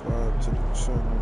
subscribe to the channel.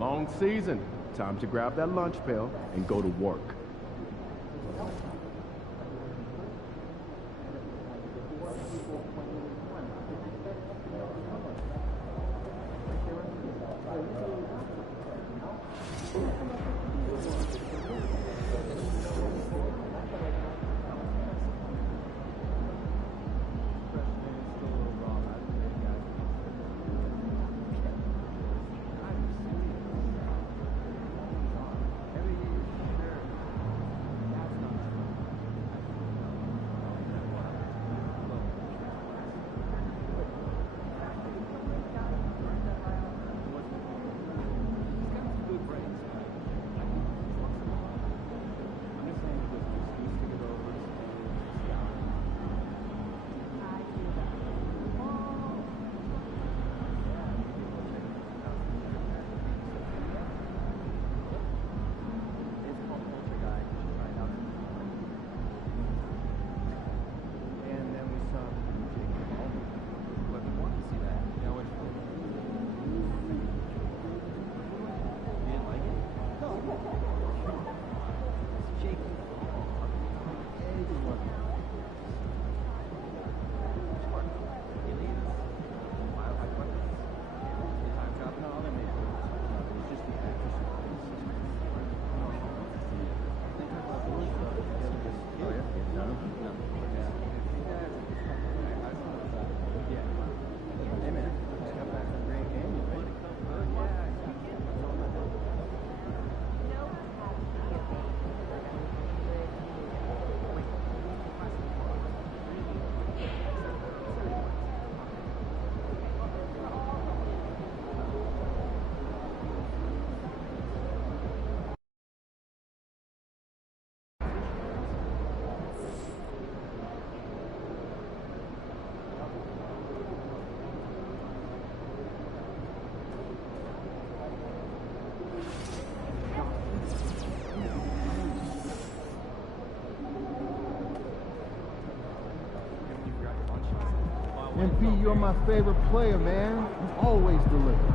Long season. Time to grab that lunch pail and go to work. MP, you're my favorite player, man. You always deliver.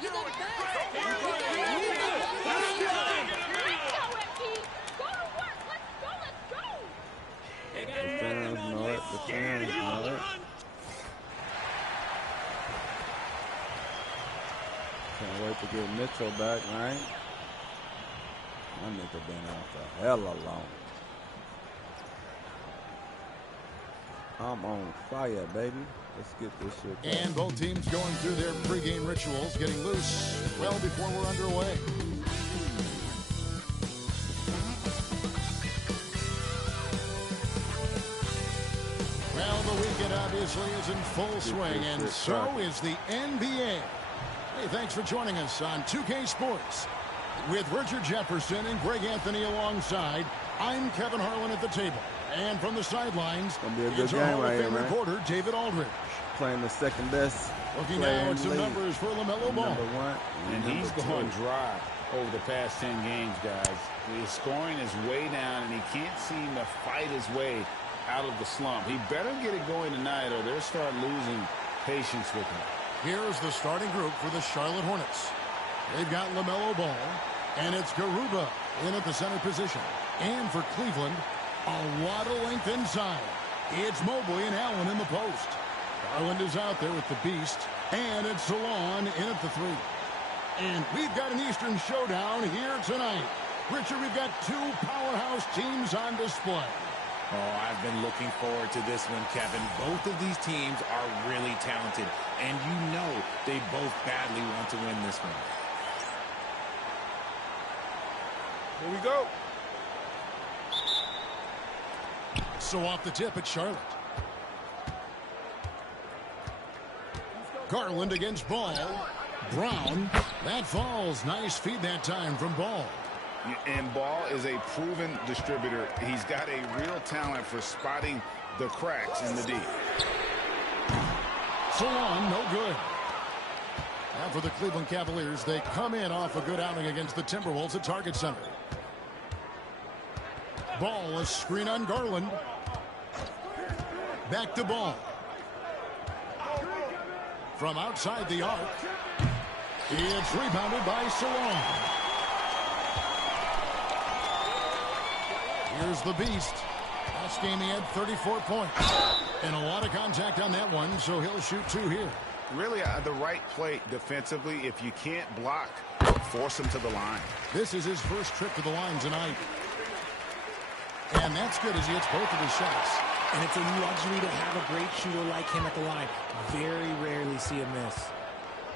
You the best. The fans know it. Can't wait to get Mitchell back, right? My nigga been out for hella long. I'm on fire, baby. Let's get this shit going. And both teams going through their pregame rituals, getting loose well before we're underway. Well, the weekend obviously is in full swing, and so is the NBA. Hey, thanks for joining us on 2K Sports. With Richard Jefferson and Greg Anthony alongside, I'm Kevin Harlan at the table. And from the sidelines, it's our Hall of Fame reporter, David Aldridge. Playing the second best. Looking now at some numbers for LaMelo Ball. And he's going dry over the past 10 games, guys. His scoring is way down, and he can't seem to fight his way out of the slump. He better get it going tonight, or they'll start losing patience with him. Here's the starting group for the Charlotte Hornets. They've got LaMelo Ball, and it's Garuba in at the center position. And for Cleveland, a lot of length inside. It's Mobley and Allen in the post. Garland is out there with the beast, and it's Salon in at the three. And we've got an Eastern showdown here tonight. Richard, we've got two powerhouse teams on display. Oh, I've been looking forward to this one, Kevin. Both of these teams are really talented, and you know they both badly want to win this one. Here we go. So off the tip, it's Charlotte. Garland against Ball. Brown. That falls. Nice feed that time from Ball. And Ball is a proven distributor. He's got a real talent for spotting the cracks in the D. So long, no good. Now for the Cleveland Cavaliers, they come in off a good outing against the Timberwolves at Target Center. Ball, a screen on Garland. Back to Ball. From outside the arc. It's rebounded by Salon. Here's the Beast. Last game he had 34 points. And a lot of contact on that one, so he'll shoot 2 here. Really, the right play defensively. If you can't block, force him to the line. This is his first trip to the line tonight. And that's good as he hits both of his shots. And it's a luxury to have a great shooter like him at the line. Very rarely see him miss.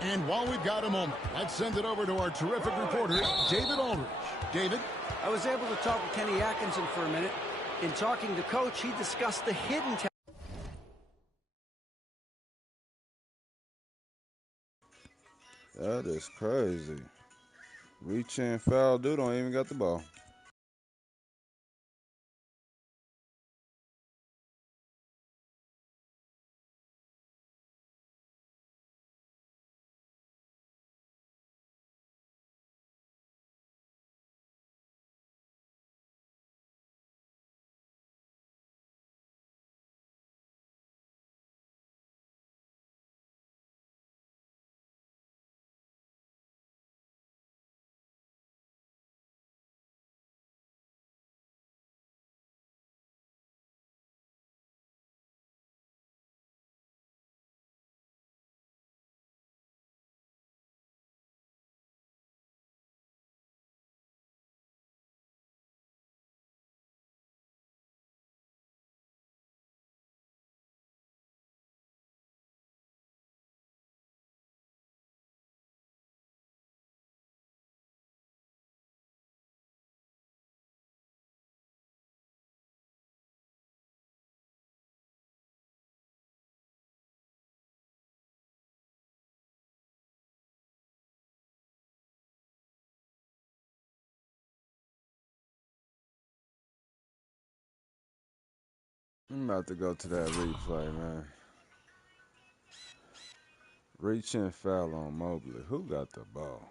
And while we've got a moment, let's send it over to our terrific reporter, David Aldridge. David? I was able to talk with Kenny Atkinson for a minute. In talking to Coach, he discussed the hidden talent. That is crazy. Reach in, foul, dude don't even got the ball. I'm about to go to that replay, man. Reach and foul on Mobley. Who got the ball?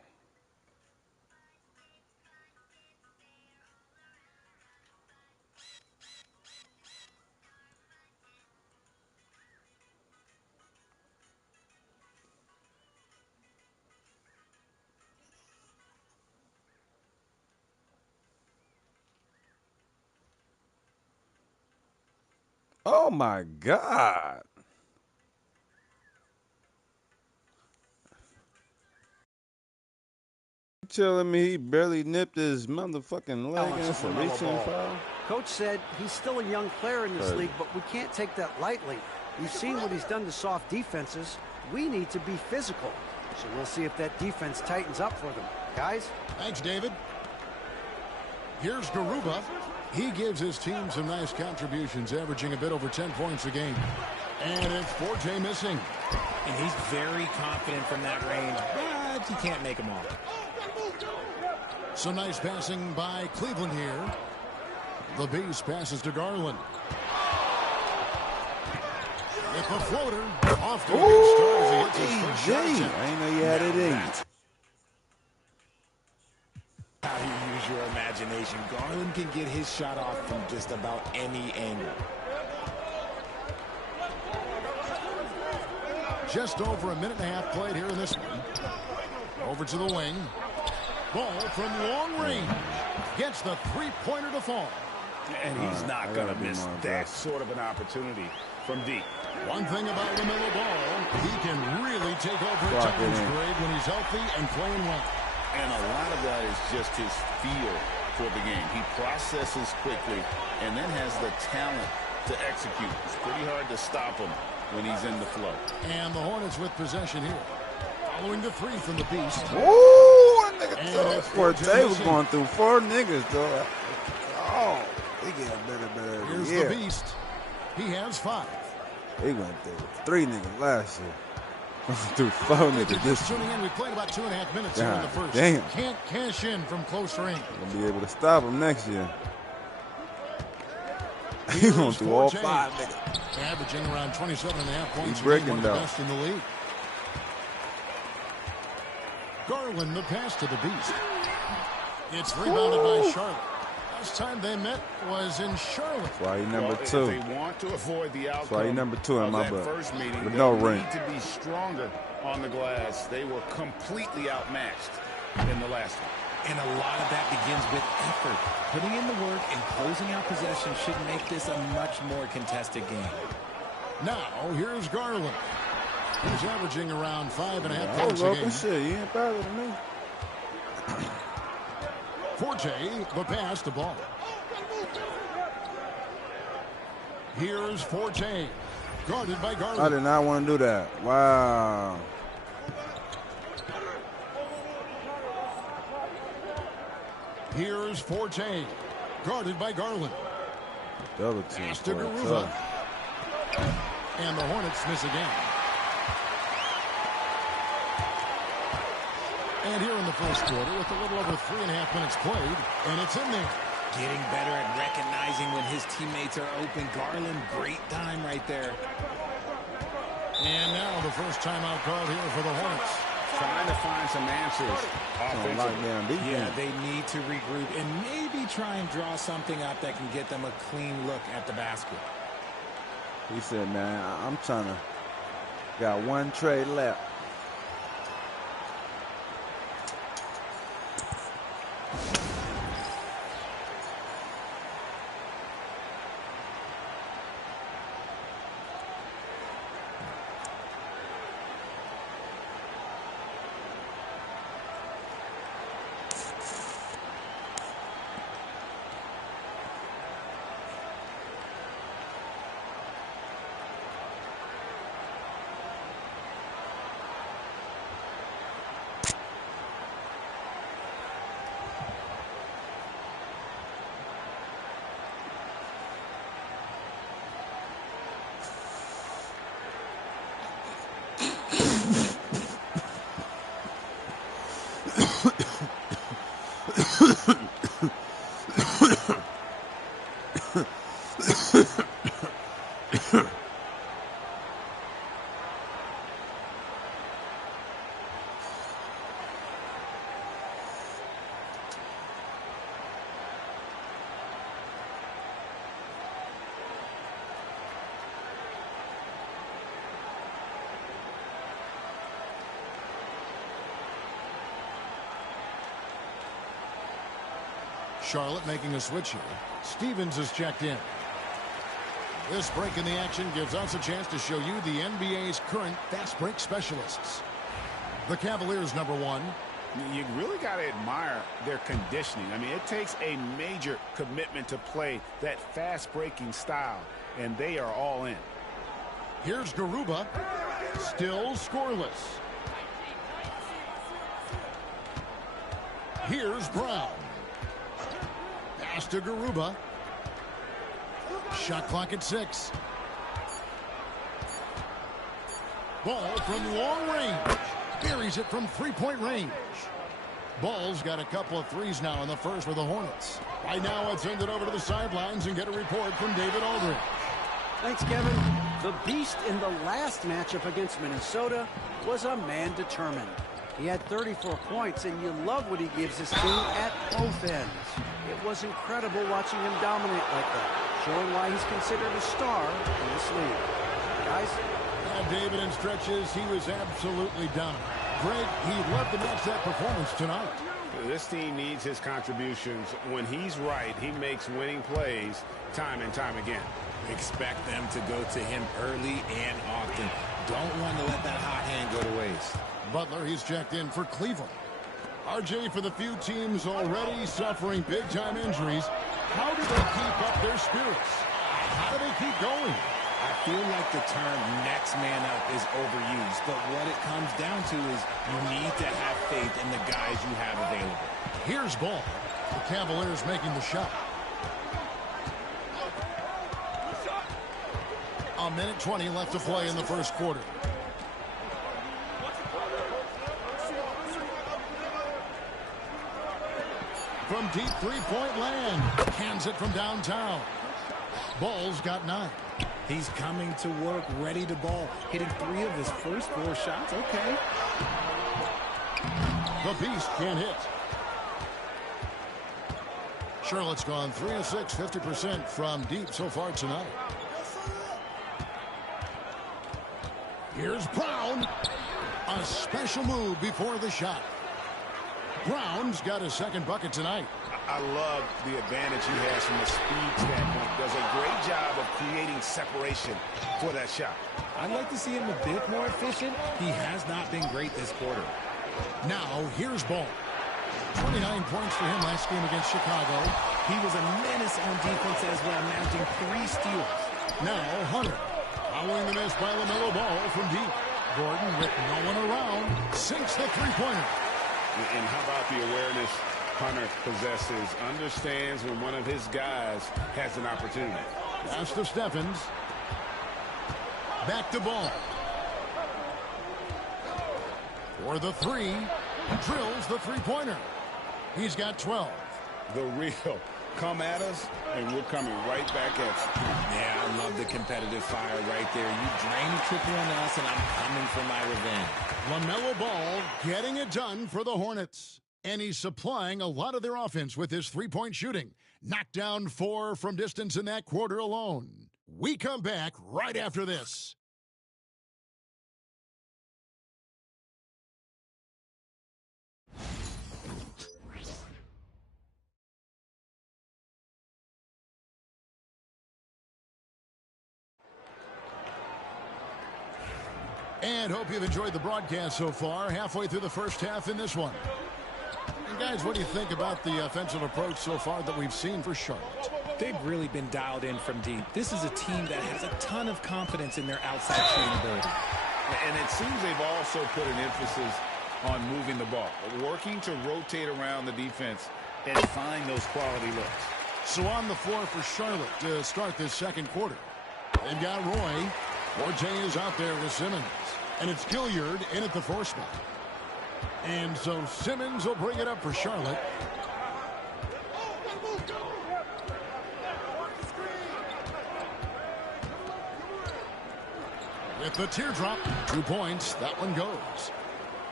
Oh my God. You telling me he barely nipped his motherfucking leg and it's a reaching foul? Coach said he's still a young player in this league, but we can't take that lightly. We've seen what he's done to soft defenses. We need to be physical. So we'll see if that defense tightens up for them. Guys? Thanks, David. Here's Garuba. He gives his team some nice contributions, averaging a bit over 10 points a game. And it's Forte missing. And he's very confident from that range, but he can't make them all. Some nice passing by Cleveland here. The Beast passes to Garland. With the floater, off to a good start as he hits his first shot. I didn't know you had it in. How you use your imagination. Garland can get his shot off from just about any angle. Just over a minute and a half played here in this one. Over to the wing. Ball from long range. Gets the three-pointer to fall. And he's not going to miss that sort of an opportunity from deep. One thing about LaMelo Ball, he can really take over at times, Greg, when he's healthy and playing well. And a lot of that is just his feel for the game. He processes quickly and then has the talent to execute. It's pretty hard to stop him when he's in the flow. And the Hornets with possession here. Following the three from the Beast. Ooh, nigga, Forte was going through four niggas, though. Oh, they get better. Here's the Beast. He has 5. He went through 3 niggas last year. Through 4 niggas this year. Tuning in, we played about 2.5 minutes here in the first. Damn. Can't cash in from close range. Gonna be able to stop him next year. He going through all 5 niggas. Averaging around 27.5 points. He's breaking one of the though. best in the league. Garland, the pass to the Beast. It's rebounded by Charlotte. Last time they met was in Charlotte. That's why he number 2. If they want to avoid the outcome, that's why he number 2 in my book. First meeting, with no ring. Need to be stronger on the glass. They were completely outmatched in the last one. And a lot of that begins with effort. Putting in the work and closing out possession should make this a much more contested game. Now, here's Garland. He's averaging around 5.5 Oh, points a game. shit, you ain't better than me. Forte, the pass, the ball. Here's Forte, guarded by Garland. I did not want to do that. Wow. Here's Forte, guarded by Garland. The other team. Pass to Garuva. And the Hornets miss again. And here in the first quarter, with a little over 3.5 minutes played, and it's in there. Getting better at recognizing when his teammates are open. Garland, great time right there. And now the first timeout called here for the Hornets. Trying to find some answers offensively. Yeah, they need to regroup and maybe try and draw something up that can get them a clean look at the basket. He said, man, I'm trying to, got 1 trade left. Charlotte making a switch here. Stevens is checked in. This break in the action gives us a chance to show you the NBA's current fast break specialists. The Cavaliers, number 1. You really got to admire their conditioning. I mean, it takes a major commitment to play that fast-breaking style, and they are all in. Here's Garuba, still scoreless. Here's Brown. Pass to Garuba. Shot clock at 6. Ball from long range. Buries it from 3-point range. Ball's got a couple of threes now in the first for the Hornets. Right now, let's send it over to the sidelines and get a report from David Aldridge. Thanks, Kevin. The Beast in the last matchup against Minnesota was a man determined. He had 34 points, and you love what he gives his team at both ends. It was incredible watching him dominate like that, showing why he's considered a star in this league. Guys? David, in stretches, he was absolutely dominant. Greg, he'd love to match that performance tonight. This team needs his contributions. When he's right, he makes winning plays time and time again. Expect them to go to him early and often. Don't want to let that hot hand go to waste. Butler, he's checked in for Cleveland. RJ, for the few teams already suffering big-time injuries, how do they keep up their spirits? How do they keep going? I feel like the term next man up is overused, but what it comes down to is you need to have faith in the guys you have available. Here's Ball. The Cavaliers making the shot. A minute 20 left to play in the first quarter. From deep three-point land. Hands it from downtown. Ball's got 9. He's coming to work, ready to ball. Hitting 3 of his first 4 shots. Okay. The Beast can't hit. Charlotte's gone 3 of 6, 50% from deep so far tonight. Here's Brown. A special move before the shot. Brown's got his second bucket tonight. I love the advantage he has from a speed standpoint. Does a great job of creating separation for that shot. I'd like to see him a bit more efficient. He has not been great this quarter. Now, here's Ball. 29 points for him last game against Chicago. He was a menace on defense as well, mounting 3 steals. Now, Hunter. Following the miss by LaMelo Ball from deep. Gordon, with no one around, sinks the three-pointer. And how about the awareness Hunter possesses? Understands when one of his guys has an opportunity. Pass to Stephens. Back to Ball. For the 3. Drills the three-pointer. He's got 12. The real come at us, and we're coming right back at you. Yeah, I love the competitive fire right there. You drain a triple on us, and I'm coming for my revenge. LaMelo Ball getting it done for the Hornets. And he's supplying a lot of their offense with his three-point shooting. Knocked down 4 from distance in that quarter alone. We come back right after this. And hope you've enjoyed the broadcast so far. Halfway through the first half in this one. And guys, what do you think about the offensive approach so far that we've seen for Charlotte? They've really been dialed in from deep. This is a team that has a ton of confidence in their outside shooting ability. And it seems they've also put an emphasis on moving the ball, working to rotate around the defense and find those quality looks. So on the floor for Charlotte to start this second quarter. They've got Roy. Forte is out there with Simmons. And it's Gilliard in at the 4 spot. And so Simmons will bring it up for Charlotte. With the teardrop, 2 points. That one goes.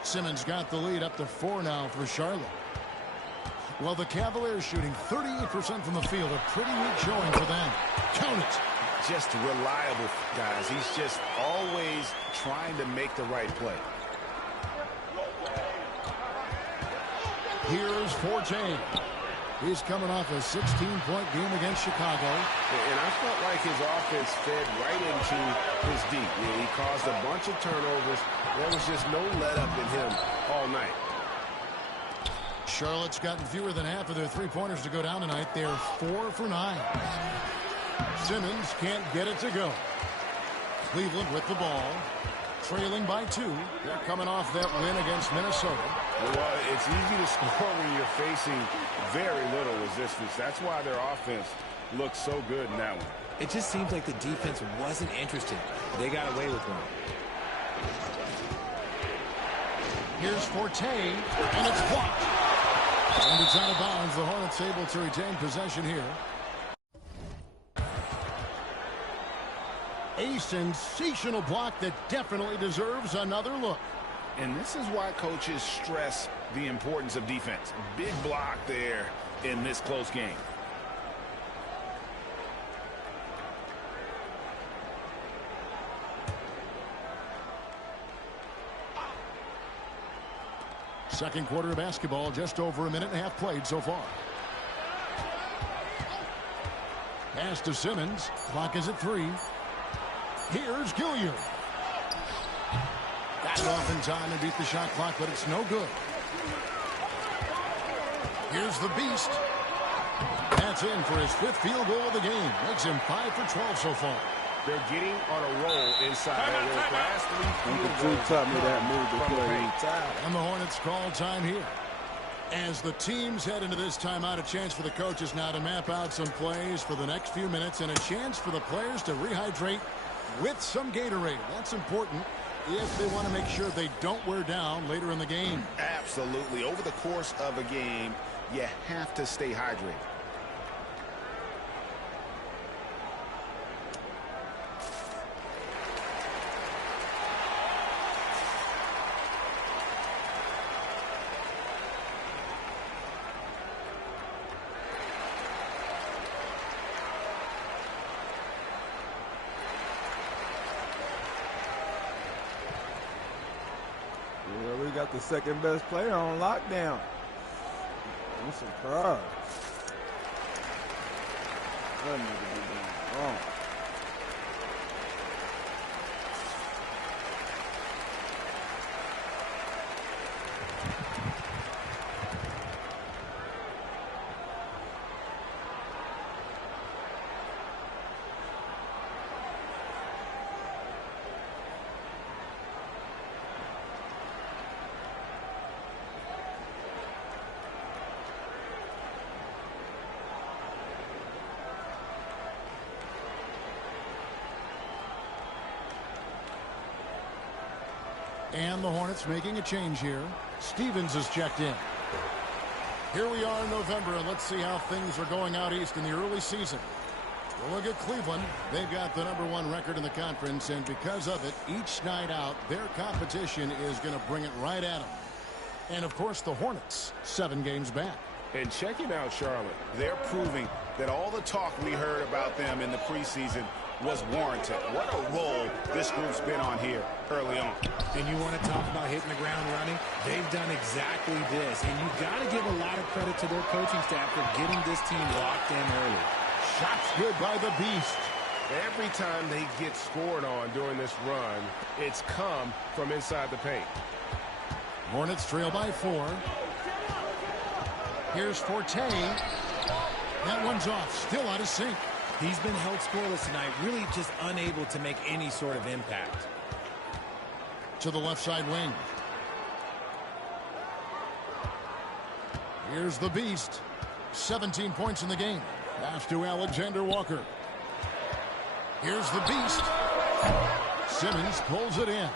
Simmons got the lead up to 4 now for Charlotte. Well, the Cavaliers shooting 38% from the field. A pretty weak showing for them. Count it. Just reliable, guys. He's just always trying to make the right play. Here's Forte. He's coming off a 16-point game against Chicago. And I felt like his offense fed right into his D. He caused a bunch of turnovers. There was just no let-up in him all night. Charlotte's gotten fewer than half of their three-pointers to go down tonight. They're 4 for 9. Simmons can't get it to go. Cleveland with the ball. Trailing by 2. They're coming off that win against Minnesota. Well, it's easy to score when you're facing very little resistance. That's why their offense looks so good in that one. It just seems like the defense wasn't interested. They got away with one. Here's Forte, and it's blocked. And it's out of bounds. The Hornets able to retain possession here. A sensational block that definitely deserves another look. And this is why coaches stress the importance of defense. Big block there in this close game. Second quarter of basketball, just over a minute and a half played so far. Pass to Simmons. Clock is at 3. Here's Gilliard. Got it off in time and beat the shot clock, but it's no good. Here's the Beast. That's in for his 5th field goal of the game. Makes him 5 for 12 so far. They're getting on a roll inside. Their last 3 field Drew goals taught me that move to play. And the Hornets call time here. As the teams head into this timeout, a chance for the coaches now to map out some plays for the next few minutes and a chance for the players to rehydrate with some Gatorade. That's important if they want to make sure they don't wear down later in the game. Absolutely. Over the course of a game, you have to stay hydrated. Yeah, we got the second best player on lockdown. I'm surprised. That nigga be doing wrong. And the Hornets making a change here. Stevens is checked in. Here we are in November, and let's see how things are going out east in the early season. We'll look at Cleveland. They've got the #1 record in the conference, and because of it, each night out, their competition is going to bring it right at them. And, of course, the Hornets, 7 games back. And checking out Charlotte, they're proving that all the talk we heard about them in the preseason was warranted. What a role this group's been on here early on. And you want to talk about hitting the ground running? They've done exactly this. And you got to give a lot of credit to their coaching staff for getting this team locked in early. Shots good by the Beast. Every time they get scored on during this run, it's come from inside the paint. Hornets trail by 4. Here's Forte. That one's off. Still out of sync. He's been held scoreless tonight, really just unable to make any sort of impact. To the left side wing. Here's the Beast. 17 points in the game. Pass to Alexander Walker. Here's the Beast. Simmons pulls it in.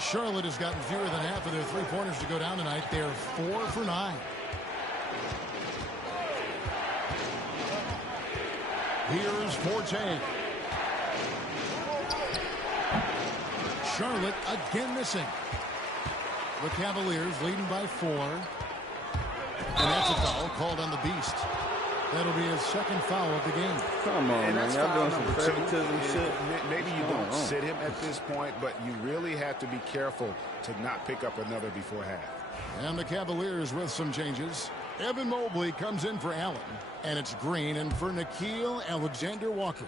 Charlotte has gotten fewer than half of their three-pointers to go down tonight. They're 4 for 9. Here's Forte. Charlotte again missing. The Cavaliers leading by 4. And that's a foul called on the Beast. That'll be his second foul of the game. Come on, man. Y'all doing some favoritism shit. Maybe you don't sit him at this point, but you really have to be careful to not pick up another before half. And the Cavaliers with some changes. Evan Mobley comes in for Allen. And it's Green in for Nickeil Alexander-Walker.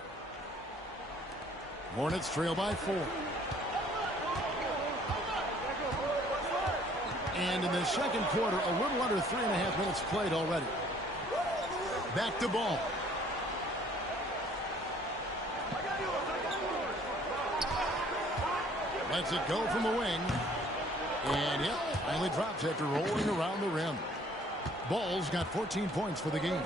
Hornets trail by 4. And in the second quarter, a little under 3.5 minutes played already. Back to ball. Lets it go from the wing. And, yep, finally drops after rolling around the rim. Ball's got 14 points for the game.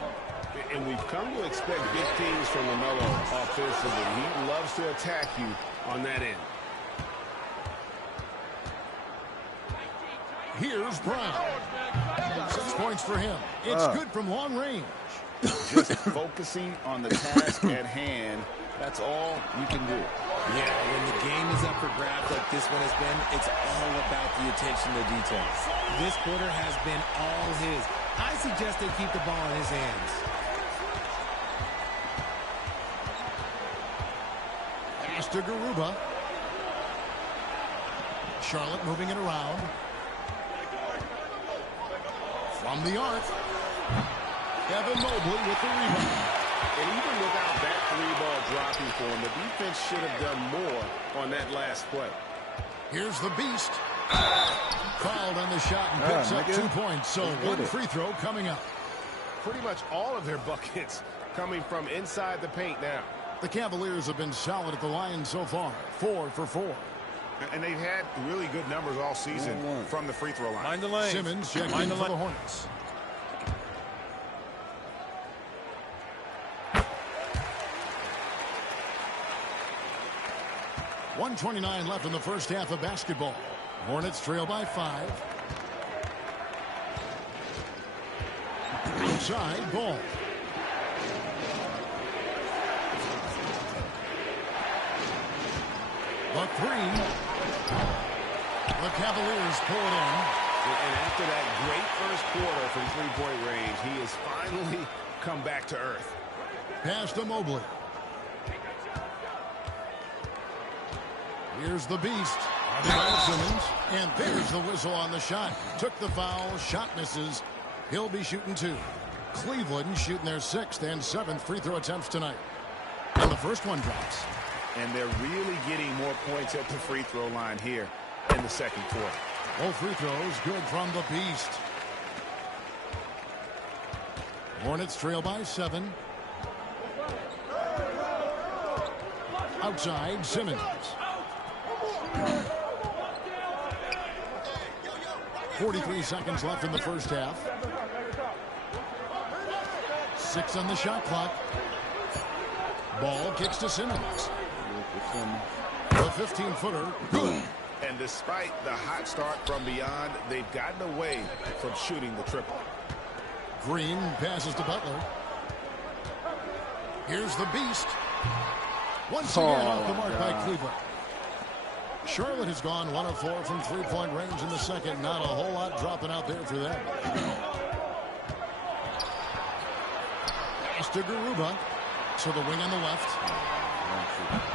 And we've come to expect big things from LaMelo offensively. He loves to attack you on that end. Here's Brown. 6 points for him. It's good from long range. Just focusing on the task at hand. That's all you can do. Yeah, when the game is up for grabs like this one has been, it's all about the attention to details. This quarter has been all his. I suggest they keep the ball in his hands. Pass to Garuba. Charlotte moving it around. From the arc. Evan Mobley with the rebound. And even without that 3-ball dropping for him, the defense should have done more on that last play. Here's the Beast. Fouled on the shot and picks up 2 points. So one free throw coming up. Pretty much all of their buckets coming from inside the paint now. The Cavaliers have been solid at the line so far. 4 for 4. And they've had really good numbers all season from the free throw line. Mind the lane. Simmons checking in for the Hornets. 1:29 left in the first half of basketball. Hornets trail by 5. Outside ball. The 3. The Cavaliers pull it in. And after that great first quarter from three-point range, he has finally come back to earth. Pass to Mobley. Here's the beast. Simmons. And there's the whistle on the shot. Took the foul. Shot misses. He'll be shooting 2. Cleveland shooting their 6th and 7th free throw attempts tonight. And the first one drops. And they're really getting more points at the free throw line here in the second quarter. Both free throws good from the beast. Hornets trail by 7. Outside, Simmons. 43 seconds left in the first half. 6 on the shot clock. Ball kicks to Simmons. The 15-footer, good. And despite the hot start from beyond, they've gotten away from shooting the triple. Green passes to Butler. Here's the beast. Once again off the mark by Cleveland. Charlotte has gone 1 of 4 from three-point range in the second. Not a whole lot dropping out there for them. Pass to Garuba. To the wing on the left.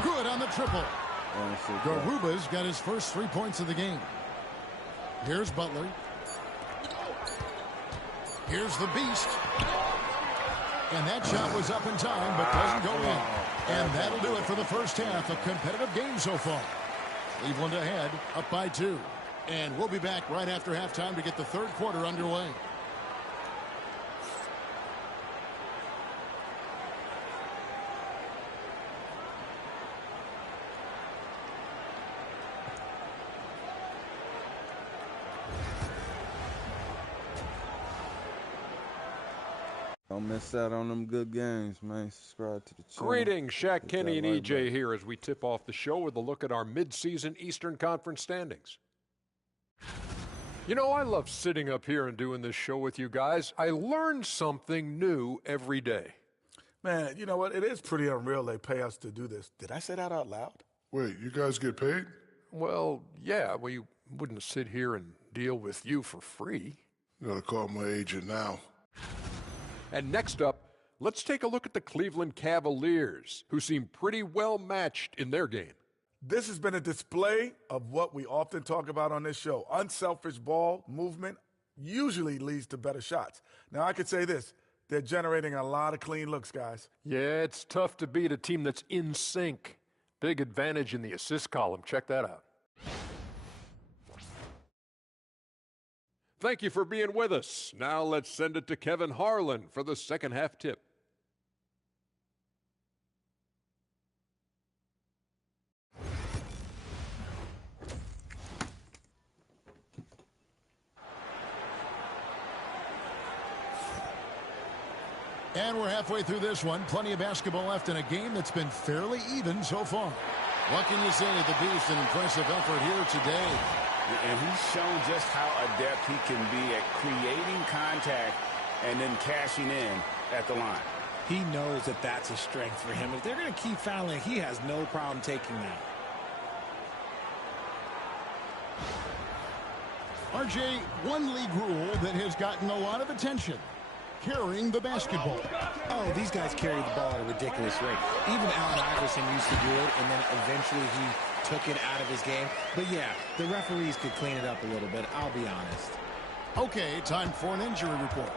Good on the triple. Garuba's got his first 3 points of the game. Here's Butler. Here's the beast. And that shot was up in time, but doesn't go in. And that'll do it for the first half. A competitive game so far. Cleveland ahead, up by 2. And we'll be back right after halftime to get the third quarter underway. Don't miss out on them good games, man. Subscribe to the channel. Greetings, Shaq, Kenny, and like EJ here as we tip off the show with a look at our midseason Eastern Conference standings. You know, I love sitting up here and doing this show with you guys. I learn something new every day. Man, you know what? It is pretty unreal they pay us to do this. Did I say that out loud? Wait, you guys get paid? Well, yeah, we wouldn't sit here and deal with you for free. You gotta call my agent now. And next up, let's take a look at the Cleveland Cavaliers, who seem pretty well matched in their game. This has been a display of what we often talk about on this show. Unselfish ball movement usually leads to better shots. Now, I could say this. They're generating a lot of clean looks, guys. Yeah, it's tough to beat a team that's in sync. Big advantage in the assist column. Check that out. Thank you for being with us. Now let's send it to Kevin Harlan for the second half tip. And we're halfway through this one. Plenty of basketball left in a game that's been fairly even so far. What can you say? The Beast, an impressive effort here today. And he's shown just how adept he can be at creating contact and then cashing in at the line. He knows that that's a strength for him. If they're going to keep fouling, he has no problem taking that. RJ, one league rule that has gotten a lot of attention. Carrying the basketball. Oh, these guys carry the ball at a ridiculous rate. Even Allen Iverson used to do it, and then eventually he took it out of his game. But yeah, the referees could clean it up a little bit, I'll be honest. Okay, time for an injury report.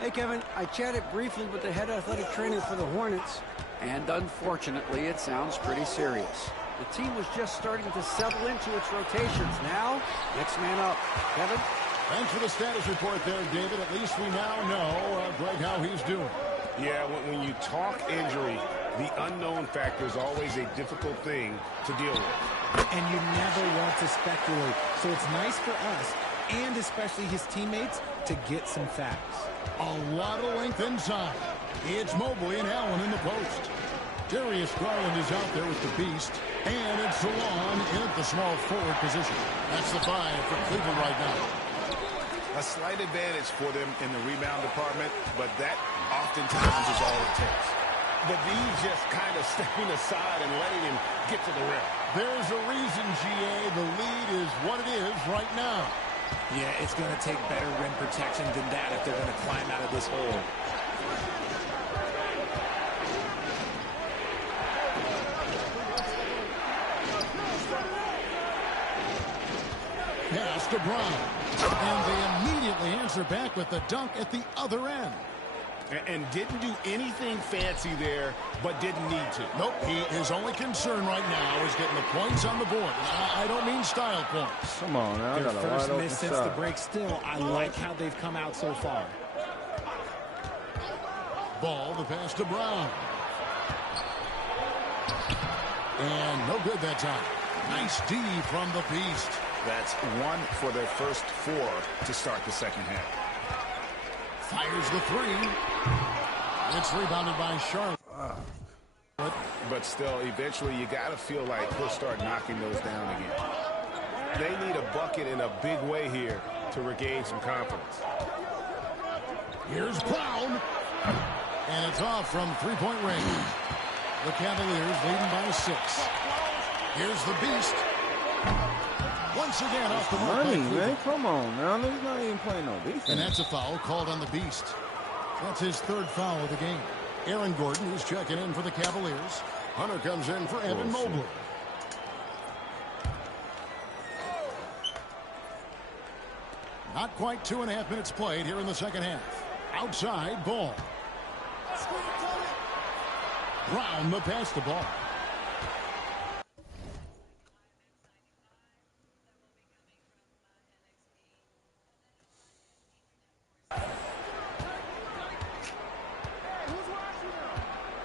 Hey, Kevin, I chatted briefly with the head athletic trainer for the Hornets, and unfortunately, it sounds pretty serious. The team was just starting to settle into its rotations. Now, next man up. Kevin? Thanks for the status report there, David. At least we now know, Greg, how he's doing. Yeah, when you talk injury, the unknown factor is always a difficult thing to deal with. And you never want to speculate. So it's nice for us, and especially his teammates, to get some facts. A lot of length inside. It's Mobley and Allen in the post. Darius Garland is out there with the Beast. And it's Delon in at the small forward position. That's the 5 for Cleveland right now. A slight advantage for them in the rebound department, but that oftentimes is all it takes. But these just kind of stepping aside and letting him get to the rim. There's a reason, GA, the lead is what it is right now. Yeah, it's going to take better rim protection than that if they're going to climb out of this hole. Pass to Brown. And they immediately answer back with the dunk at the other end. And didn't do anything fancy there, but didn't need to. Nope, his only concern right now is getting the points on the board. I don't mean style points. Come on now. Their first miss since the break. Still, I like how they've come out so far. Ball, the pass to Brown. And no good that time. Nice D from the Beast. That's 1 for their first 4 to start the second half. Fires the 3. It's rebounded by Charlotte. But still, eventually you got to feel like he'll start knocking those down again. They need a bucket in a big way here to regain some confidence. Here's Brown. And it's off from three-point range. The Cavaliers leading by 6. Here's the Beast. Once again off the money, man. Come on now. He's not even playing no defense. And that's a foul called on the Beast. That's his 3rd foul of the game. Aaron Gordon is checking in for the Cavaliers. Hunter comes in for Evan Mobley. Not quite 2.5 minutes played here in the second half. Outside ball. Brown the pass the ball.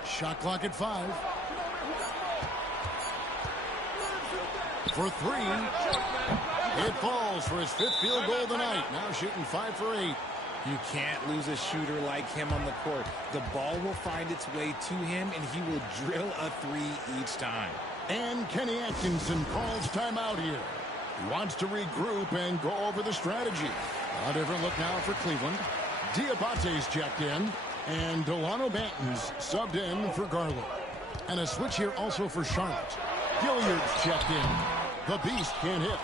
Shot clock at 5. For 3. It falls for his 5th field goal of the night. Now shooting 5 for 8. You can't lose a shooter like him on the court. The ball will find its way to him, and he will drill a 3 each time. And Kenny Atkinson calls timeout here. He wants to regroup and go over the strategy. A different look now for Cleveland. Diabate's checked in. And Delano Banton's subbed in for Garland. And a switch here also for Charlotte. Gilliard's checked in. The Beast can't hit.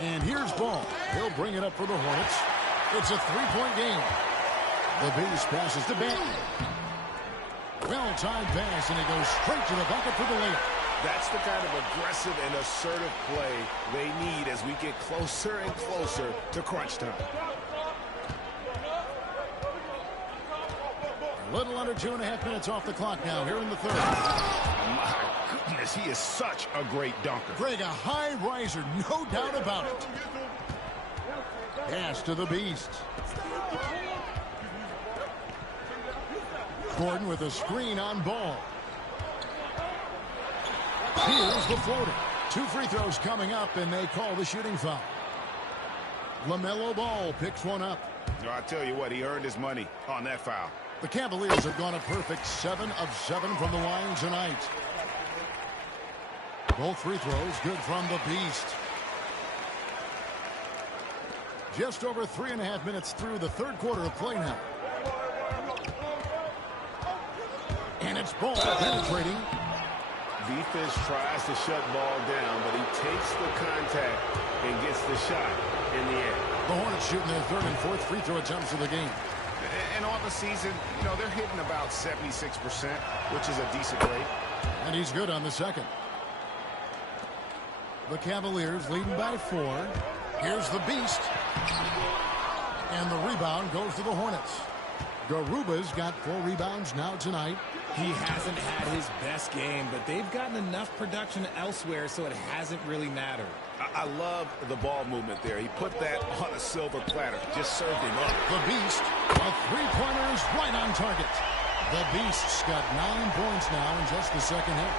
And here's Ball. He'll bring it up for the Hornets. It's a 3-point game. The Beast passes to Banton. Well-timed pass, and he goes straight to the bucket for the layup. That's the kind of aggressive and assertive play they need as we get closer and closer to crunch time. A little under 2.5 minutes off the clock now here in the 3rd. My goodness, he is such a great dunker. Greg, a high riser, no doubt about it. Pass to the Beast. Gordon with a screen on Ball. Here's the floater. 2 free throws coming up, and they call the shooting foul. LaMelo Ball picks one up. I tell you what, he earned his money on that foul. The Cavaliers have gone a perfect 7 of 7 from the line tonight. Both free throws good from the Beast. Just over 3.5 minutes through the 3rd quarter of play now. And it's Ball penetrating. Defense tries to shut Ball down, but he takes the contact and gets the shot in the air. The Hornets shooting their 3rd and 4th free throw attempts of the game. And on the season, you know, they're hitting about 76%, which is a decent rate. And he's good on the 2nd. The Cavaliers leading by 4. Here's the Beast. And the rebound goes to the Hornets. Garuba's got 4 rebounds now tonight. He hasn't had his best game, but they've gotten enough production elsewhere, so it hasn't really mattered. I love the ball movement there. He put that on a silver platter. Just served him up. The Beast, a 3-pointer is right on target. The Beast's got 9 points now in just the second half.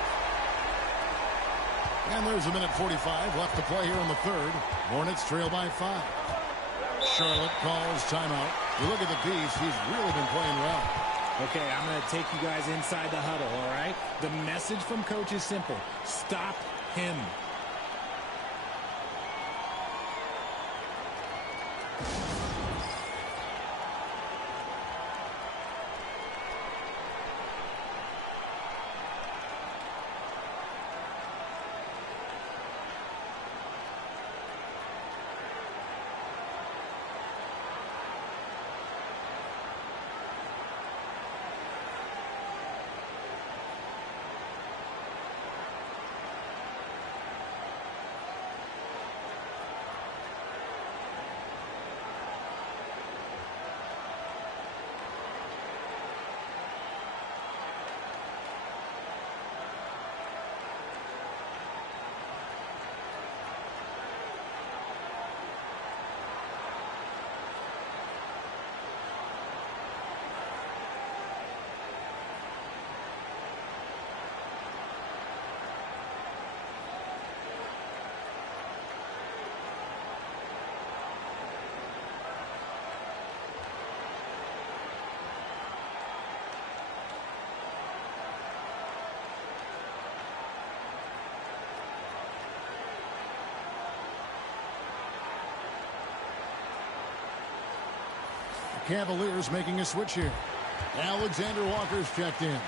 And there's a minute 45 left to play here in the 3rd. Hornets trail by 5. Charlotte calls timeout. You look at the Beast, he's really been playing well. Okay, I'm going to take you guys inside the huddle, all right? The message from coach is simple. Stop him. Cavaliers making a switch here. Alexander Walker's checked in.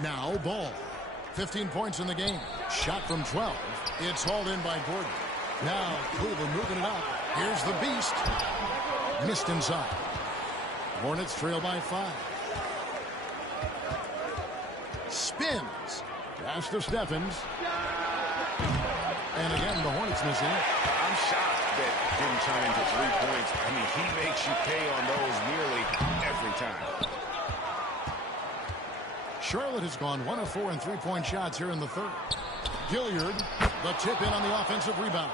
Now Ball. 15 points in the game. Shot from 12. It's hauled in by Gordon. Now Cleveland moving it up. Here's the beast. Missed inside. Hornets trail by 5. Spins. Pass to Stephens. And again, the Hornets missing. I'm shocked that didn't turn into 3 points. I mean, he makes you pay on those nearly every time. Charlotte has gone 1 of 4 in 3-point shots here in the third. Gilliard, the tip in on the offensive rebound.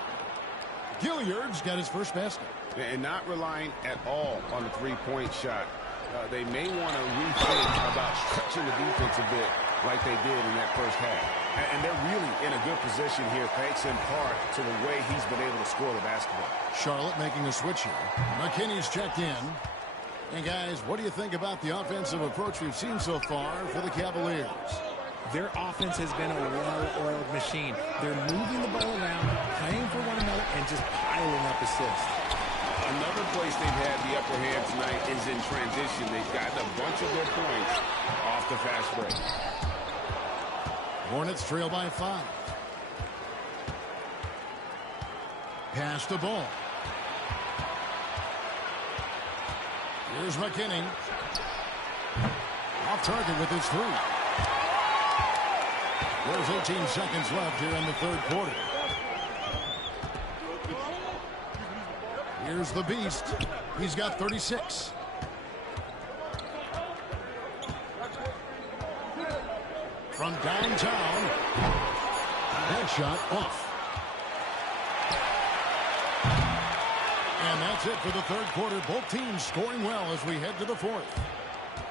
Gilliard's got his first basket. And not relying at all on the 3-point shot. They may want to rethink about stretching the defense a bit like they did in that first half. And they're really in a good position here thanks in part to the way he's been able to score the basketball. Charlotte making a switch here. McKinney's checked in. And guys, what do you think about the offensive approach we've seen so far for the Cavaliers? Their offense has been a well-oiled machine. They're moving the ball around, playing for one another, and just piling up assists. Another place they've had the upper hand tonight is in transition. They've gotten a bunch of their points off the fast break. Hornets trail by 5. Pass the ball. Here's McKinney. Off target with his 3. There's 18 seconds left here in the third quarter. Here's the beast. He's got 36. From downtown. That shot off. And that's it for the third quarter. Both teams scoring well as we head to the fourth.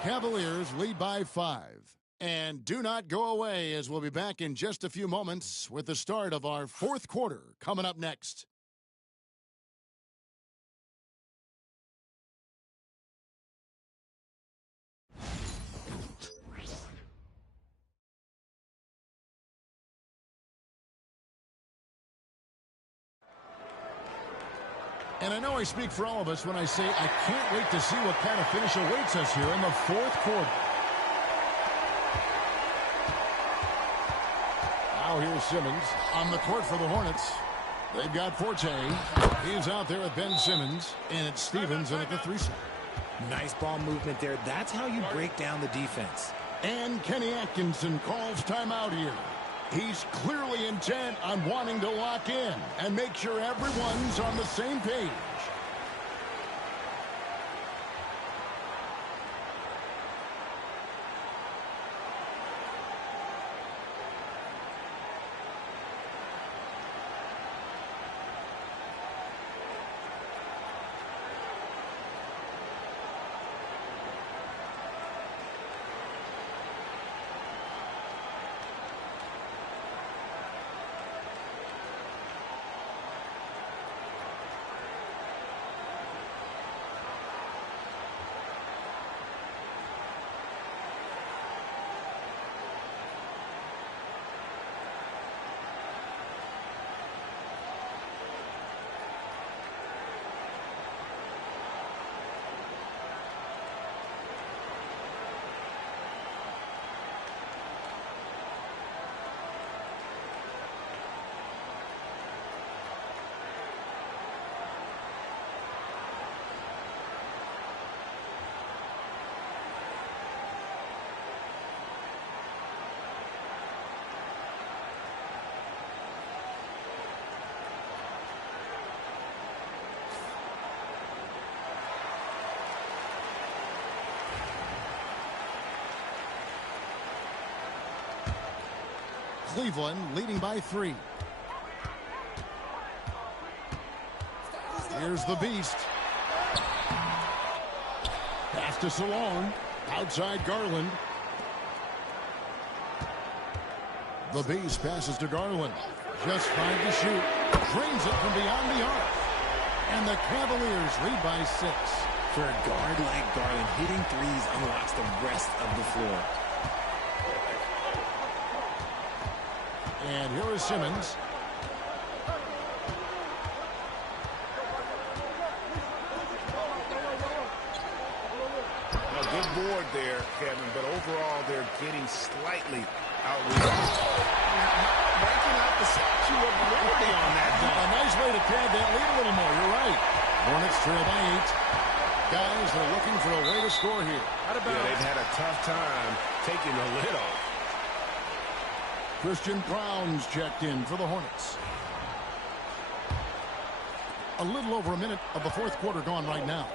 Cavaliers lead by 5. And do not go away, as we'll be back in just a few moments with the start of our fourth quarter coming up next. And I know I speak for all of us when I say I can't wait to see what kind of finish awaits us here in the fourth quarter. Now here's Simmons on the court for the Hornets. They've got Forte. He's out there with Ben Simmons. And it's Stevens in at the 3 spot. Nice ball movement there. That's how you break down the defense. And Kenny Atkinson calls timeout here. He's clearly intent on wanting to lock in and make sure everyone's on the same page. Cleveland leading by 3. Here's the Beast. Pass to Salon. Outside Garland. The Beast passes to Garland. Just 5 to shoot. Drains it from beyond the arc. And the Cavaliers lead by 6. For a guard like Garland, hitting threes unlocks the rest of the floor. And here is Simmons. A good board there, Kevin, but overall they're getting slightly out-rebounded. Breaking out the Statue of Liberty on that dunk. A nice way to pad that lead a little more. You're right. Hornets trail by 8. Guys, they're looking for a way to score here. They've had a tough time taking the lid off. Christian Brown's checked in for the Hornets. A little over a minute of the fourth quarter gone right now.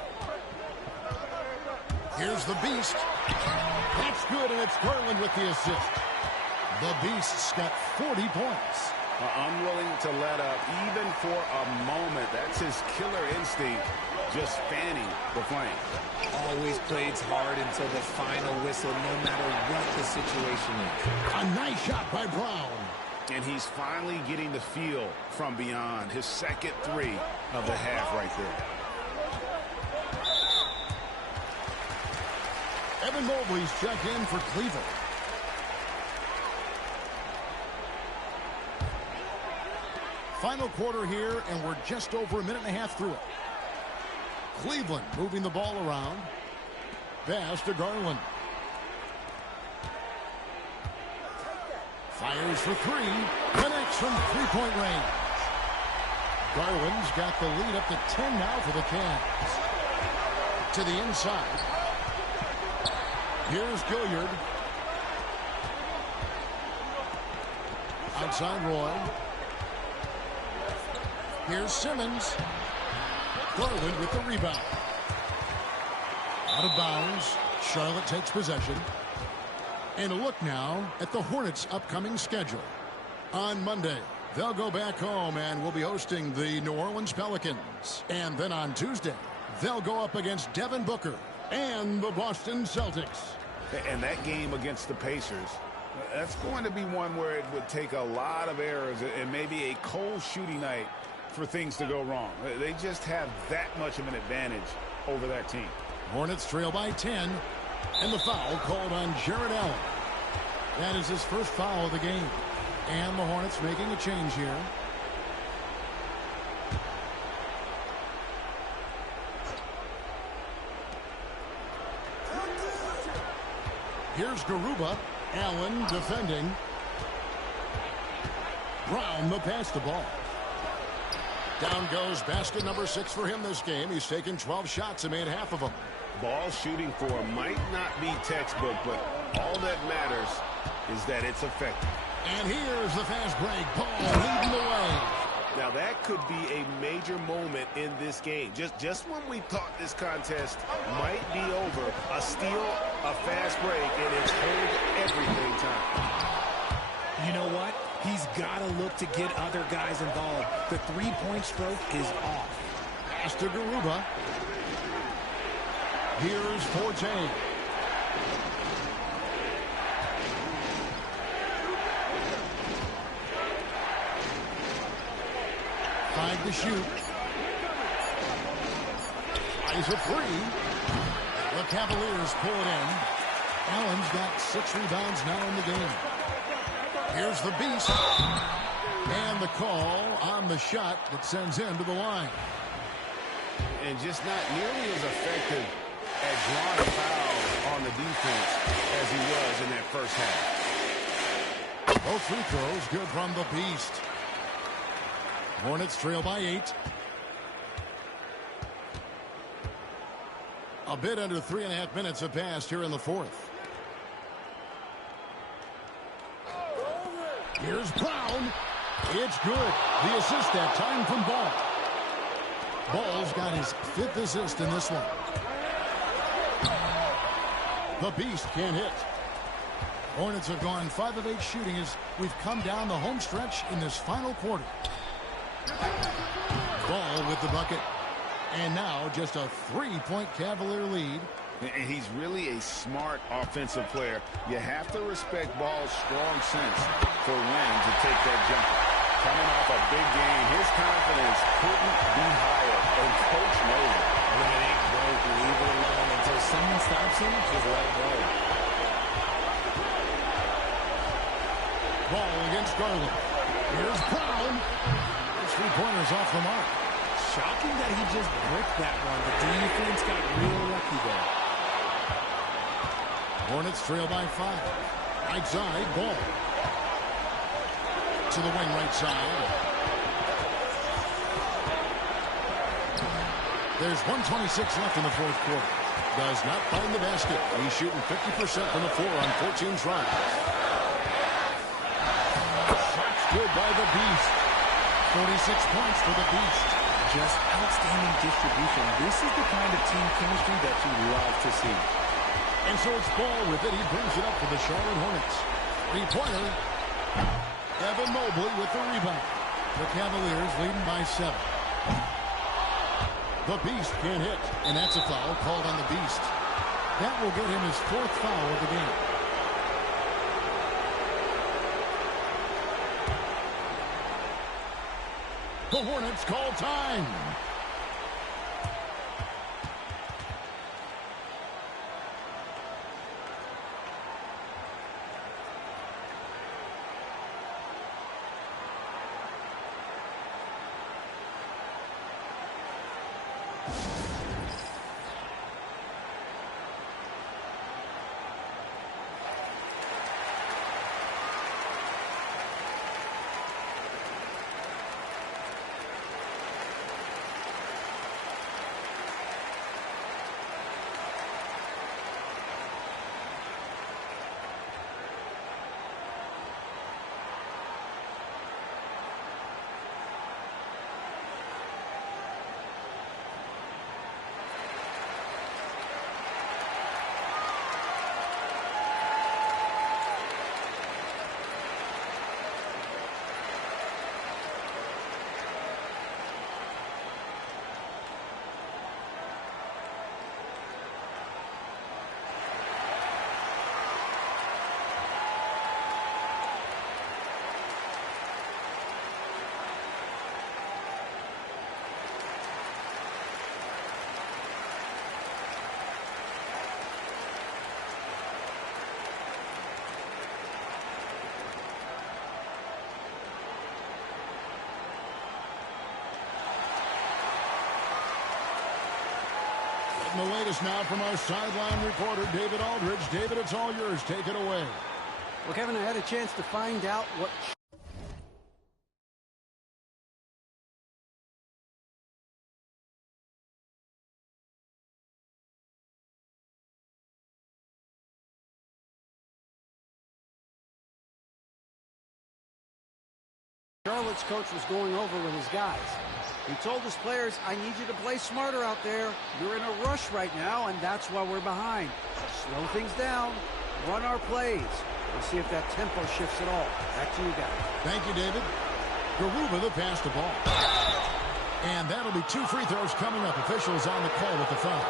Here's the Beast. That's good, and it's Garland with the assist. The Beast's got 40 points. Unwilling to let up even for a moment. That's his killer instinct, just fanning the flame. Always plays hard until the final whistle, no matter what the situation is. A nice shot by Brown. And he's finally getting the feel from beyond. His second 3 of the half right there. Evan Mobley's checked in for Cleveland. Final quarter here, and we're just over a minute and a half through it. Cleveland moving the ball around. Pass to Garland. Fires for 3. Connects from three-point range. Garland's got the lead up to 10 now for the Cavs. To the inside. Here's Gilliard. Outside Roy. Here's Simmons. Garland with the rebound. Out of bounds. Charlotte takes possession. And a look now at the Hornets' upcoming schedule. On Monday, they'll go back home and will be hosting the New Orleans Pelicans. And then on Tuesday, they'll go up against Devin Booker and the Boston Celtics. And that game against the Pacers, that's going to be one where it would take a lot of errors and maybe a cold shooting night for things to go wrong. They just have that much of an advantage over that team. Hornets trail by 10, and the foul called on Jared Allen. That is his first foul of the game. And the Hornets making a change here. Here's Garuba. Allen defending. Brown the pass the ball. Down goes basket number 6 for him this game. He's taken 12 shots and made half of them. Ball shooting for might not be textbook, but all that matters is that it's effective. And here's the fast break. Paul leading the way. Now that could be a major moment in this game. Just when we thought this contest might be over, a steal, a fast break, and it's hold everything time. You know what? He's got to look to get other guys involved. The three-point stroke is off. Pass to Garuba. Here's Forte. Five to shoot. Eyes a free. The Cavaliers pull it in. Allen's got 6 rebounds now in the game. Here's the Beast. And the call on the shot that sends him to the line. And just not nearly as effective at drawing a foul on the defense as he was in that first half. Both free throws good from the Beast. Hornets trail by 8. A bit under 3.5 minutes have passed here in the fourth. Here's Brown. It's good. The assist that time from Ball. Ball's got his 5th assist in this one. The Beast can't hit. Hornets have gone 5 of 8 shooting as we've come down the home stretch in this final quarter. Ball with the bucket. And now just a 3-point Cavalier lead. And he's really a smart offensive player. You have to respect Ball's strong sense for when to take that jumper. Coming off a big game, his confidence couldn't be higher. And Coach knows it. When it ain't broke, leave it alone until someone stops him. Just let him go. Ball against Garland. Here's Brown. His 3-pointers off the mark. Shocking that he just bricked that one. The defense got real lucky there. Hornets trail by 5. Right side, Ball. To the wing right side. There's 1:26 left in the fourth quarter. Does not find the basket. He's shooting 50% from the floor on 14 tries. Shots good by the Beast. 46 points for the Beast. Just outstanding distribution. This is the kind of team chemistry that you love to see. And so it's Ball with it. He brings it up for the Charlotte Hornets. 3-pointer. Evan Mobley with the rebound. The Cavaliers leading by 7. The Beast can't hit, and that's a foul called on the Beast. That will get him his 4th foul of the game. The Hornets call time. And the latest now from our sideline reporter, David Aldridge. David, it's all yours. Take it away. Well, Kevin, I had a chance to find out what Charlotte's coach was going over with his guys. He told his players, I need you to play smarter out there. You're in a rush right now, and that's why we're behind. Slow things down. Run our plays. We'll see if that tempo shifts at all. Back to you guys. Thank you, David. Garuba, the pass to Ball. And that'll be 2 free throws coming up. Officials on the call with the foul.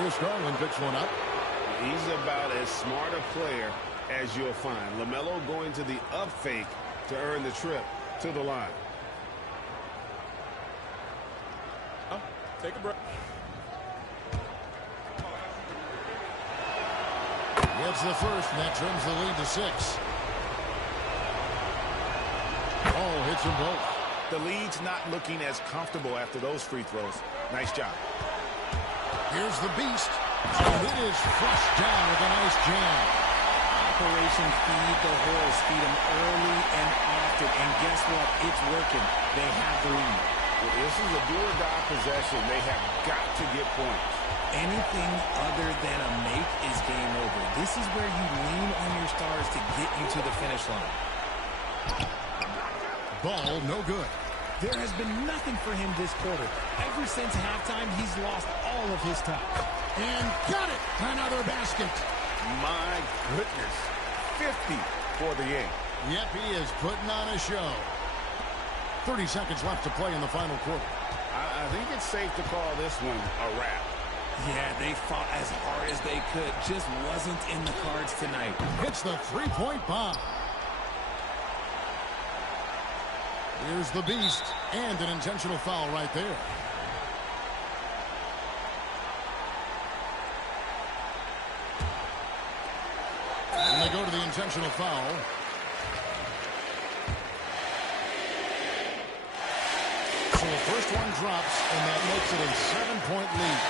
Here's Garland, picks one up. He's about as smart a player as you'll find. LaMelo going to the up fake to earn the trip to the line. Take a break. Gets the first, and that trims the lead to 6. Oh, hits them both. The lead's not looking as comfortable after those free throws. Nice job. Here's the Beast. And it is flushed down with a nice jam. Operation Feed the Horse. Feed them early and often. And guess what? It's working. They have the lead. Well, this is a do-or-die possession. They have got to get points. Anything other than a make is game over. This is where you lean on your stars to get you to the finish line. Ball, no good. There has been nothing for him this quarter. Ever since halftime, he's lost all of his touch. And got it. Another basket. My goodness. 50 for the inning. Yep, he is putting on a show. 30 seconds left to play in the final quarter. I think it's safe to call this one a wrap. Yeah, they fought as hard as they could. Just wasn't in the cards tonight. Hits the three-point bomb. Here's the beast. And an intentional foul right there. And they go to the intentional foul. So the first one drops, and that makes it a 7-point lead.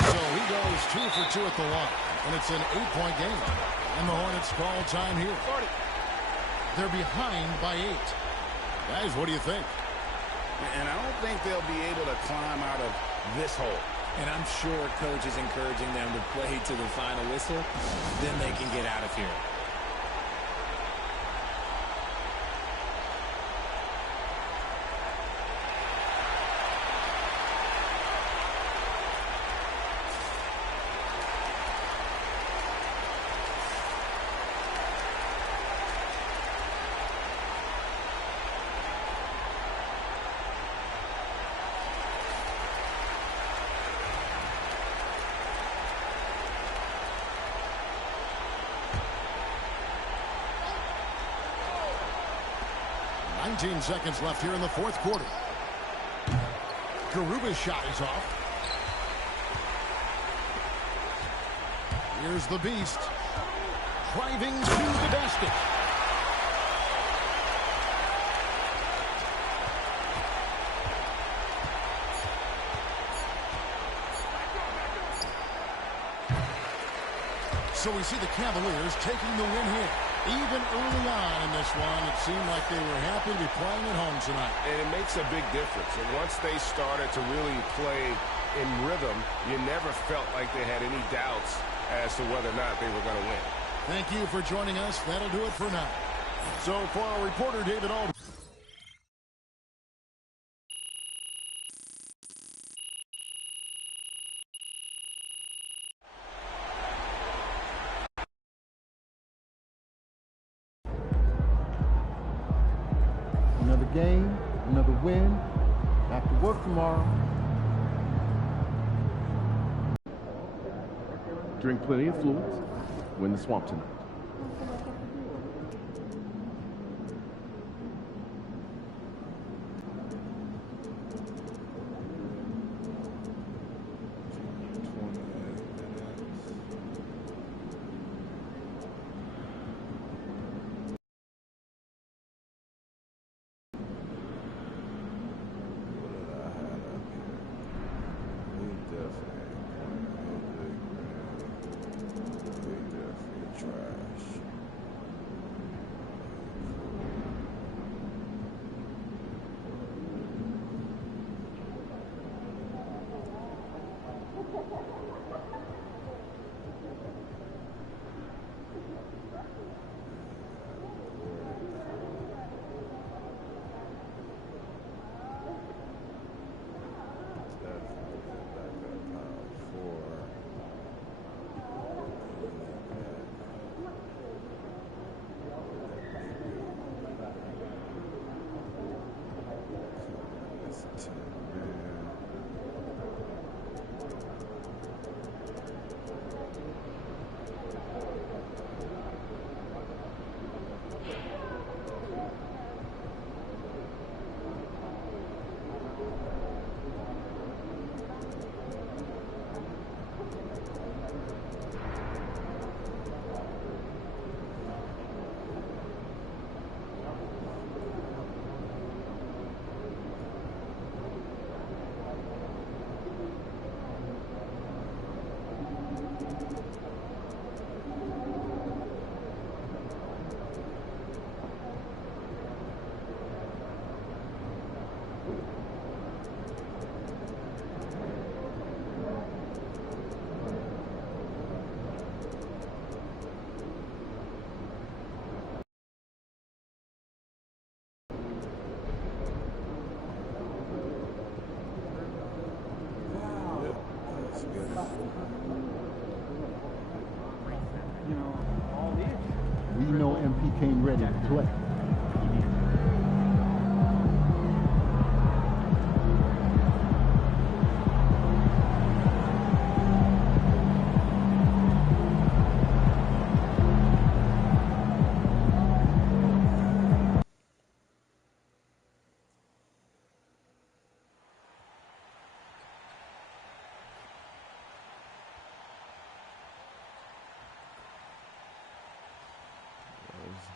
So he goes 2 for 2 at the line, and it's an 8-point game. And the Hornets call time here. They're behind by 8. Guys, what do you think? And I don't think they'll be able to climb out of this hole. And I'm sure coach is encouraging them to play to the final whistle. Then they can get out of here. Seconds left here in the fourth quarter. Garuba's shot is off. Here's the beast. Driving to the basket. So we see the Cavaliers taking the win here. Even early on in this one, it seemed like they were happy to be playing at home tonight. And it makes a big difference. And once they started to really play in rhythm, you never felt like they had any doubts as to whether or not they were going to win. Thank you for joining us. That'll do it for now. So for our reporter, David Aldridge. Another game, another win. Back to work tomorrow. Drink plenty of fluids. Win the swamp tonight. Trash. we know MP came ready to play.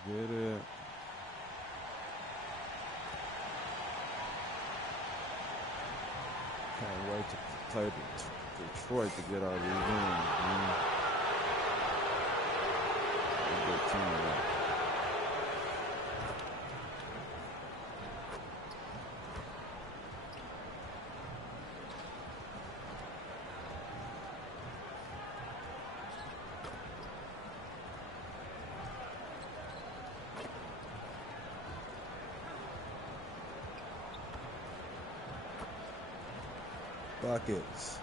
Get it. Can't wait to play Detroit to get our revenge, man. A good team of that. Buckets.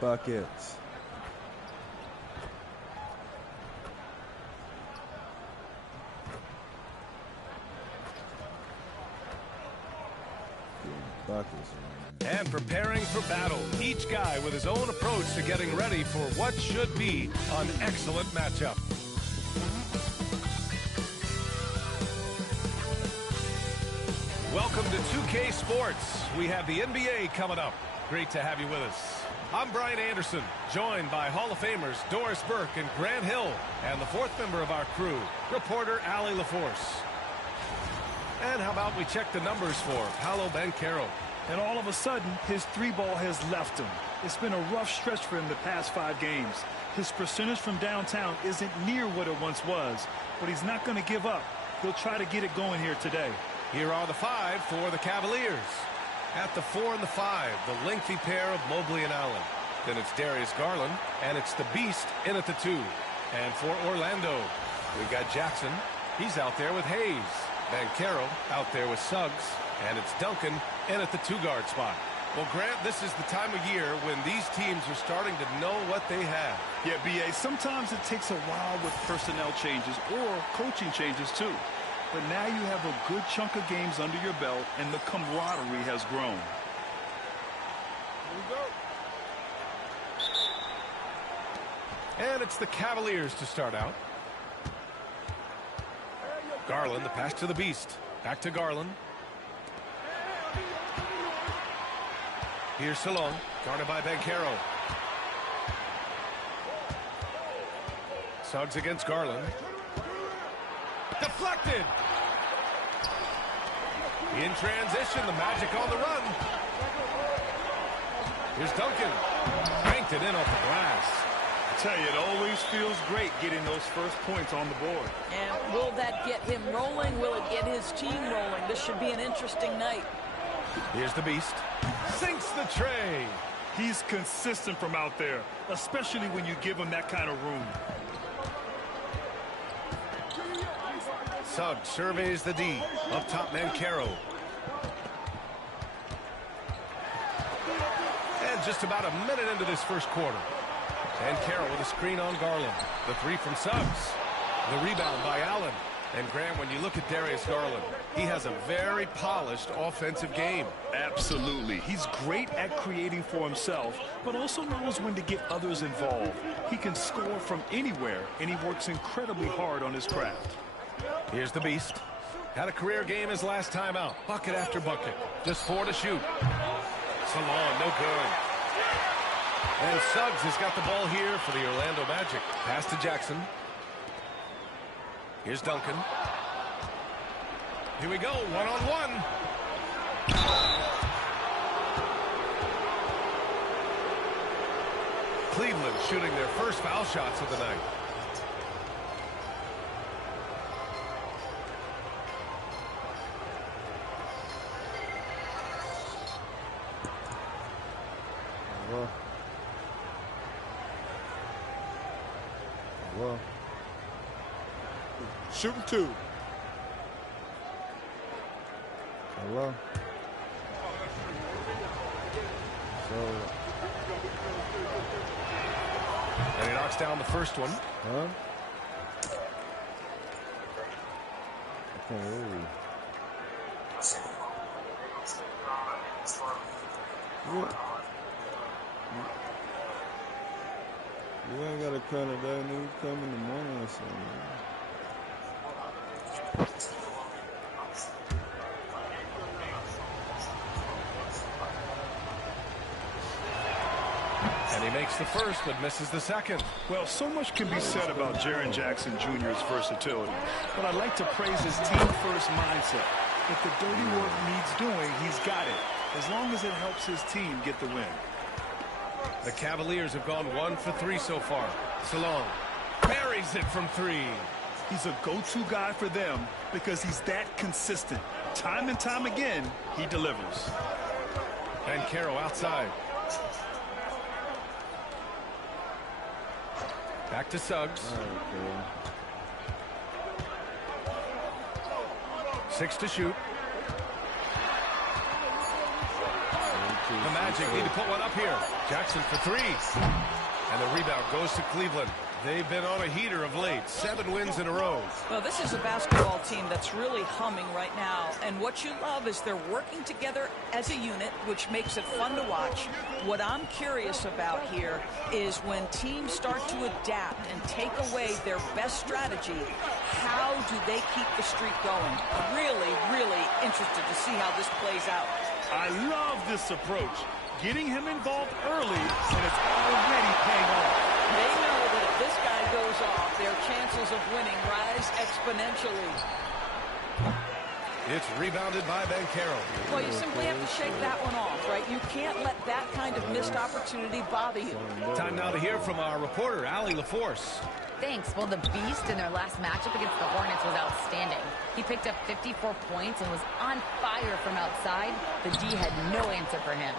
Buckets. Buckets, man. And preparing for battle. Each guy with his own approach to getting ready for what should be an excellent matchup. Welcome to 2K Sports. We have the NBA coming up. Great to have you with us. I'm Brian Anderson, joined by Hall of Famers Doris Burke and Grant Hill, and the fourth member of our crew, reporter Allie LaForce. And how about we check the numbers for Paolo Banchero? And all of a sudden, his three ball has left him. It's been a rough stretch for him the past 5 games. His percentage from downtown isn't near what it once was, but he's not going to give up. He'll try to get it going here today. Here are the 5 for the Cavaliers. At the 4 and the 5, the lengthy pair of Mobley and Allen. Then it's Darius Garland, and it's the Beast in at the 2. And for Orlando, we've got Jackson. He's out there with Hayes. Banchero out there with Suggs. And it's Duncan in at the 2-guard spot. Well, Grant, this is the time of year when these teams are starting to know what they have. Yeah, B.A., sometimes it takes a while with personnel changes or coaching changes, too. But now you have a good chunk of games under your belt, and the camaraderie has grown. Here we go. And it's the Cavaliers to start out. Garland, the pass to the Beast. Back to Garland. Here's Salon, guarded by Banchero. Suggs against Garland. Deflected. In transition, the Magic on the run. Here's Duncan. Banked it in off the glass. I tell you, it always feels great getting those first points on the board. And will that get him rolling? Will it get his team rolling? This should be an interesting night. Here's the Beast. Sinks the tray. He's consistent from out there, especially when you give him that kind of room. Suggs surveys the D. Up top, Banchero. And just about a minute into this first quarter. Banchero with a screen on Garland. The 3 from Suggs. The rebound by Allen. And Graham, when you look at Darius Garland, he has a very polished offensive game. Absolutely. He's great at creating for himself, but also knows when to get others involved. He can score from anywhere, and he works incredibly hard on his craft. Here's the Beast. Had a career game his last time out. Bucket after bucket. Just 4 to shoot. Salon, no good. And Suggs has got the ball here for the Orlando Magic. Pass to Jackson. Here's Duncan. Here we go, one-on-one. Cleveland shooting their first foul shots of the night. Well. Shooting 2. Hello. So And he knocks down the first one. Huh? Oh. What? You ain't got to cut it that new come in the morning or something. And he makes the first but misses the second. Well, so much can be said about Jaren Jackson Jr.'s versatility, but I'd like to praise his team-first mindset. If the dirty work needs doing, he's got it, as long as it helps his team get the win. The Cavaliers have gone 1 for 3 so far. Salon buries it from 3. He's a go-to guy for them because he's that consistent. Time and time again, he delivers. And Caro outside. Back to Suggs. Okay. 6 to shoot. The Magic need to put one up here. Jackson for 3. And the rebound goes to Cleveland. They've been on a heater of late. 7 wins in a row. Well, this is a basketball team that's really humming right now. And what you love is they're working together as a unit, which makes it fun to watch. What I'm curious about here is when teams start to adapt and take away their best strategy, how do they keep the streak going? Really, really interested to see how this plays out. I love this approach. Getting him involved early, and it's already paying off. They know that if this guy goes off, their chances of winning rise exponentially. It's rebounded by Bancaro. Well, you simply have to shake that one off, right? You can't let that kind of missed opportunity bother you. Time now to hear from our reporter, Allie LaForce. Thanks. Well, the Beast in their last matchup against the Hornets was outstanding. He picked up 54 points and was on fire from outside. The D had no answer for him.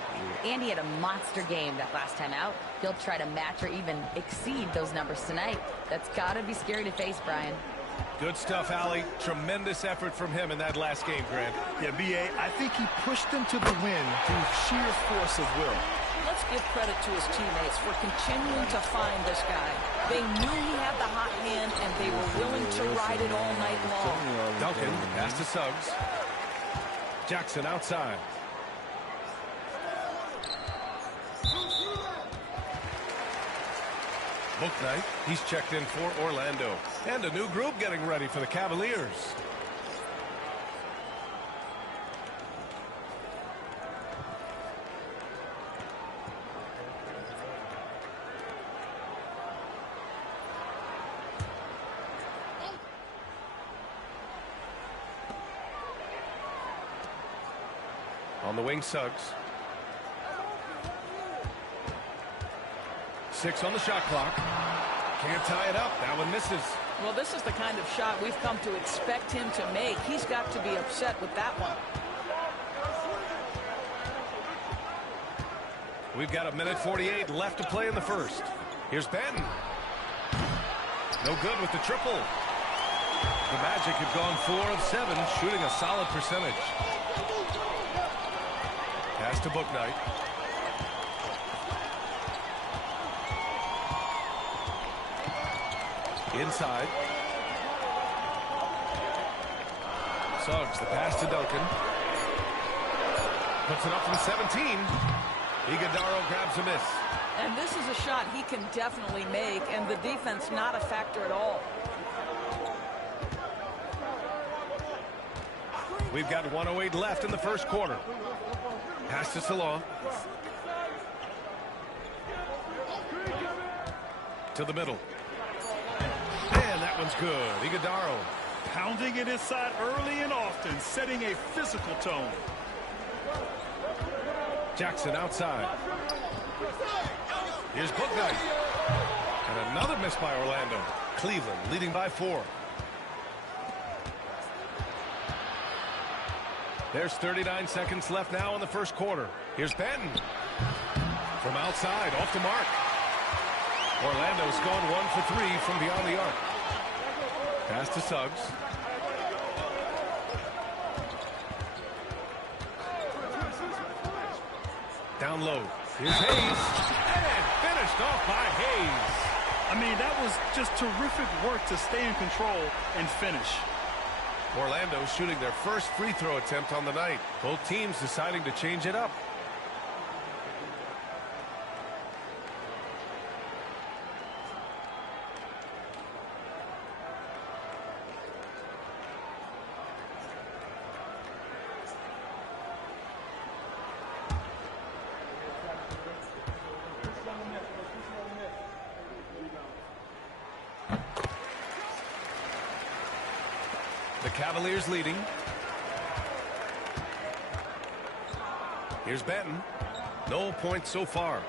And he had a monster game that last time out. He'll try to match or even exceed those numbers tonight. That's got to be scary to face, Brian. Good stuff, Allie. Tremendous effort from him in that last game, Grant. Yeah, B.A., I think he pushed them to the win through sheer force of will. Let's give credit to his teammates for continuing to find this guy. They knew he had the hot hand, and they were willing to ride it all night long. Duncan, pass to Suggs. Jackson outside. Booknight, he's checked in for Orlando. And a new group getting ready for the Cavaliers. On the wing, Suggs. 6 on the shot clock. Can't tie it up. That one misses. Well, this is the kind of shot we've come to expect him to make. He's got to be upset with that one. We've got 1:48 left to play in the first. Here's Benton. No good with the triple. The Magic have gone 4 of 7, shooting a solid percentage. Pass to Booknight. Inside. Suggs, the pass to Duncan. Puts it up from 17. Iguodaro grabs a miss. And this is a shot he can definitely make, and the defense not a factor at all. We've got 1:08 left in the first quarter. Pass to Salon. To the middle. And that one's good. Iguodaro. Pounding it inside early and often, setting a physical tone. Jackson outside. Here's Booknight. And another miss by Orlando. Cleveland leading by 4. There's 39 seconds left now in the first quarter. Here's Benton. From outside, off the mark. Orlando's gone 1 for 3 from beyond the arc. Pass to Suggs. Down low. Here's Hayes. And finished off by Hayes. I mean, that was just terrific work to stay in control and finish. Orlando shooting their first free throw attempt on the night. Both teams deciding to change it up. The Cavaliers leading. Here's Benton. No points so far.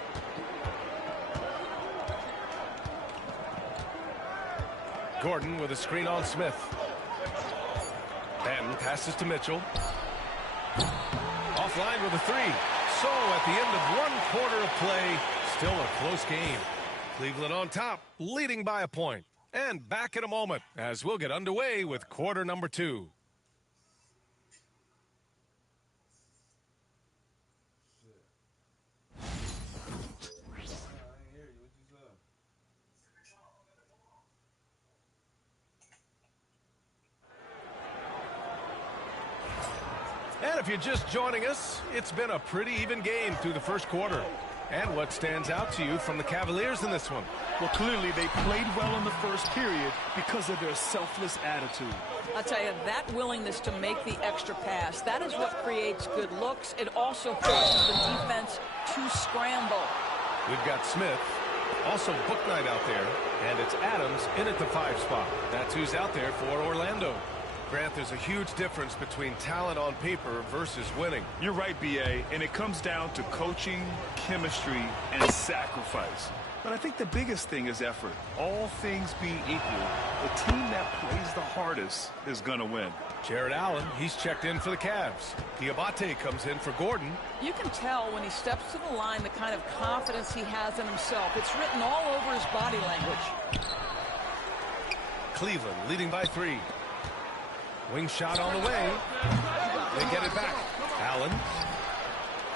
Gordon with a screen on Smith. Benton passes to Mitchell. Offline with a three. So at the end of 1 quarter of play, still a close game. Cleveland on top, leading by a point. And back in a moment as we'll get underway with quarter number 2. And if you're just joining us, it's been a pretty even game through the first quarter. And what stands out to you from the Cavaliers in this one? Well, clearly they played well in the first period because of their selfless attitude. I'll tell you, that willingness to make the extra pass, that is what creates good looks. It also forces the defense to scramble. We've got Smith, also Booknight out there, and it's Adams in at the 5 spot. That's who's out there for Orlando. Grant, there's a huge difference between talent on paper versus winning. You're right, B.A., and it comes down to coaching, chemistry, and sacrifice. But I think the biggest thing is effort. All things being equal, the team that plays the hardest is going to win. Jared Allen, he's checked in for the Cavs. Diabate comes in for Gordon. You can tell when he steps to the line the kind of confidence he has in himself. It's written all over his body language. Cleveland leading by 3. Wing shot on the way. They get it back. Allen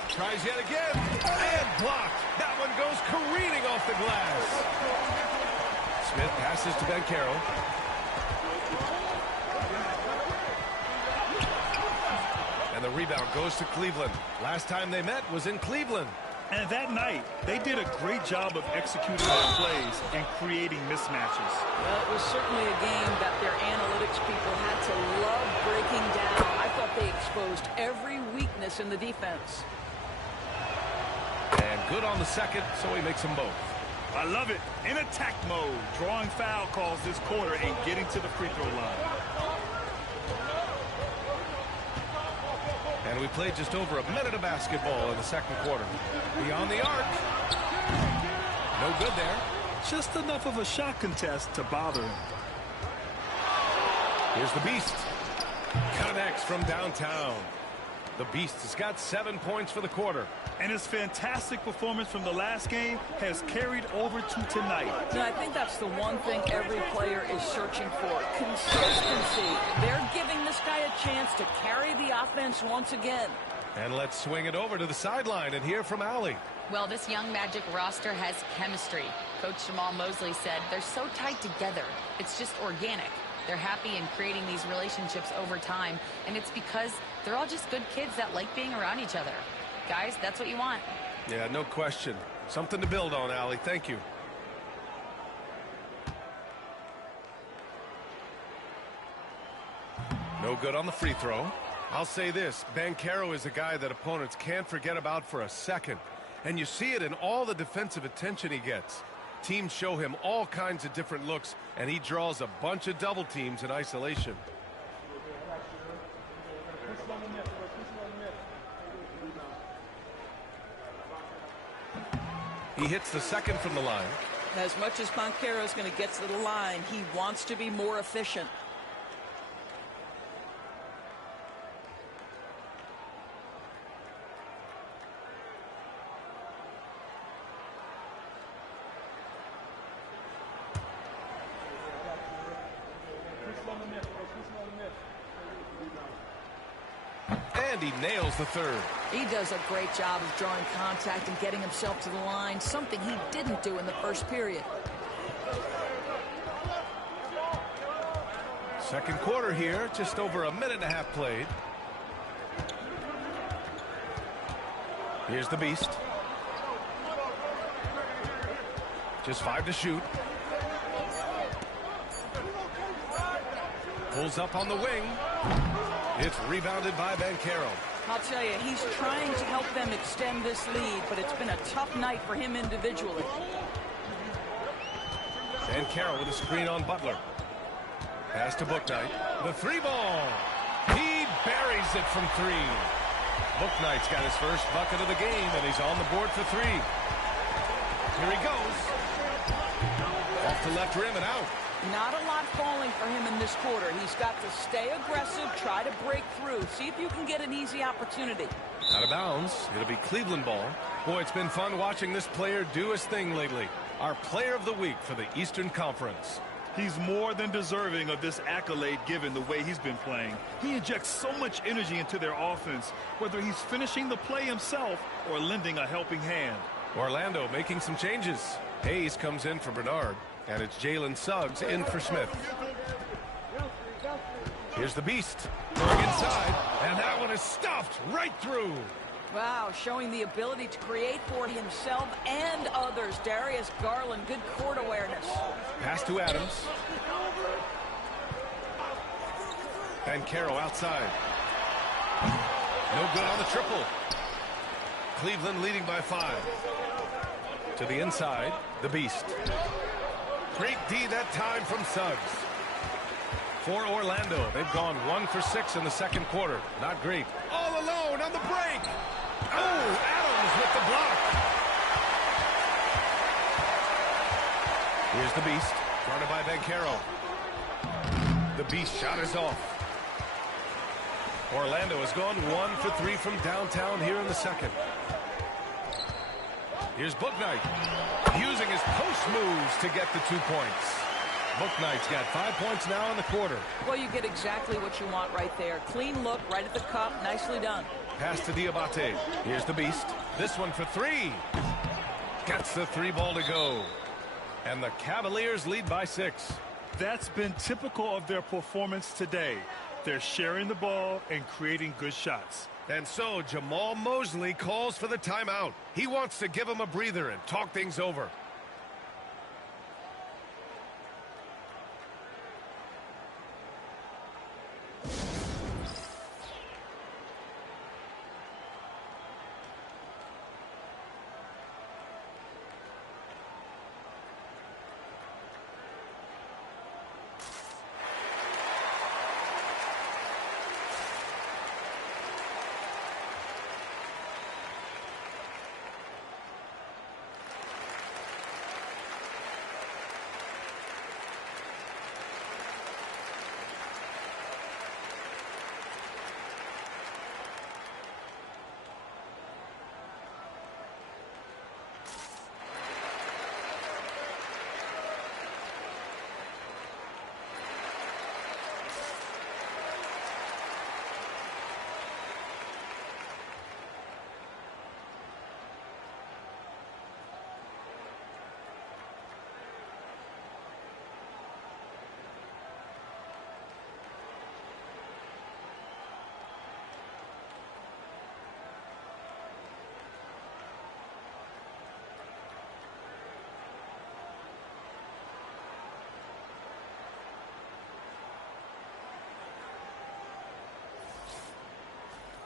tries yet again. And blocked. That one goes careening off the glass. Smith passes to Bankero. And the rebound goes to Cleveland. Last time they met was in Cleveland. And that night, they did a great job of executing their plays and creating mismatches. Well, it was certainly a game that their analytics people had to love breaking down. I thought they exposed every weakness in the defense. And good on the second, so he makes them both. I love it. In attack mode, drawing foul calls this quarter and getting to the free throw line. And we played just over a minute of basketball in the second quarter. Beyond the arc. No good there. Just enough of a shot contest to bother him. Here's the Beast. Connects from downtown. The Beast has got 7 points for the quarter. And his fantastic performance from the last game has carried over to tonight. And I think that's the one thing every player is searching for. Consistency. They're giving this guy a chance to carry the offense once again. And let's swing it over to the sideline and hear from Allie. Well, this young Magic roster has chemistry. Coach Jamal Mosley said they're so tight together. It's just organic. They're happy in creating these relationships over time, and it's because they're all just good kids that like being around each other. Guys, that's what you want. Yeah, no question. Something to build on, Allie. Thank you. No good on the free throw. I'll say this, Bankero is a guy that opponents can't forget about for a second. And you see it in all the defensive attention he gets. Teams show him all kinds of different looks, and he draws a bunch of double teams in isolation. He hits the second from the line. As much as Bankero is going to get to the line, he wants to be more efficient. And he nails the third. He does a great job of drawing contact and getting himself to the line, something he didn't do in the first period. Second quarter here, just over a minute and a half played. Here's the Beast. Just 5 to shoot. Pulls up on the wing. It's rebounded by Banchero. I'll tell you, he's trying to help them extend this lead, but it's been a tough night for him individually. Banchero with a screen on Butler. Pass to Bouknight. The 3-ball. He buries it from 3. Bouknight's got his first bucket of the game, and he's on the board for 3. Here he goes. Off the left rim and out. Not a lot falling for him in this quarter. He's got to stay aggressive, try to break through, see if you can get an easy opportunity. Out of bounds. It'll be Cleveland ball. Boy, it's been fun watching this player do his thing lately. Our player of the week for the Eastern Conference. He's more than deserving of this accolade given the way he's been playing. He injects so much energy into their offense, whether he's finishing the play himself or lending a helping hand. Orlando making some changes. Hayes comes in for Bernard, and it's Jalen Suggs in for Smith. Here's the Beast going inside, and that one is stuffed right through. Wow, showing the ability to create for himself and others. Darius Garland, good court awareness. Pass to Adams. Banchero outside. No good on the triple. Cleveland leading by 5. To the inside, the Beast. Great D that time from Suggs. For Orlando, they've gone 1 for 6 in the second quarter. Not great. All alone on the break. Oh, Adams with the block. Here's the Beast, guarded by Banchero. The Beast shot is off. Orlando has gone 1 for 3 from downtown here in the second. Here's Bouknight, using his post moves to get the 2 points. Bouknight's got 5 points now in the quarter. Well, you get exactly what you want right there. Clean look, right at the cup, nicely done. Pass to Diabate. Here's the Beast. This one for 3. Gets the 3-ball to go. And the Cavaliers lead by 6. That's been typical of their performance today. They're sharing the ball and creating good shots. And so Jamal Mosley calls for the timeout. He wants to give him a breather and talk things over.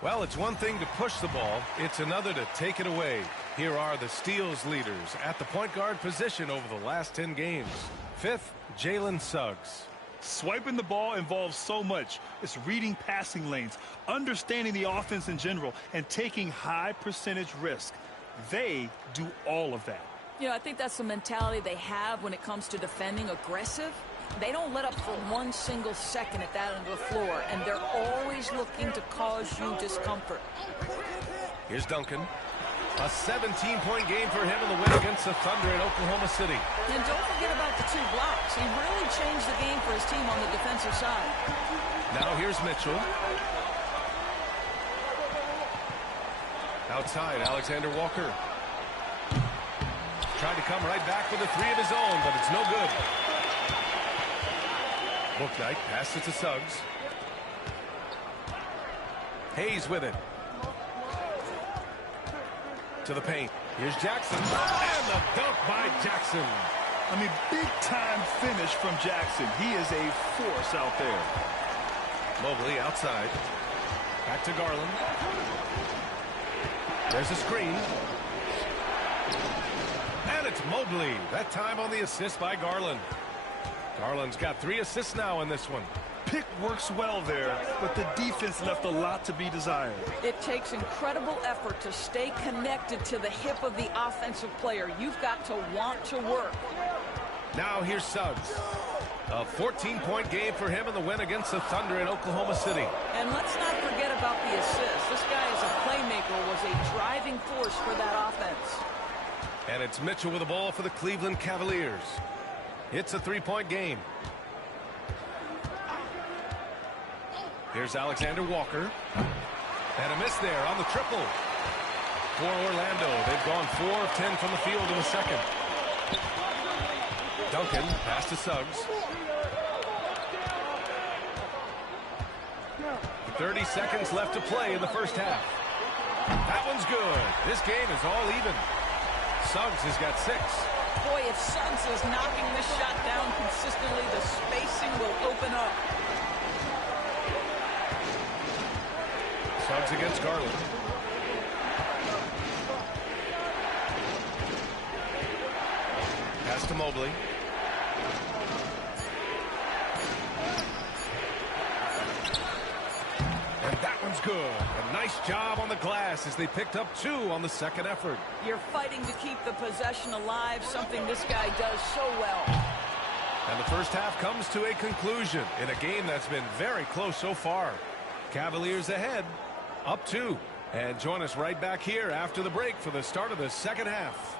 Well, it's one thing to push the ball. It's another to take it away. Here are the steals leaders at the point guard position over the last 10 games. 5th, Jalen Suggs. Swiping the ball involves so much. It's reading passing lanes, understanding the offense in general, and taking high percentage risk. They do all of that. You know, I think that's the mentality they have when it comes to defending aggressive. They don't let up for 1 single second at that end of the floor, and they're always looking to cause you discomfort. Here's Duncan. A 17-point game for him in the win against the Thunder in Oklahoma City. And don't forget about the 2 blocks. He really changed the game for his team on the defensive side. Now here's Mitchell. Outside, Alexander Walker. Tried to come right back with a 3 of his own, but it's no good. Booknight passes it to Suggs. Hayes with it. To the paint. Here's Jackson. And the dunk by Jackson. I mean, big-time finish from Jackson. He is a force out there. Mobley outside. Back to Garland. There's a screen. And it's Mobley. That time on the assist by Garland. Garland's got 3 assists now in this one. Pick works well there, but the defense left a lot to be desired. It takes incredible effort to stay connected to the hip of the offensive player. You've got to want to work. Now here's Suggs. A 14-point game for him in the win against the Thunder in Oklahoma City. And let's not forget about the assist. This guy is a playmaker, was a driving force for that offense. And it's Mitchell with the ball for the Cleveland Cavaliers. It's a 3-point game. Here's Alexander Walker. And a miss there on the triple. For Orlando, they've gone 4 of 10 from the field in the second. Duncan, pass to Suggs. 30 seconds left to play in the first half. That one's good. This game is all even. Suggs has got 6. Boy, if Suggs is knocking this shot down consistently, the spacing will open up. Suggs against Garland. Pass to Mobley. And that one's good. A nice job on the glass as they picked up 2 on the second effort. You're fighting to keep the possession alive, something this guy does so well. And the first half comes to a conclusion in a game that's been very close so far. Cavaliers ahead, up 2. And join us right back here after the break for the start of the second half.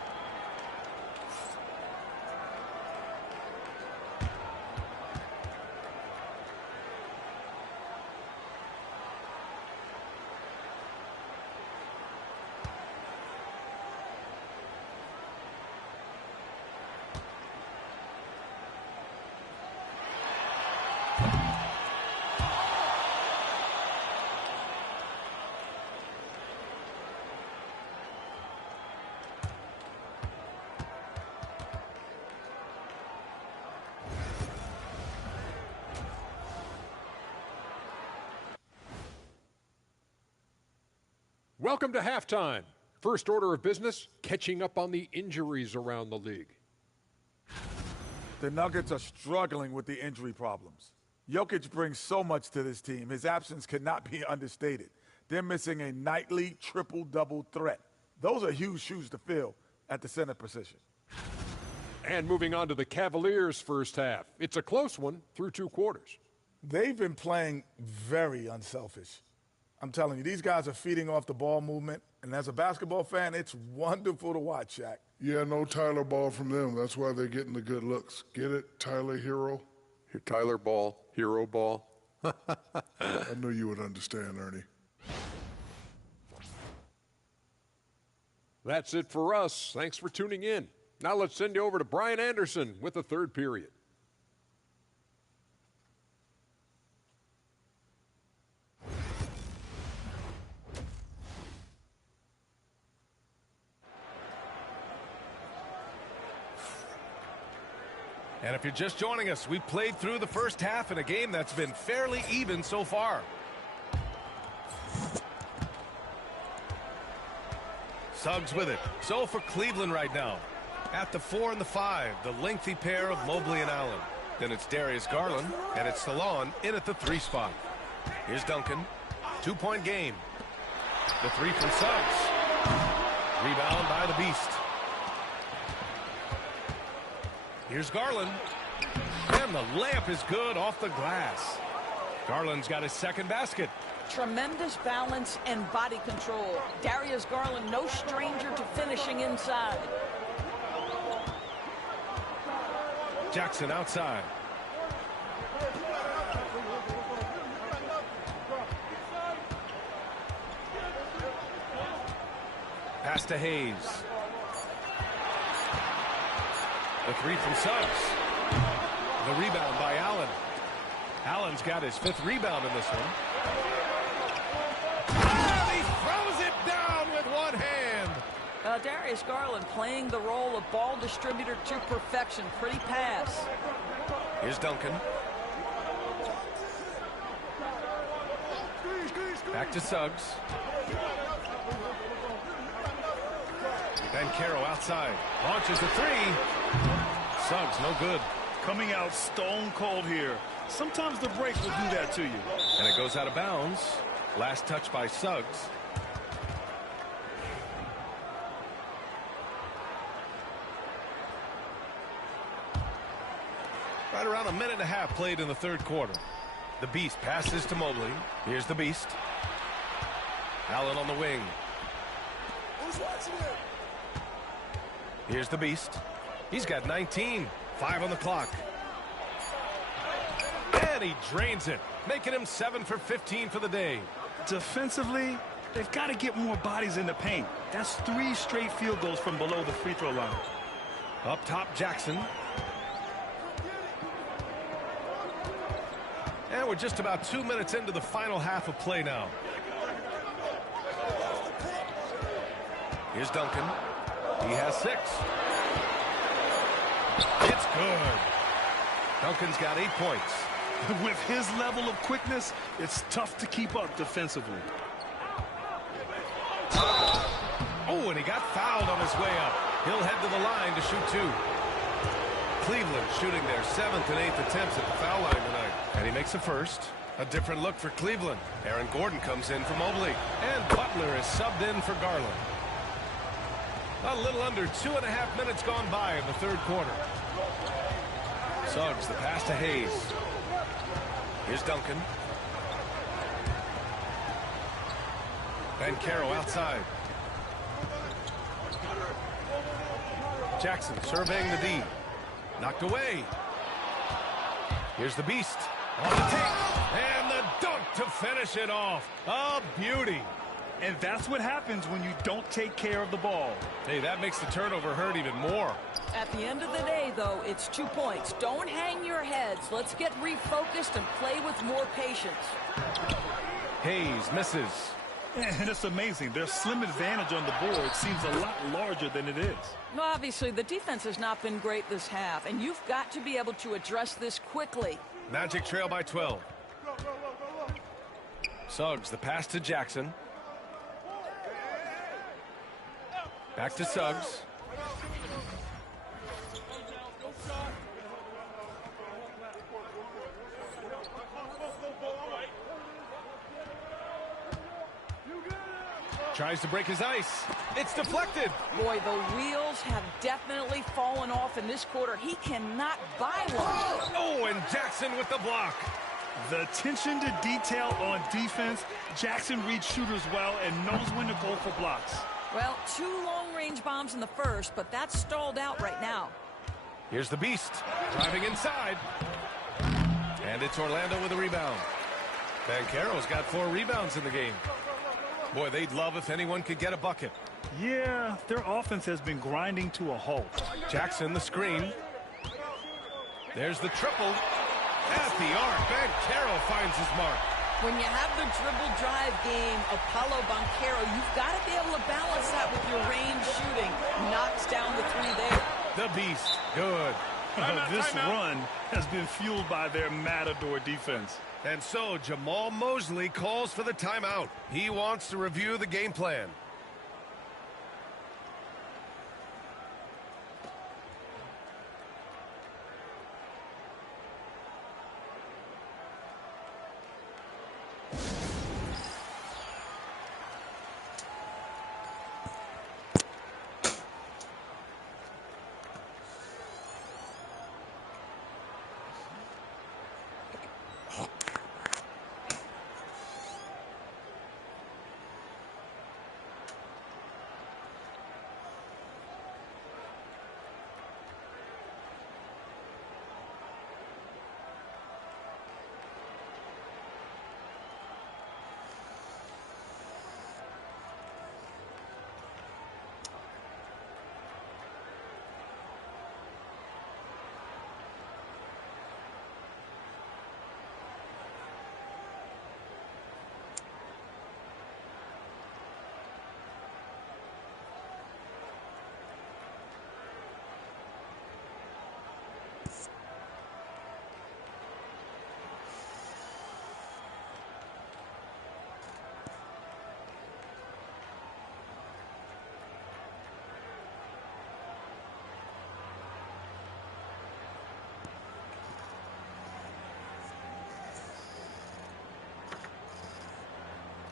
Welcome to halftime. First order of business, catching up on the injuries around the league. The Nuggets are struggling with the injury problems. Jokic brings so much to this team. His absence cannot be understated. They're missing a nightly triple-double threat. Those are huge shoes to fill at the center position. And moving on to the Cavaliers' first half. It's a close one through 2 quarters. They've been playing very unselfish. I'm telling you, these guys are feeding off the ball movement, and as a basketball fan, it's wonderful to watch, Shaq. Yeah, no Tyler Ball from them. That's why they're getting the good looks. Get it, Tyler Hero? Tyler Ball, Hero Ball. I knew you would understand, Ernie. That's it for us. Thanks for tuning in. Now let's send you over to Brian Anderson with the third period. And if you're just joining us, we played through the first half in a game that's been fairly even so far. Suggs with it. So for Cleveland right now. At the 4 and the 5, the lengthy pair of Mobley and Allen. Then it's Darius Garland, and it's Salon in at the 3 spot. Here's Duncan. 2-point game. The 3 from Suggs. Rebound by the Beast. Here's Garland. And the layup is good off the glass. Garland's got his second basket. Tremendous balance and body control. Darius Garland, no stranger to finishing inside. Jackson outside. Pass to Hayes. The 3 from Suggs. The rebound by Allen. Allen's got his 5th rebound in this one. And he throws it down with one hand. Darius Garland playing the role of ball distributor to perfection. Pretty pass. Here's Duncan. Back to Suggs. Banchero outside. Launches a 3. Suggs no good. Coming out stone cold here. Sometimes the break will do that to you. And it goes out of bounds. Last touch by Suggs. Right around a minute and a half played in the 3rd quarter. The Beast passes to Mobley. Here's the Beast. Allen on the wing. Who's watching it? Here's the Beast. He's got 19. 5 on the clock. And he drains it, making him 7 for 15 for the day. Defensively, they've got to get more bodies in the paint. That's 3 straight field goals from below the free throw line. Up top, Jackson. And we're just about 2 minutes into the final half of play now. Here's Duncan. He has 6. It's good. Duncan's got 8 points. With his level of quickness, it's tough to keep up defensively. Oh, and he got fouled on his way up. He'll head to the line to shoot 2. Cleveland shooting their 7th and 8th attempts at the foul line tonight. And he makes the first. A different look for Cleveland. Aaron Gordon comes in for Mobley. And Butler is subbed in for Garland. A little under 2.5 minutes gone by in the 3rd quarter. Suggs, the pass to Hayes. Here's Duncan. Banchero outside. Jackson surveying the D. Knocked away. Here's the Beast. On the take. And the dunk to finish it off. A beauty. And that's what happens when you don't take care of the ball. Hey, that makes the turnover hurt even more. At the end of the day, though, it's 2 points. Don't hang your heads. Let's get refocused and play with more patience. Hayes misses. And it's amazing. Their slim advantage on the board seems a lot larger than it is. Well, obviously, the defense has not been great this half, and you've got to be able to address this quickly. Magic trail by 12. Suggs, the pass to Jackson. Back to Suggs. Tries to break his ice. It's deflected. Boy, the wheels have definitely fallen off in this quarter. He cannot buy one. Oh, and Jackson with the block. The attention to detail on defense. Jackson reads shooters well and knows when to go for blocks. Well, 2 long-range bombs in the first, but that's stalled out right now. Here's the Beast driving inside. And it's Orlando with a rebound. Banchero's got 4 rebounds in the game. Boy, they'd love if anyone could get a bucket. Yeah, their offense has been grinding to a halt. Jackson, the screen. There's the triple. At the arc, Banchero finds his mark. When you have the dribble drive game of Paolo Banchero, you've got to be able to balance that with your range shooting. Knocks down the 3 there. The Beast, good. This run has been fueled by their Matador defense. And so Jamal Mosley calls for the timeout. He wants to review the game plan.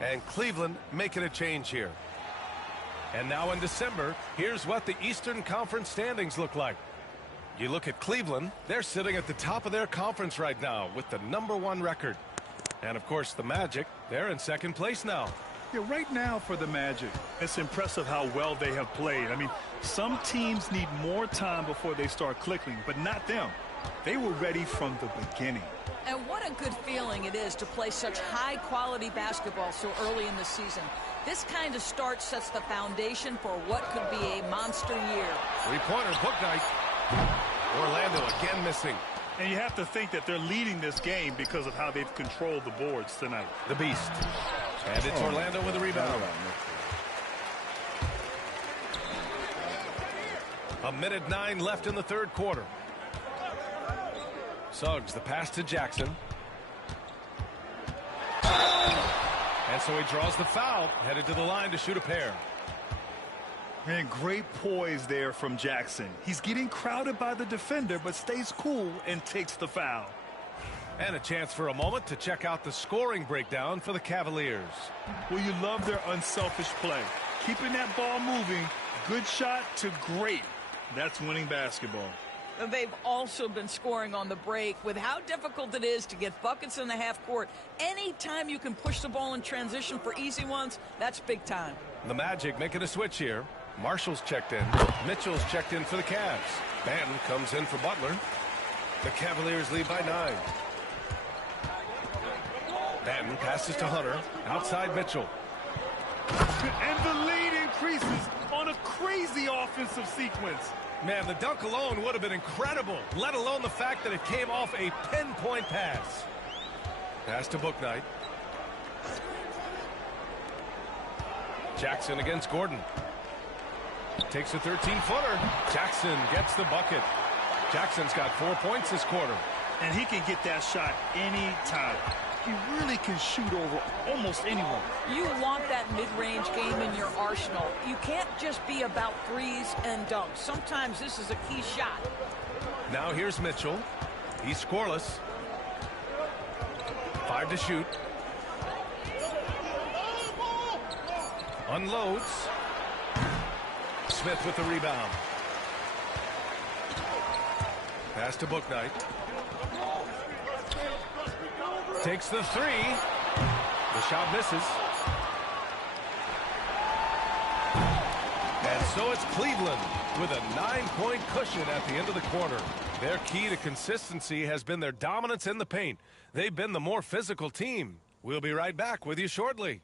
And Cleveland making a change here. And now in December, here's what the Eastern Conference standings look like. You look at Cleveland, they're sitting at the top of their conference right now with the #1 record. And of course the Magic, they're in second place now. Yeah, right now for the Magic, it's impressive how well they have played. I mean, some teams need more time before they start clicking, but not them. They were ready from the beginning. And what a good feeling it is to play such high-quality basketball so early in the season. This kind of start sets the foundation for what could be a monster year. Three-pointer, Bouknight. Orlando again missing. And you have to think that they're leading this game because of how they've controlled the boards tonight. The Beast. And it's Orlando with a rebound. A minute 9 left in the third quarter. Suggs, the pass to Jackson. And so he draws the foul, headed to the line to shoot a pair. Man, great poise there from Jackson. He's getting crowded by the defender, but stays cool and takes the foul. And a chance for a moment to check out the scoring breakdown for the Cavaliers. Well, you love their unselfish play. Keeping that ball moving, good shot to great. That's winning basketball. They've also been scoring on the break. With how difficult it is to get buckets in the half court, anytime you can push the ball in transition for easy ones, that's big time. The Magic making a switch here. Marshall's checked in. Mitchell's checked in for the Cavs. Banton comes in for Butler. The Cavaliers lead by 9. Banton passes to Hunter. Outside Mitchell. And the lead increases on a crazy offensive sequence. Man, the dunk alone would have been incredible, let alone the fact that it came off a pinpoint pass. Pass to Bouknight. Jackson against Gordon. Takes a 13-footer. Jackson gets the bucket. Jackson's got 4 points this quarter. And he can get that shot anytime. He really can shoot over almost anyone. You want that mid-range game in your arsenal. You can't just be about threes and dunks. Sometimes this is a key shot. Now here's Mitchell. He's scoreless. 5 to shoot. Unloads. Smith with the rebound. Pass to Bouknight. Takes the 3. The shot misses. And so it's Cleveland with a 9-point cushion at the end of the quarter. Their key to consistency has been their dominance in the paint. They've been the more physical team. We'll be right back with you shortly.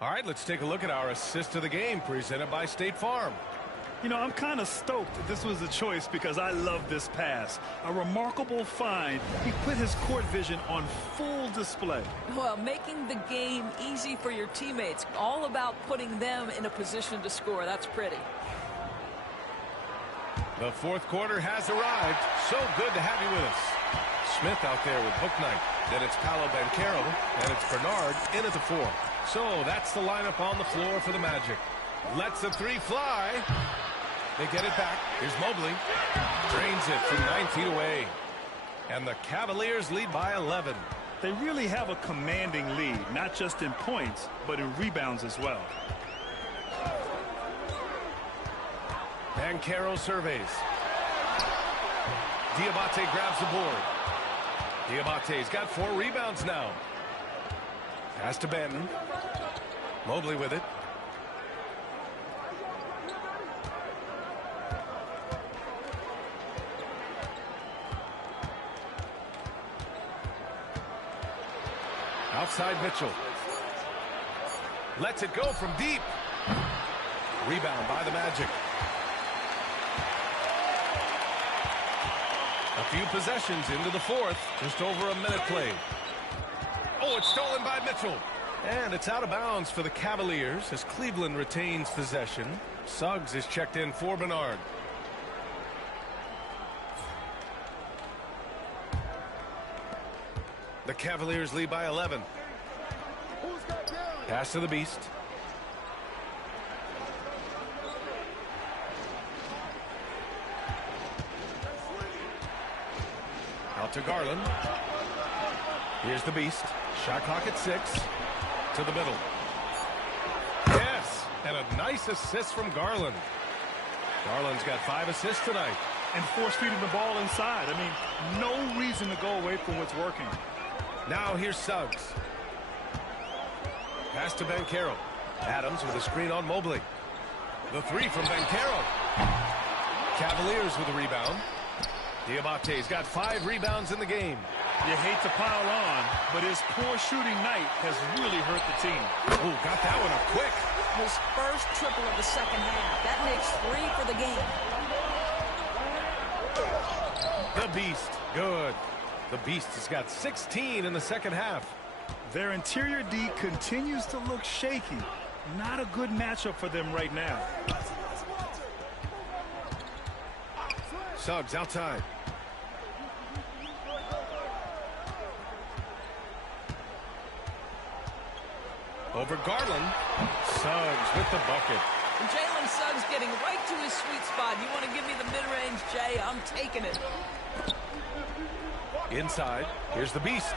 All right, let's take a look at our assist of the game presented by State Farm. You know, I'm kind of stoked that this was a choice because I love this pass. A remarkable find. He put his court vision on full display. Well, making the game easy for your teammates. All about putting them in a position to score. That's pretty. The fourth quarter has arrived. So good to have you with us. Smith out there with Bouknight. Then it's Paolo Banchero. And it's Bernard in at the 4. So that's the lineup on the floor for the Magic. Lets the 3 fly. They get it back. Here's Mobley. Drains it from 9 feet away. And the Cavaliers lead by 11. They really have a commanding lead, not just in points, but in rebounds as well. Banchero surveys. Diabate grabs the board. Diabate's got 4 rebounds now. Pass to Banton. Mobley with it. Outside Mitchell. Lets it go from deep. Rebound by the Magic. A few possessions into the fourth. Just over a minute played. Oh, it's stolen by Mitchell. And it's out of bounds for the Cavaliers as Cleveland retains possession. Suggs is checked in for Bernard. The Cavaliers lead by 11. Pass to the Beast. Out to Garland. Here's the Beast. Shot clock at 6. To the middle. Yes! And a nice assist from Garland. Garland's got 5 assists tonight. And force-feeding the ball inside. I mean, no reason to go away from what's working. Now here's Suggs. Pass to Banchero. Adams with a screen on Mobley. The 3 from Banchero. Cavaliers with a rebound. Diabate's got 5 rebounds in the game. You hate to pile on, but his poor shooting night has really hurt the team. Oh, got that one up quick. His first triple of the second half. That makes 3 for the game. The Beast, good. The Beast has got 16 in the second half. Their interior D continues to look shaky. Not a good matchup for them right now. Suggs outside. Over Garland. Suggs with the bucket. And Jalen Suggs getting right to his sweet spot. You want to give me the mid-range, Jay? I'm taking it. Inside. Here's the Beast.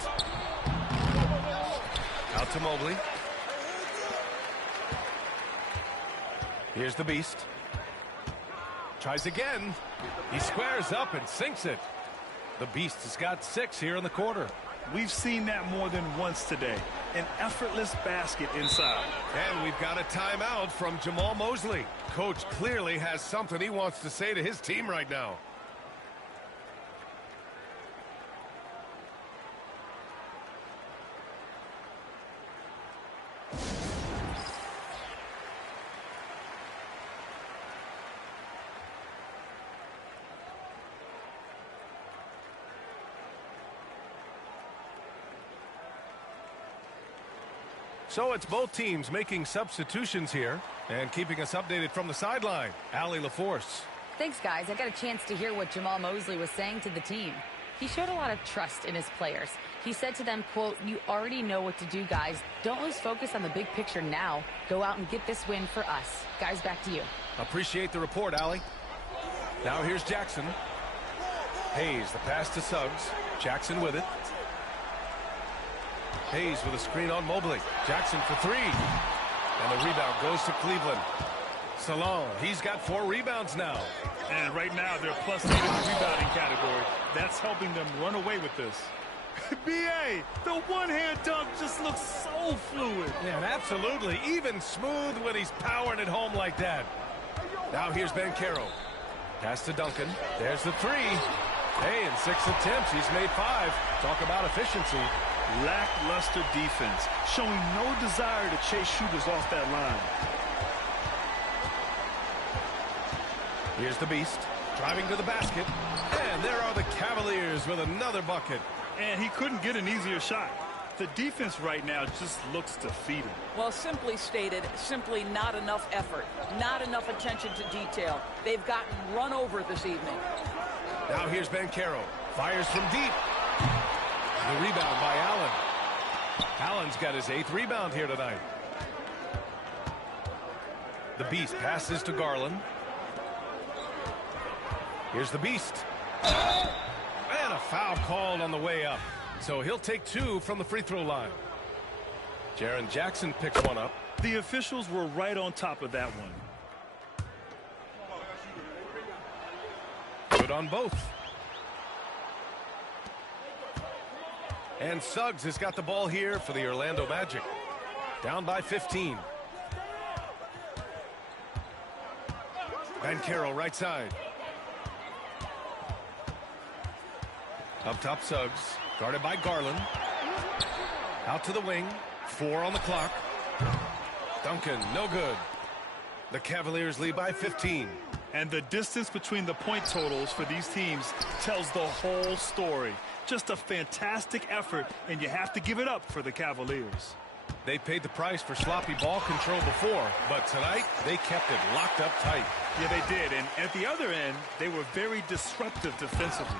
Out to Mobley. Here's the Beast. Tries again. He squares up and sinks it. The Beast has got 6 here in the quarter. We've seen that more than once today. An effortless basket inside. And we've got a timeout from Jamal Mosley. Coach clearly has something he wants to say to his team right now. So it's both teams making substitutions here and keeping us updated from the sideline. Allie LaForce. Thanks, guys. I got a chance to hear what Jamal Mosley was saying to the team. He showed a lot of trust in his players. He said to them, quote, "You already know what to do, guys. Don't lose focus on the big picture now. Go out and get this win for us." Guys, back to you. Appreciate the report, Allie. Now here's Jackson. Hayes, the pass to Suggs. Jackson with it. Hayes with a screen on Mobley. Jackson for 3. And the rebound goes to Cleveland. Salon, he's got 4 rebounds now. And right now, they're +8 in the rebounding category. That's helping them run away with this. B.A., the one-hand dunk just looks so fluid. Yeah, absolutely. Even smooth when he's powering it home like that. Now here's Banchero. Pass to Duncan. There's the 3. Hey, in 6 attempts, he's made 5. Talk about efficiency. Lackluster defense, showing no desire to chase shooters off that line. Here's the Beast, driving to the basket. And there are the Cavaliers with another bucket. And he couldn't get an easier shot. The defense right now just looks defeated. Well, simply stated, simply not enough effort, not enough attention to detail. They've gotten run over this evening. Now here's Banchero, fires from deep. The rebound by Allen. Allen's got his 8th rebound here tonight. The Beast passes to Garland. Here's the Beast. And a foul called on the way up. So he'll take 2 from the free throw line. Jaren Jackson picks one up. The officials were right on top of that one. Good on both. And Suggs has got the ball here for the Orlando Magic. Down by 15. Banchero right side. Up top Suggs. Guarded by Garland. Out to the wing. 4 on the clock. Duncan, no good. The Cavaliers lead by 15. And the distance between the point totals for these teams tells the whole story. Just a fantastic effort, and you have to give it up for the Cavaliers. They paid the price for sloppy ball control before, but tonight they kept it locked up tight. Yeah, they did, and at the other end, they were very disruptive defensively.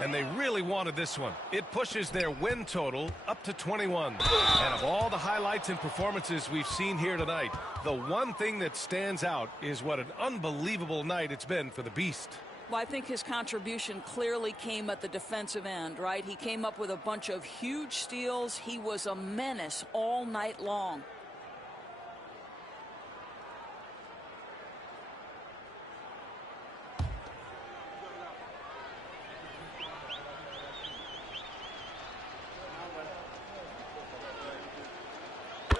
And they really wanted this one. It pushes their win total up to 21. And of all the highlights and performances we've seen here tonight, the one thing that stands out is what an unbelievable night it's been for the Beast. Well, I think his contribution clearly came at the defensive end, right? He came up with a bunch of huge steals. He was a menace all night long.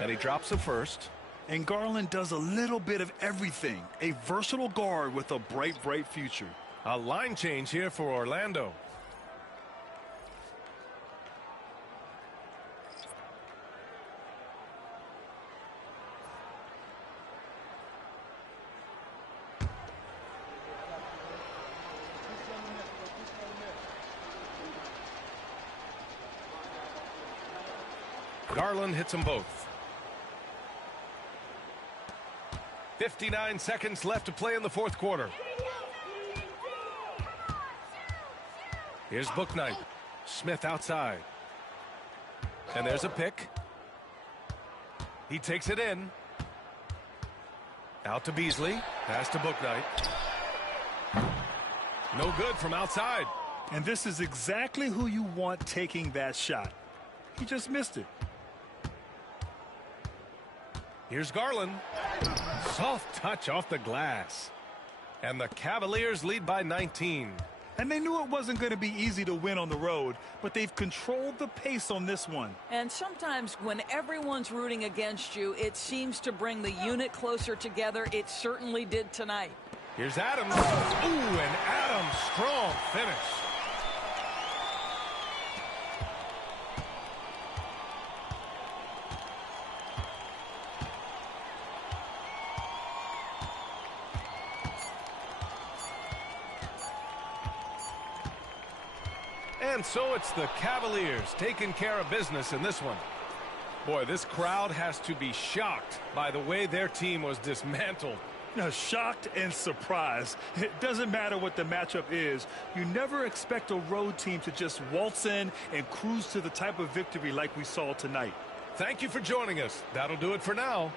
And he drops the first. And Garland does a little bit of everything. A versatile guard with a bright, bright future. A line change here for Orlando. Garland hits them both. 59 seconds left to play in the fourth quarter. Here's Bouknight. Smith outside. And there's a pick. He takes it in. Out to Beasley. Pass to Bouknight. No good from outside. And this is exactly who you want taking that shot. He just missed it. Here's Garland. Soft touch off the glass. And the Cavaliers lead by 19. And they knew it wasn't going to be easy to win on the road, but they've controlled the pace on this one. And sometimes when everyone's rooting against you, it seems to bring the unit closer together. It certainly did tonight. Here's Adams. Ooh, and Adams, strong finish. And so it's the Cavaliers taking care of business in this one. Boy, this crowd has to be shocked by the way their team was dismantled. Shocked and surprised. It doesn't matter what the matchup is. You never expect a road team to just waltz in and cruise to the type of victory like we saw tonight. Thank you for joining us. That'll do it for now.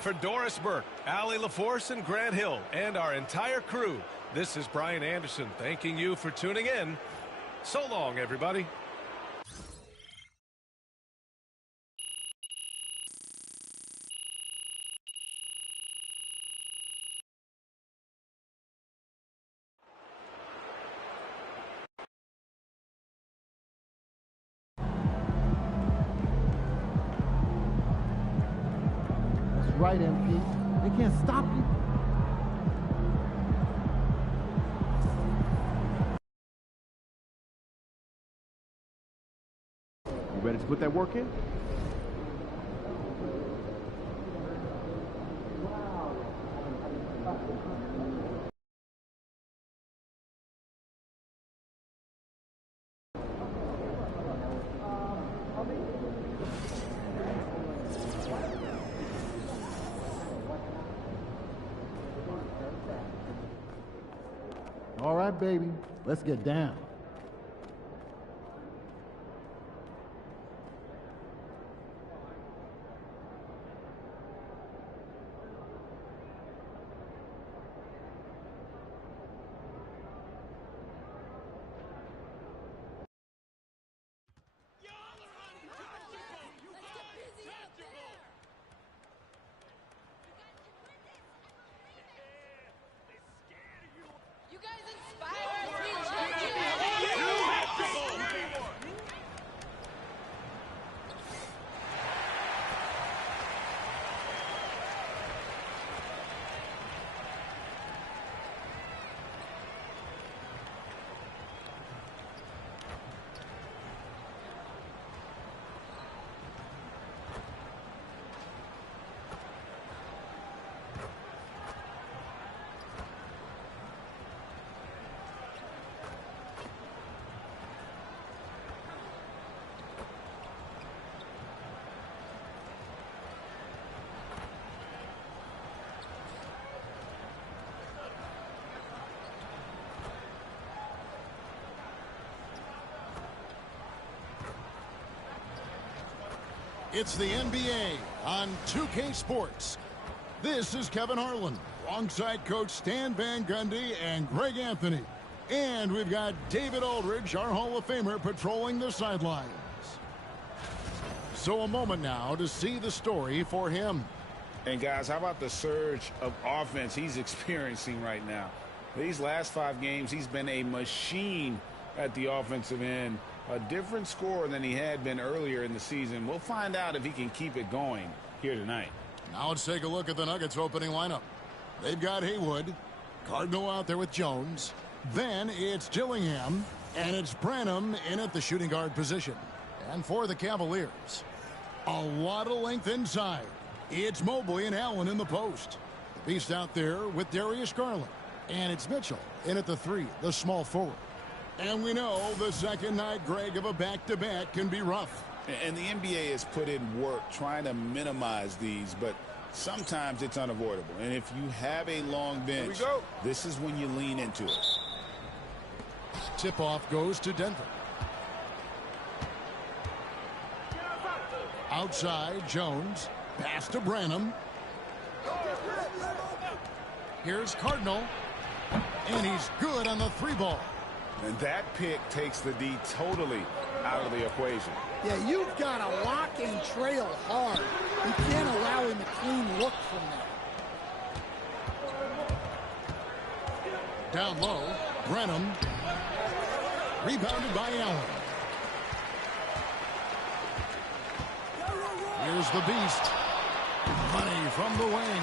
For Doris Burke, Allie LaForce, and Grant Hill, and our entire crew, this is Brian Anderson thanking you for tuning in. So long, everybody. That's right, MP. They can't stop you. Ready to put that work in? All right, baby. Let's get down. You guys inspire us. We love you. It's the NBA on 2K Sports. This is Kevin Harlan, alongside Coach Stan Van Gundy and Greg Anthony. And we've got David Aldridge, our Hall of Famer, patrolling the sidelines. So a moment now to see the story for him. And guys, how about the surge of offense he's experiencing right now? These last 5 games, he's been a machine at the offensive end. A different scorer than he had been earlier in the season. We'll find out if he can keep it going here tonight. Now let's take a look at the Nuggets opening lineup. They've got Haywood, Cardinal out there with Jones. Then it's Dillingham, and it's Branham in at the shooting guard position. And for the Cavaliers, a lot of length inside. It's Mobley and Allen in the post. The Beast out there with Darius Garland. And it's Mitchell in at the 3, the small forward. And we know the second night, Greg, of a back-to-back can be rough. And the NBA has put in work trying to minimize these, but sometimes it's unavoidable. And if you have a long bench, this is when you lean into it. Tip-off goes to Denver. Outside, Jones. Pass to Branham. Here's Cardinal. And he's good on the 3-ball. And that pick takes the D totally out of the equation. Yeah, you've got to lock and trail hard. You can't allow him a clean look from that. Down low, Branham. Rebounded by Allen. Here's the Beast. Money from the wing.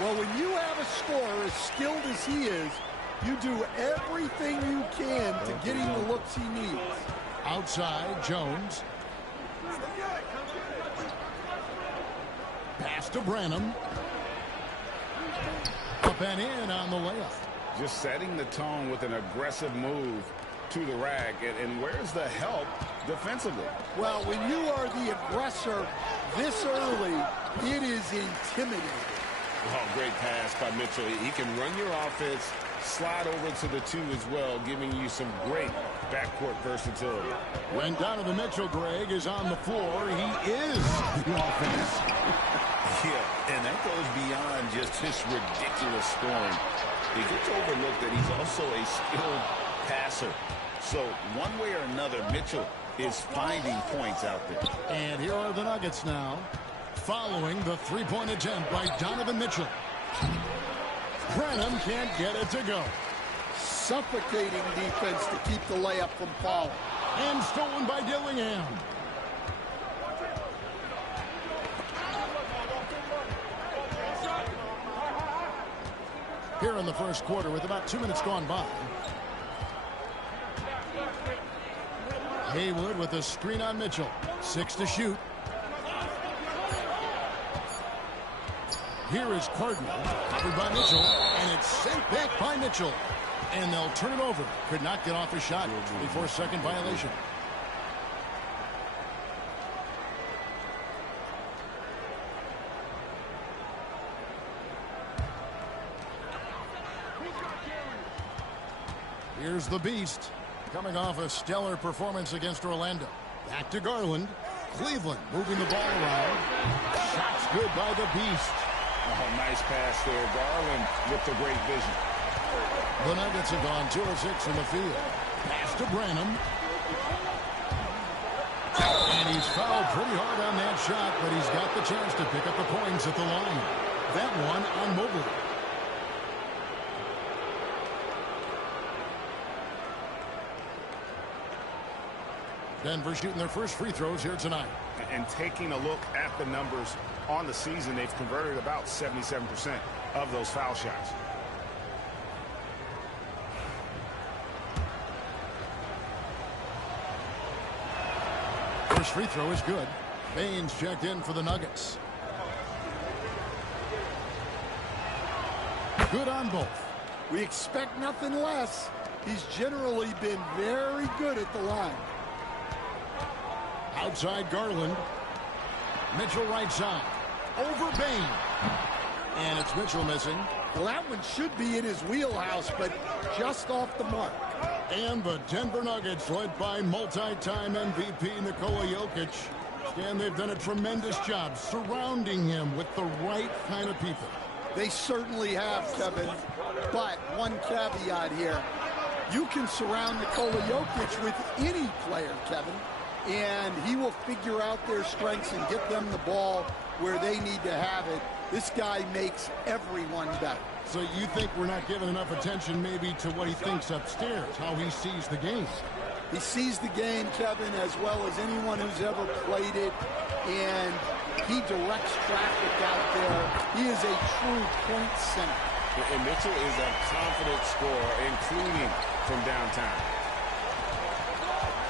Well, when you have a scorer as skilled as he is, you do everything you can to get him the looks he needs. Outside, Jones. Pass to Branham. Up and in on the layup. Just setting the tone with an aggressive move to the rack. And where's the help defensively? Well, when you are the aggressor this early, it is intimidating. Oh, great pass by Mitchell. He can run your offense, slide over to the 2 as well, giving you some great backcourt versatility. When Donovan Mitchell, Greg, is on the floor, he is the offense. Yeah, and that goes beyond just his ridiculous scoring. It gets overlooked that he's also a skilled passer. So one way or another, Mitchell is finding points out there. And here are the Nuggets now, following the 3-point attempt by Donovan Mitchell. Branham can't get it to go. Suffocating defense to keep the layup from falling. And stolen by Dillingham. Here in the first quarter with about 2 minutes gone by. Haywood with a screen on Mitchell. 6 to shoot. Here is Cardinal, covered by Mitchell, and it's sent back by Mitchell. And they'll turn it over. Could not get off a shot before second violation. Here's the Beast, coming off a stellar performance against Orlando. Back to Garland. Cleveland moving the ball around. Shots good by the Beast. Oh, nice pass there. Garland with the great vision. The Nuggets have gone 2 of 6 in the field. Pass to Branham. And he's fouled pretty hard on that shot, but he's got the chance to pick up the points at the line. That one on Mobley. Denver shooting their first free throws here tonight. And taking a look at the numbers on the season, they've converted about 77% of those foul shots. First free throw is good. Baines checked in for the Nuggets. Good on both. We expect nothing less. He's generally been very good at the line. Outside Garland. Mitchell right side. Over Bain. And it's Mitchell missing. Well, that one should be in his wheelhouse, but just off the mark. And the Denver Nuggets, led by multi-time MVP Nikola Jokic, And they've done a tremendous job surrounding him with the right kind of people. They certainly have, Kevin. But one caveat here. You can surround Nikola Jokic with any player, Kevin, and he will figure out their strengths and get them the ball where they need to have it. This guy makes everyone better. So you think we're not giving enough attention maybe to what he thinks upstairs, how he sees the game? He sees the game, Kevin, as well as anyone who's ever played it, and he directs traffic out there. He is a true point center. And Mitchell is a confident scorer, including from downtown.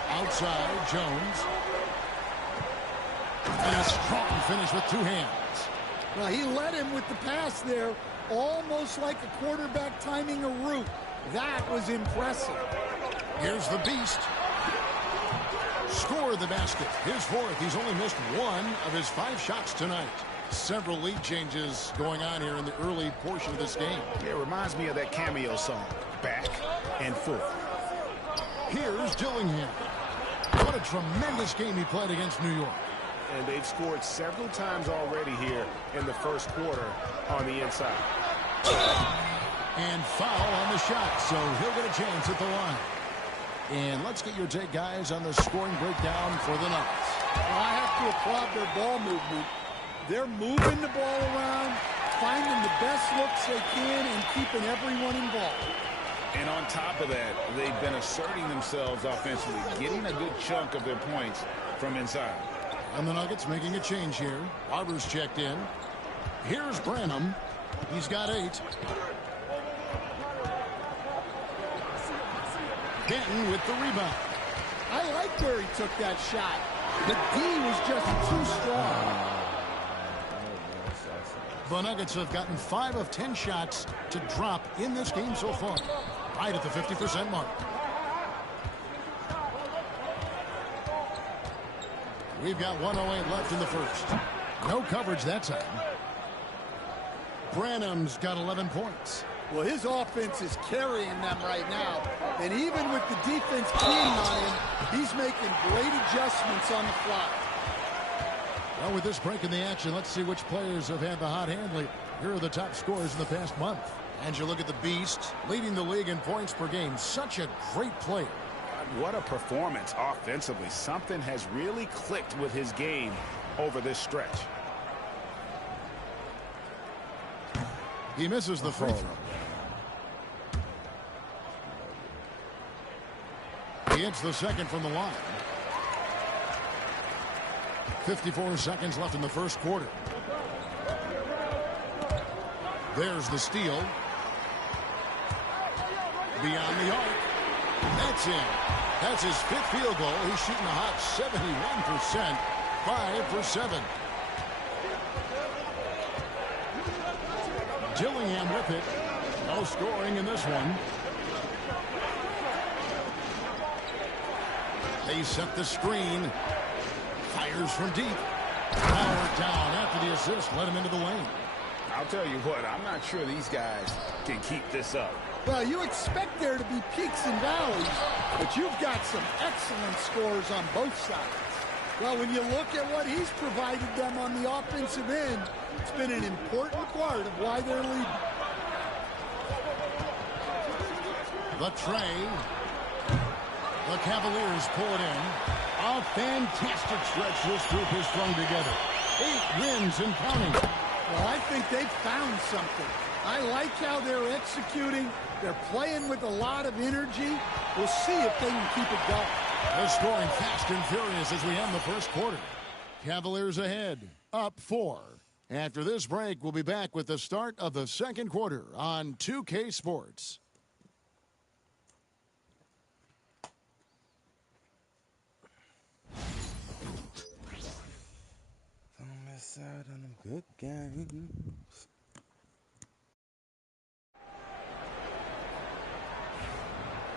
Outside, Jones. And a strong finish with two hands. Well, he led him with the pass there, almost like a quarterback timing a route. That was impressive. Here's the beast. Score the basket. His fourth. He's only missed one of his 5 shots tonight. Several lead changes going on here in the early portion of this game. Yeah, it reminds me of that cameo song, Back and Forth. Here's Dillingham. What a tremendous game he played against New York. And they've scored several times already here in the first quarter on the inside. And foul on the shot, so he'll get a chance at the line. And let's get your take, guys, on the scoring breakdown for the Nuggets. Well, I have to applaud their ball movement. They're moving the ball around, finding the best looks they can, and keeping everyone involved. And on top of that, they've been asserting themselves offensively, getting a good chunk of their points from inside. And the Nuggets making a change here. Barber's checked in. Here's Branham. He's got 8. Denton with the rebound. I like where he took that shot. The D was just too strong. The Nuggets have gotten 5 of 10 shots to drop in this game so far. Right at the 50% mark. We've got 1:08 left in the first. No coverage that time. Branham's got 11 points. Well, his offense is carrying them right now. And even with the defense keying on him, he's making great adjustments on the fly. Well, with this break in the action, let's see which players have had the hot hand lately. Here are the top scorers in the past month. And you look at the beast, leading the league in points per game. Such a great player. What a performance offensively. Something has really clicked with his game over this stretch. He misses the free throw. He hits the second from the line. 54 seconds left in the first quarter. There's the steal. Beyond the arc. That's in. That's his 5th field goal. He's shooting a hot 71%. 5 for 7. Dillingham with it. No scoring in this one. They set the screen. Fires from deep. Powered down after the assist. Let him into the lane. I'll tell you what, I'm not sure these guys can keep this up. Well, you expect there to be peaks and valleys, but you've got some excellent scores on both sides. Well, when you look at what he's provided them on the offensive end, it's been an important part of why they're leading. The tray. The Cavaliers pull it in. A fantastic stretch this group has strung together. 8 wins and counting. Well, I think they've found something. I like how they're executing. They're playing with a lot of energy. We'll see if they can keep it going. They're scoring fast and furious as we end the first quarter. Cavaliers ahead, up 4. After this break, we'll be back with the start of the second quarter on 2K Sports. Don't miss out on them good games.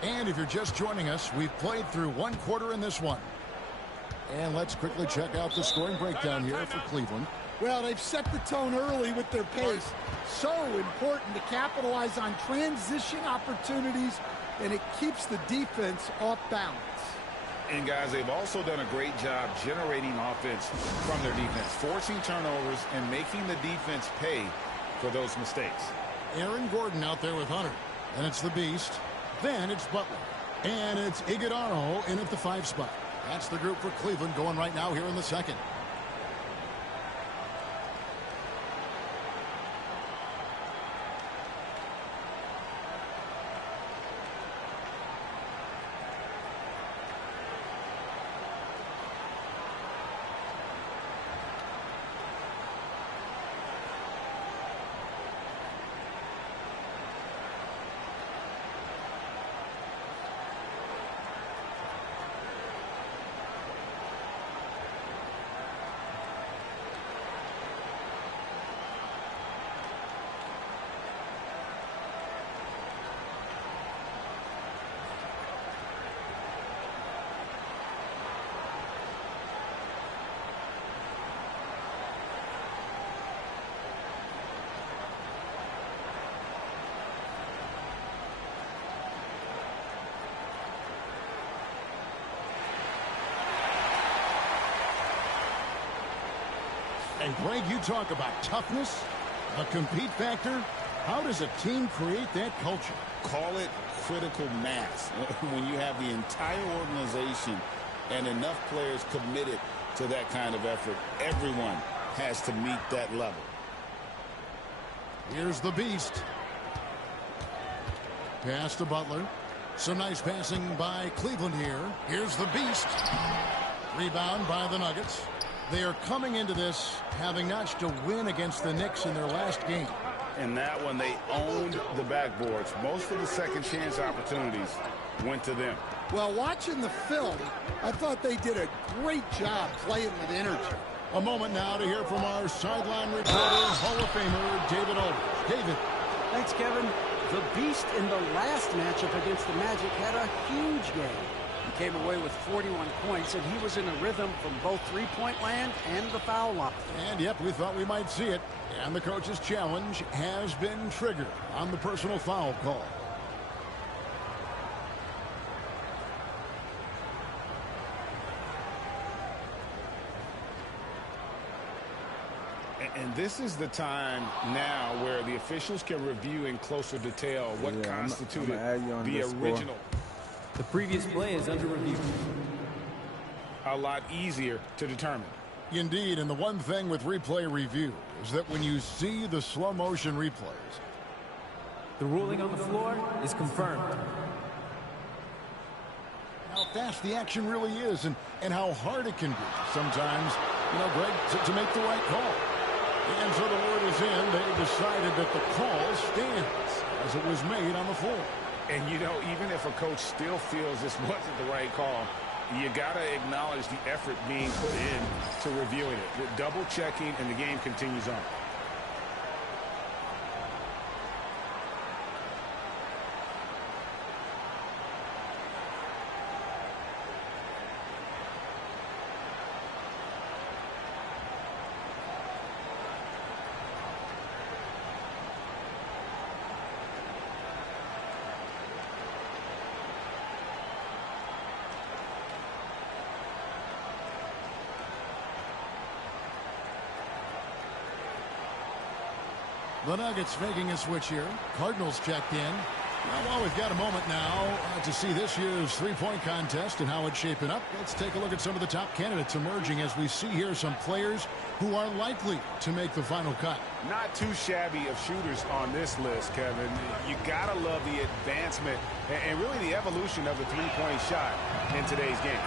And if you're just joining us, we've played through 1 quarter in this one. And let's quickly check out the scoring breakdown here for Cleveland. Well, they've set the tone early with their pace. So important to capitalize on transition opportunities, and it keeps the defense off balance. And guys, they've also done a great job generating offense from their defense, forcing turnovers and making the defense pay for those mistakes. Aaron Gordon out there with Hunter. And it's the Beast. Then it's Butler. And it's Iguodala in at the 5 spot. That's the group for Cleveland going right now here in the second. And Greg, you talk about toughness, a compete factor. How does a team create that culture? Call it critical mass. When you have the entire organization and enough players committed to that kind of effort, everyone has to meet that level. Here's the Beast. Pass to Butler. Some nice passing by Cleveland here. Here's the Beast. Rebound by the Nuggets. They are coming into this having notched a win against the Knicks in their last game. In that one, they owned the backboards. Most of the second chance opportunities went to them. Well, watching the film, I thought they did a great job playing with energy. A moment now to hear from our sideline reporter, Hall of Famer David Aldridge. David. Thanks, Kevin. The Beast in the last matchup against the Magic had a huge game. He came away with 41 points, and he was in a rhythm from both three-point land and the foul line. And, yep, we thought we might see it. And the coach's challenge has been triggered on the personal foul call. And this is the time now where the officials can review in closer detail what constituted the original. The previous play is under review. A lot easier to determine. Indeed, and the one thing with replay review is that when you see the slow motion replays, the ruling on the floor is confirmed. How fast the action really is and how hard it can be sometimes, you know, Greg, to make the right call. And so the word is in. They decided that the call stands as it was made on the floor. And, you know, even if a coach still feels this wasn't the right call, you got to acknowledge the effort being put in to reviewing it. The double checking, and the game continues on. The Nuggets making a switch here. Cardinals checked in. Well, we've got a moment now to see this year's three-point contest and how it's shaping up. Let's take a look at some of the top candidates emerging as we see here some players who are likely to make the final cut. Not too shabby of shooters on this list, Kevin. You got to love the advancement and really the evolution of the three-point shot in today's game.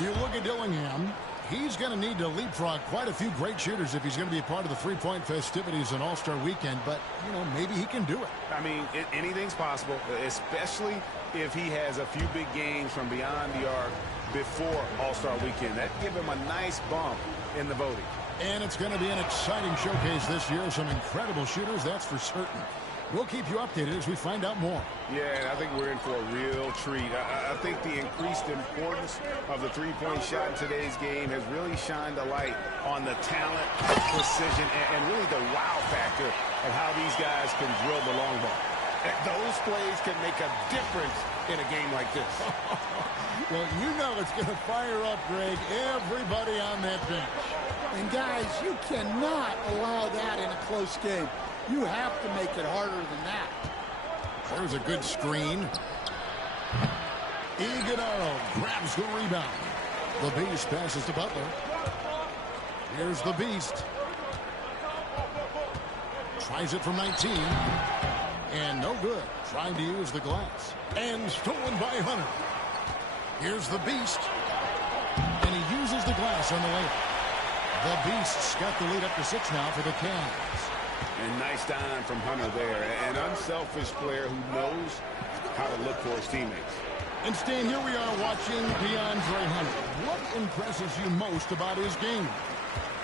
You look at Dillingham. He's going to need to leapfrog quite a few great shooters if he's going to be a part of the three-point festivities on All-Star Weekend. But, you know, maybe he can do it. I mean, anything's possible, especially if he has a few big games from beyond the arc before All-Star Weekend. That'd give him a nice bump in the voting. And it's going to be an exciting showcase this year. Some incredible shooters, that's for certain. We'll keep you updated as we find out more. Yeah, I think we're in for a real treat. I think the increased importance of the three-point shot in today's game has really shined a light on the talent, precision, and really the wow factor of how these guys can drill the long ball. Those plays can make a difference in a game like this. Well, you know it's going to fire up, Greg, everybody on that bench. And, guys, you cannot allow that in a close game. You have to make it harder than that. There's a good screen. Iguodala grabs the rebound. The Beast passes to Butler. Here's the Beast. Tries it from 19. And no good. Trying to use the glass. And stolen by Hunter. Here's the Beast. And he uses the glass on the layup. The Beast's got the lead up to 6 now for the Cavs. And nice dime from Hunter there. An unselfish player who knows how to look for his teammates. And Stan, here we are watching DeAndre Hunter. What impresses you most about his game?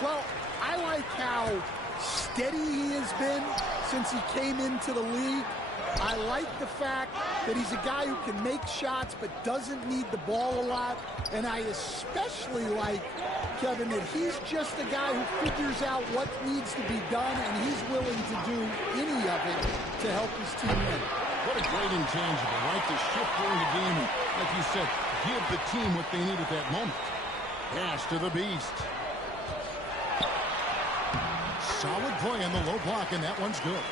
Well, I like how steady he has been since he came into the league. I like the fact that he's a guy who can make shots but doesn't need the ball a lot. And I especially like, Kevin, that he's just a guy who figures out what needs to be done, and he's willing to do any of it to help his team win. What a great intangible, right? To shift during the game and, like you said, give the team what they need at that moment. Pass to the Beast. Solid play on the low block, and that one's good.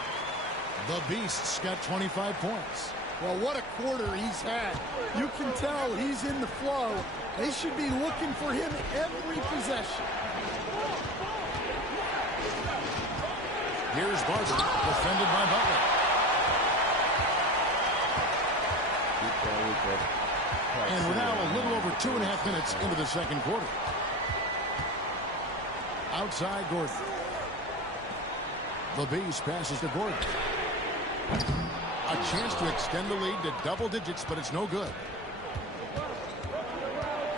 The Beast's got 25 points. Well, what a quarter he's had. You can tell he's in the flow. They should be looking for him every possession. Here's Barton, defended by Butler. And we're now a little over 2.5 minutes into the second quarter. Outside Gordon. The Beast passes to Gordon. A chance to extend the lead to double digits, but it's no good.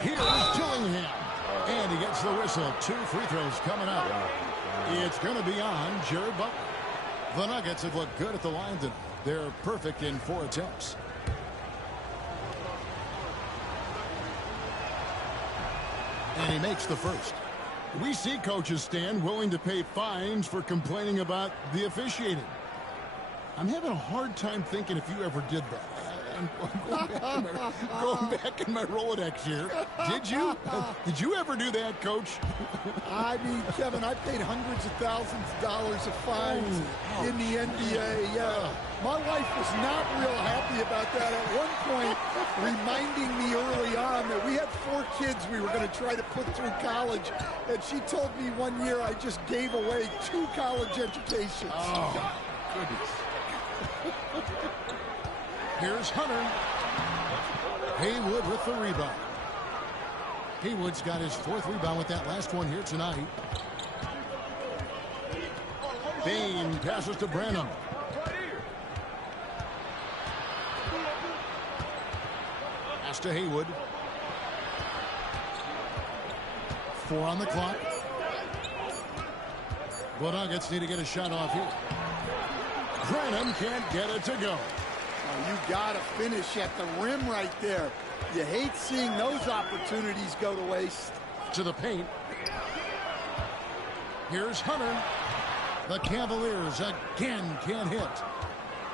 Here's Dillingham. And he gets the whistle. 2 free throws coming up. It's going to be on Jared Butler. The Nuggets have looked good at the line. They're perfect in 4 attempts. And he makes the first. We see coaches, Stan, willing to pay fines for complaining about the officiating. I'm having a hard time thinking if you ever did that. I'm going back in my Rolodex here. Did you? Did you ever do that, Coach? I mean, Kevin, I paid hundreds of thousands of dollars of fines in the NBA. Yeah. My wife was not real happy about that at one point, reminding me early on that we had 4 kids we were going to try to put through college. And she told me one year I just gave away 2 college educations. Oh, goodness. Here's Hunter. Haywood with the rebound. Haywood's got his 4th rebound with that last one here tonight. Bain passes to Branham. Pass to Haywood. 4 on the clock. The Nuggets need to get a shot off here. Branham can't get it to go. Oh, you got to finish at the rim right there. You hate seeing those opportunities go to waste. To the paint. Here's Hunter. The Cavaliers again can't hit.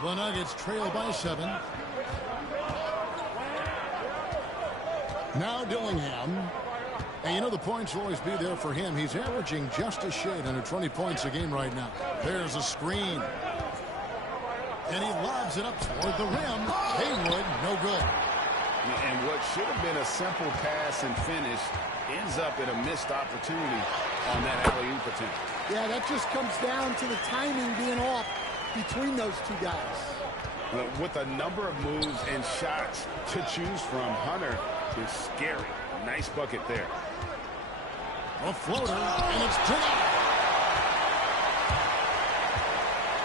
The Nuggets trail by 7. Now Dillingham. And you know the points will always be there for him. He's averaging just a shade under 20 points a game right now. There's a screen. And he lobs it up toward the rim. Haywood, no good. And what should have been a simple pass and finish ends up in a missed opportunity on that alley-oop attempt. Yeah, that just comes down to the timing being off between those 2 guys. With a number of moves and shots to choose from, Hunter is scary. Nice bucket there. A floater, and it's denied.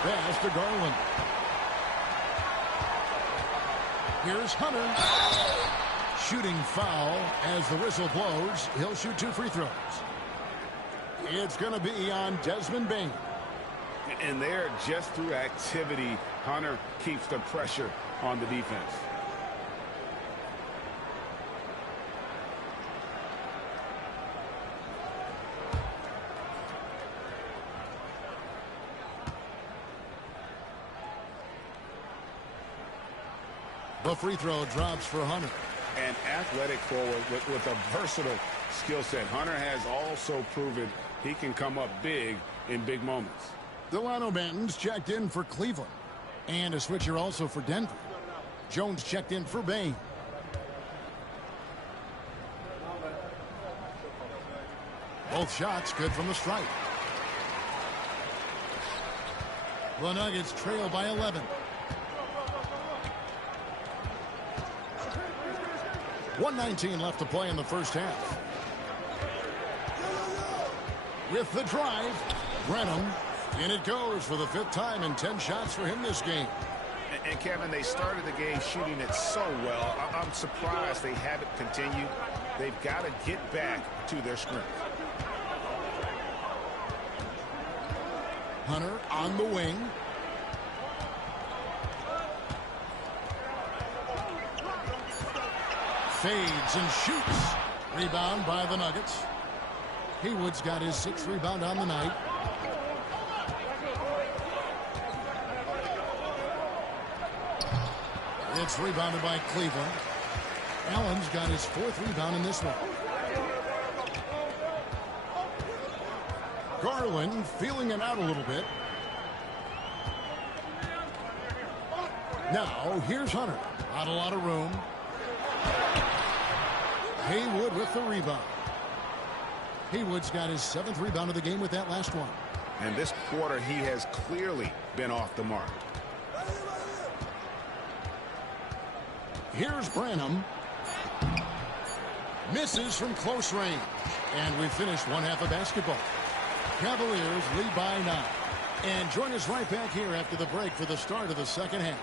Pass to Garland. Here's Hunter. Shooting foul as the whistle blows. He'll shoot 2 free throws. It's going to be on Desmond Bain. And there, just through activity, Hunter keeps the pressure on the defense. The free throw drops for Hunter. an athletic forward with a versatile skill set. Hunter has also proven he can come up big in big moments. Delano Banton's checked in for Cleveland. And a switcher also for Denver. Jones checked in for Bain. Both shots good from the strike. The Nuggets trail by 11. .119 left to play in the first half. With the drive, Brenham. In it goes for the 5th time and 10 shots for him this game. And Kevin, they started the game shooting it so well. I'm surprised they haven't continued. They've got to get back to their strength. Hunter on the wing. Fades and shoots. Rebound by the Nuggets. Haywood's got his 6th rebound on the night. It's rebounded by Cleveland. Allen's got his 4th rebound in this one. Garland feeling it out a little bit. Now, here's Hunter. Not a lot of room. Haywood with the rebound. Haywood's got his 7th rebound of the game with that last one. And this quarter, he has clearly been off the mark. Here's Branham. Misses from close range. And we finished one half of basketball. Cavaliers lead by 9. And join us right back here after the break for the start of the second half.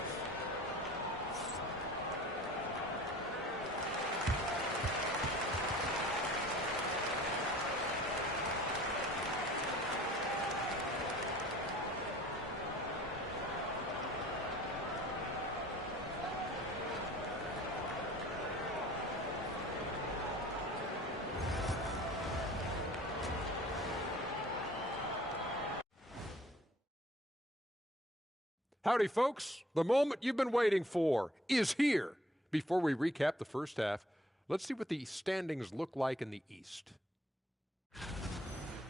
Howdy, folks. The moment you've been waiting for is here. Before we recap the first half, let's see what the standings look like in the East.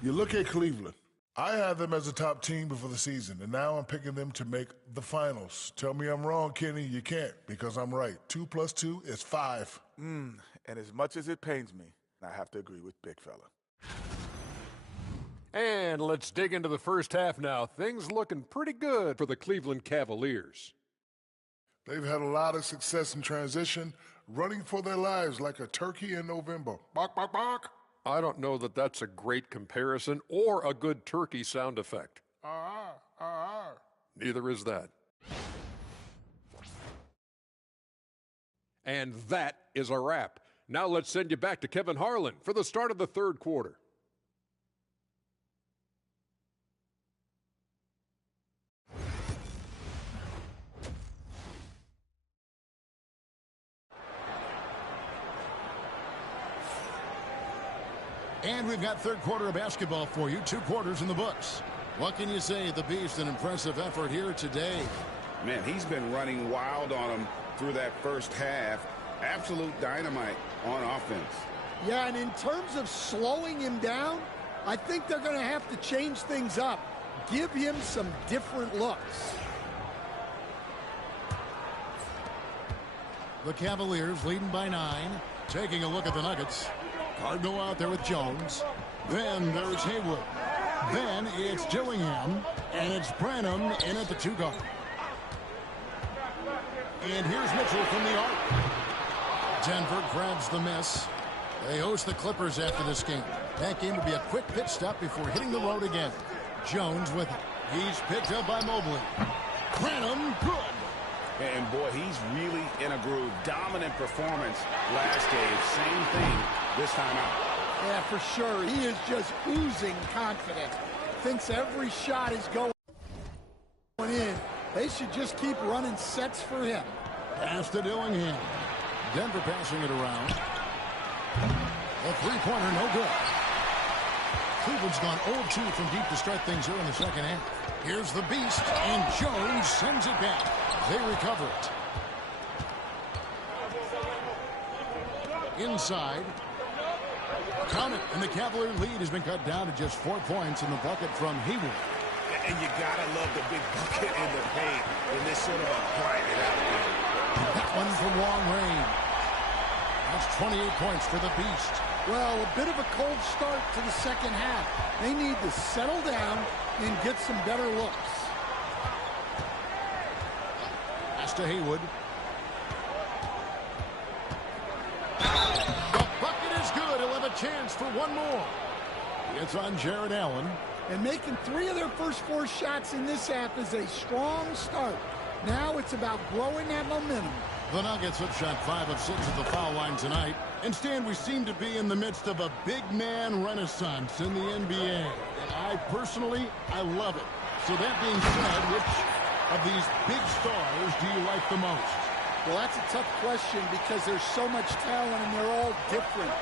You look at Cleveland. I had them as a top team before the season, and now I'm picking them to make the finals. Tell me I'm wrong, Kenny. You can't, because I'm right. 2 + 2 is 5. And as much as it pains me, I have to agree with Big Fella. And let's dig into the first half now. Things looking pretty good for the Cleveland Cavaliers. They've had a lot of success in transition, running for their lives like a turkey in November. Bark, bark, bark. I don't know that that's a great comparison or a good turkey sound effect. Neither is that. And that is a wrap. Now let's send you back to Kevin Harlan for the start of the third quarter. And we've got third quarter of basketball for you. 2 quarters in the books. What can you say? The Beast, an impressive effort here today. Man, he's been running wild on him through that first half. Absolute dynamite on offense. Yeah, and in terms of slowing him down, I think they're going to have to change things up. Give him some different looks. The Cavaliers leading by 9. Taking a look at the Nuggets. Cardinal out there with Jones. Then there's Haywood. Then it's Dillingham. And it's Branham in at the 2 guard. And here's Mitchell from the arc. Denver grabs the miss. They host the Clippers after this game. That game will be a quick pit stop before hitting the road again. Jones with it. He's picked up by Mobley. Branham, good. And boy, he's really in a groove. Dominant performance last game. Same thing this time out. Yeah, for sure. He is just oozing confidence. Thinks every shot is going in. They should just keep running sets for him. Pass to Dillingham. Denver passing it around. The three-pointer, no good. Cleveland's gone 0-2 from deep to start things here in the second half. Here's the Beast, and Jones sends it back. They recover it. Inside. Count it, and the Cavalier lead has been cut down to just 4 points in the bucket from Haywood. And you gotta love the big bucket in the paint in this sort of a private out game. That one from long range. That's 28 points for the Beast. Well, a bit of a cold start to the second half. They need to settle down and get some better looks. Pass to Haywood. The bucket is good. He'll have a chance for one more. It's on Jared Allen. And making 3 of their first 4 shots in this half is a strong start. Now it's about growing that momentum. The Nuggets have shot 5 of 6 at the foul line tonight. And Stan, we seem to be in the midst of a big man renaissance in the NBA. And I love it. So that being said, which of these big stars do you like the most? Well, that's a tough question because there's so much talent and they're all different.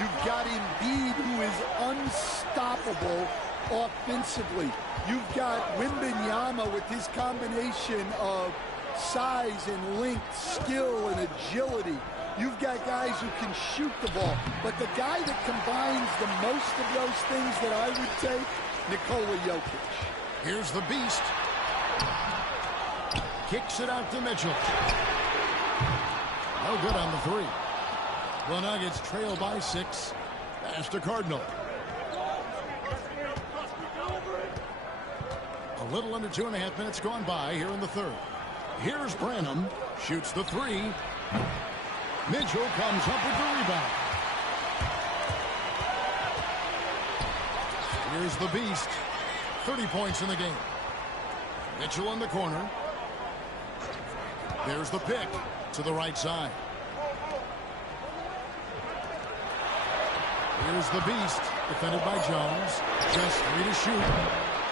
You've got Embiid, who is unstoppable offensively. You've got Wembanyama with his combination of size and length, skill and agility. You've got guys who can shoot the ball. But the guy that combines the most of those things that I would take, Nikola Jokic. Here's the Beast. Kicks it out to Mitchell. No good on the 3. The Nuggets trail by 6. Pass to Cardinal. A little under 2.5 minutes gone by here in the third. Here's Branham. Shoots the 3. Mitchell comes up with the rebound. Here's the Beast. 30 points in the game. Mitchell in the corner. There's the pick to the right side. Here's the Beast, defended by Jones. Just 3 to shoot.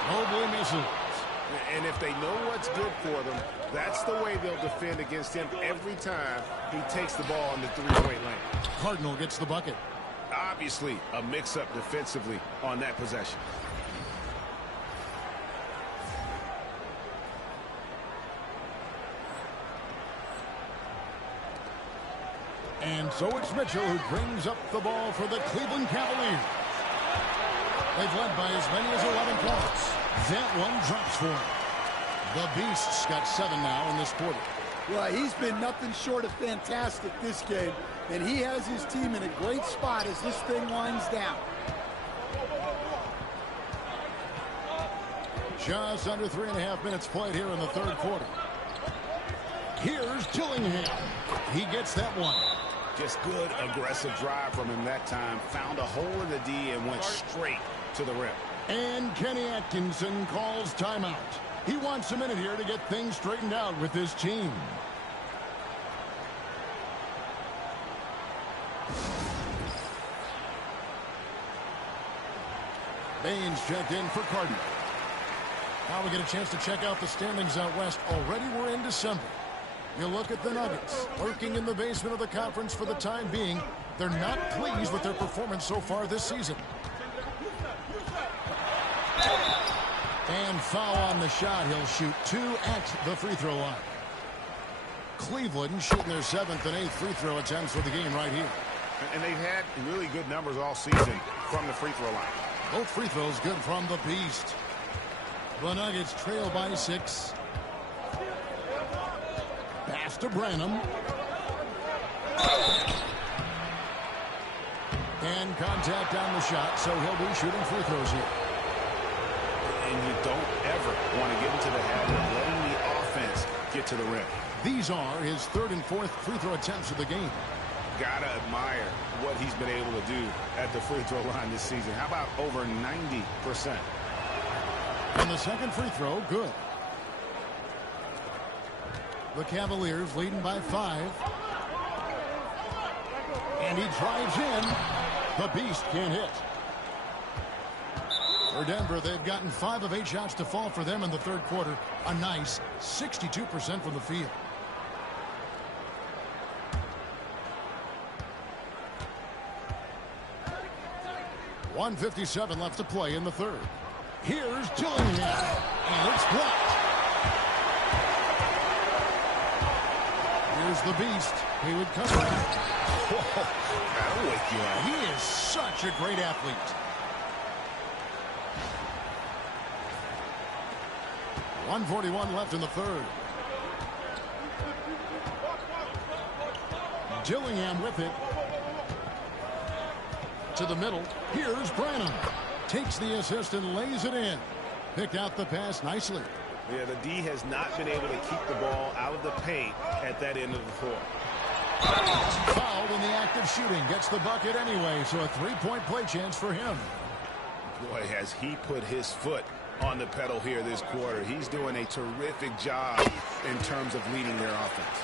Mobley misses. And if they know what's good for them, that's the way they'll defend against him every time he takes the ball in the 3-point lane. Cardinal gets the bucket. Obviously, a mix-up defensively on that possession. And so it's Mitchell who brings up the ball for the Cleveland Cavaliers. They've led by as many as 11 points. That one drops for him. The Beast's got 7 now in this quarter. Well, he's been nothing short of fantastic this game, and he has his team in a great spot as this thing winds down. Just under 3.5 minutes played here in the third quarter. Here's Dillingham. He gets that one. Just good, aggressive drive from him that time. Found a hole in the D and went straight to the rim. And Kenny Atkinson calls timeout. He wants a minute here to get things straightened out with his team. Baines checked in for Cardinal. Now we get a chance to check out the standings out west. Already we're in December. You look at the Nuggets, lurking in the basement of the conference for the time being. They're not pleased with their performance so far this season. And foul on the shot. He'll shoot 2 at the free throw line. Cleveland shooting their 7th and 8th free throw attempts for the game right here. And they've had really good numbers all season from the free throw line. Both free throws good from the Beast. The Nuggets trail by 6. Pass to Branham. And contact on the shot, so he'll be shooting free throws here. And you don't ever want to get into the habit of letting the offense get to the rim. These are his 3rd and 4th free throw attempts of the game. Gotta admire what he's been able to do at the free throw line this season. How about over 90%? And the second free throw, good. The Cavaliers leading by 5. And he drives in. The Beast can't hit. For Denver, they've gotten 5 of 8 shots to fall for them in the third quarter. A nice 62% from the field. .157 left to play in the third. Here's Dillingham, and it's blocked. Here's the Beast. He would cover it. That'll wake you up. He is such a great athlete. .141 left in the third. Dillingham with it. To the middle. Here's Branham. Takes the assist and lays it in. Picked out the pass nicely. Yeah, the D has not been able to keep the ball out of the paint at that end of the floor. Fouled in the act of shooting. Gets the bucket anyway, so a three-point play chance for him. Boy, has he put his foot on the pedal here this quarter. He's doing a terrific job in terms of leading their offense.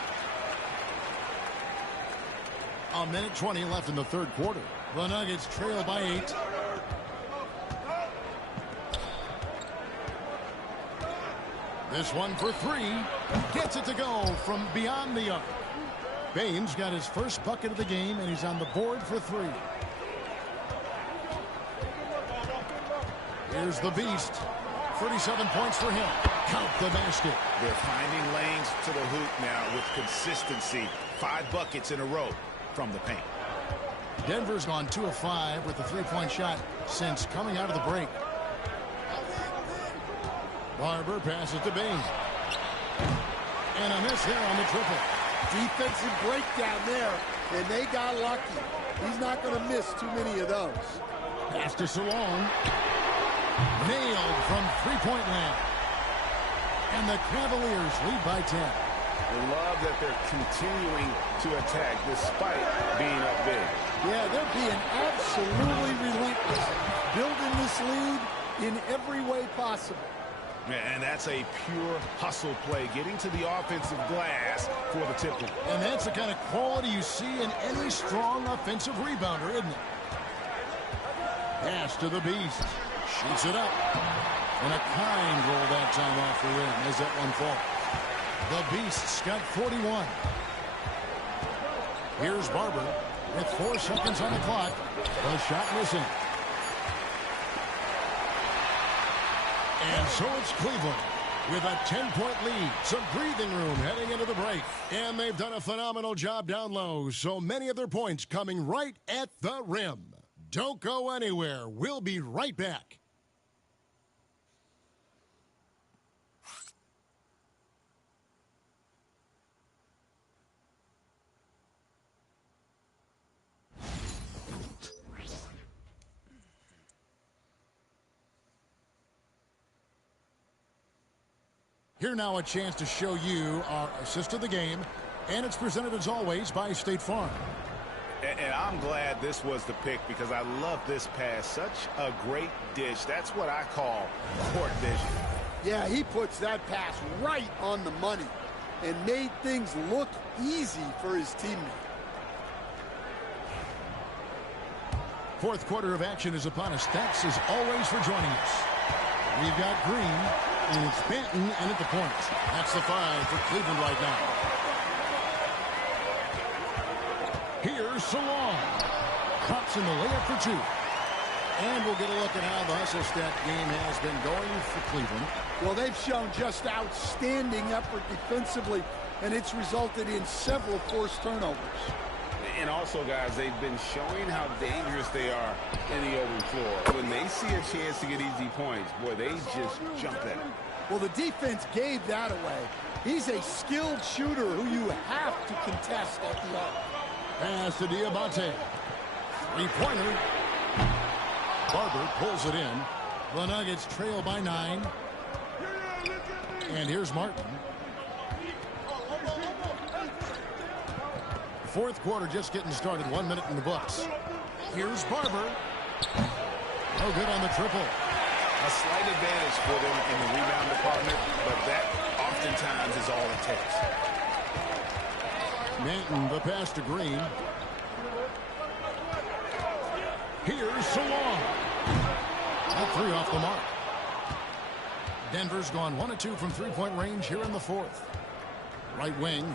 A minute 20 left in the third quarter. The Nuggets trail by 8. This one for 3. Gets it to go from beyond the arc. Baines got his first bucket of the game, and he's on the board for 3. Here's the Beast. 37 points for him. Count the basket. They're finding lanes to the hoop now with consistency. 5 buckets in a row from the paint. Denver's gone 2 of 5 with the three-point shot since coming out of the break. Barber passes to Baines. And a miss there on the triple. Defensive breakdown there, and they got lucky. He's not going to miss too many of those. Pass to Salon. Nailed from three-point land. And the Cavaliers lead by 10. I love that they're continuing to attack despite being up big. Yeah, they're being absolutely relentless. Building this lead in every way possible. And that's a pure hustle play, getting to the offensive glass for the tip. And that's the kind of quality you see in any strong offensive rebounder, isn't it? Pass to the Beast. Shoots it up. And a kind roll that time off the rim as that one falls. The Beast's got 41. Here's Barber with 4 seconds on the clock. The shot missing. And so it's Cleveland with a 10-point lead. Some breathing room heading into the break. And they've done a phenomenal job down low. So many of their points coming right at the rim. Don't go anywhere. We'll be right back. Here now a chance to show you our assist of the game, and it's presented as always by State Farm. And I'm glad this was the pick because I love this pass. Such a great dish. That's what I call court vision. Yeah, he puts that pass right on the money and made things look easy for his teammate. Fourth quarter of action is upon us. Thanks as always for joining us. We've got Green, and it's Benton in at the point. That's the 5 for Cleveland right now. Here's Salon. Drops in the layup for 2. And we'll get a look at how the hustle stat game has been going for Cleveland. Well, they've shown just outstanding effort defensively, and it's resulted in several forced turnovers. And also, guys, they've been showing how dangerous they are in the open floor. When they see a chance to get easy points, boy, they just jump at it. Well, the defense gave that away. He's a skilled shooter who you have to contest at the arc. Pass to Diabate. Three-pointer. Barber pulls it in. The Nuggets trail by 9. And here's Martin. Fourth quarter just getting started. 1 minute in the books. Here's Barber. No good on the triple. A slight advantage for them in the rebound department, but that oftentimes is all it takes. Manton, the pass to Green. Here's Salon. A 3 off the mark. Denver's gone 1 of 2 from three-point range here in the fourth. Right wing.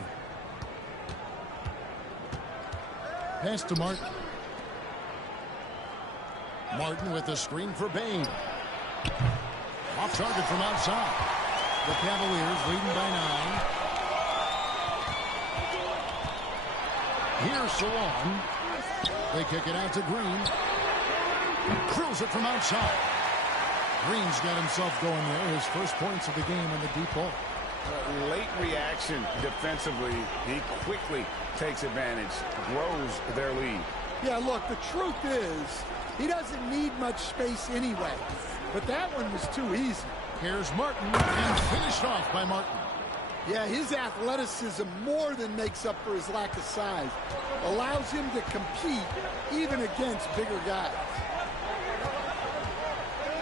Pass to Martin. Martin with the screen for Bain. Off target from outside. The Cavaliers leading by 9. Here's Salon. They kick it out to Green. Drills it from outside. Green's got himself going there. His first points of the game on the deep ball. Late reaction defensively. He quickly takes advantage, grows their lead. Yeah, look, the truth is he doesn't need much space anyway. But that one was too easy. Here's Martin, and finished off by Martin. Yeah, his athleticism more than makes up for his lack of size. Allows him to compete even against bigger guys.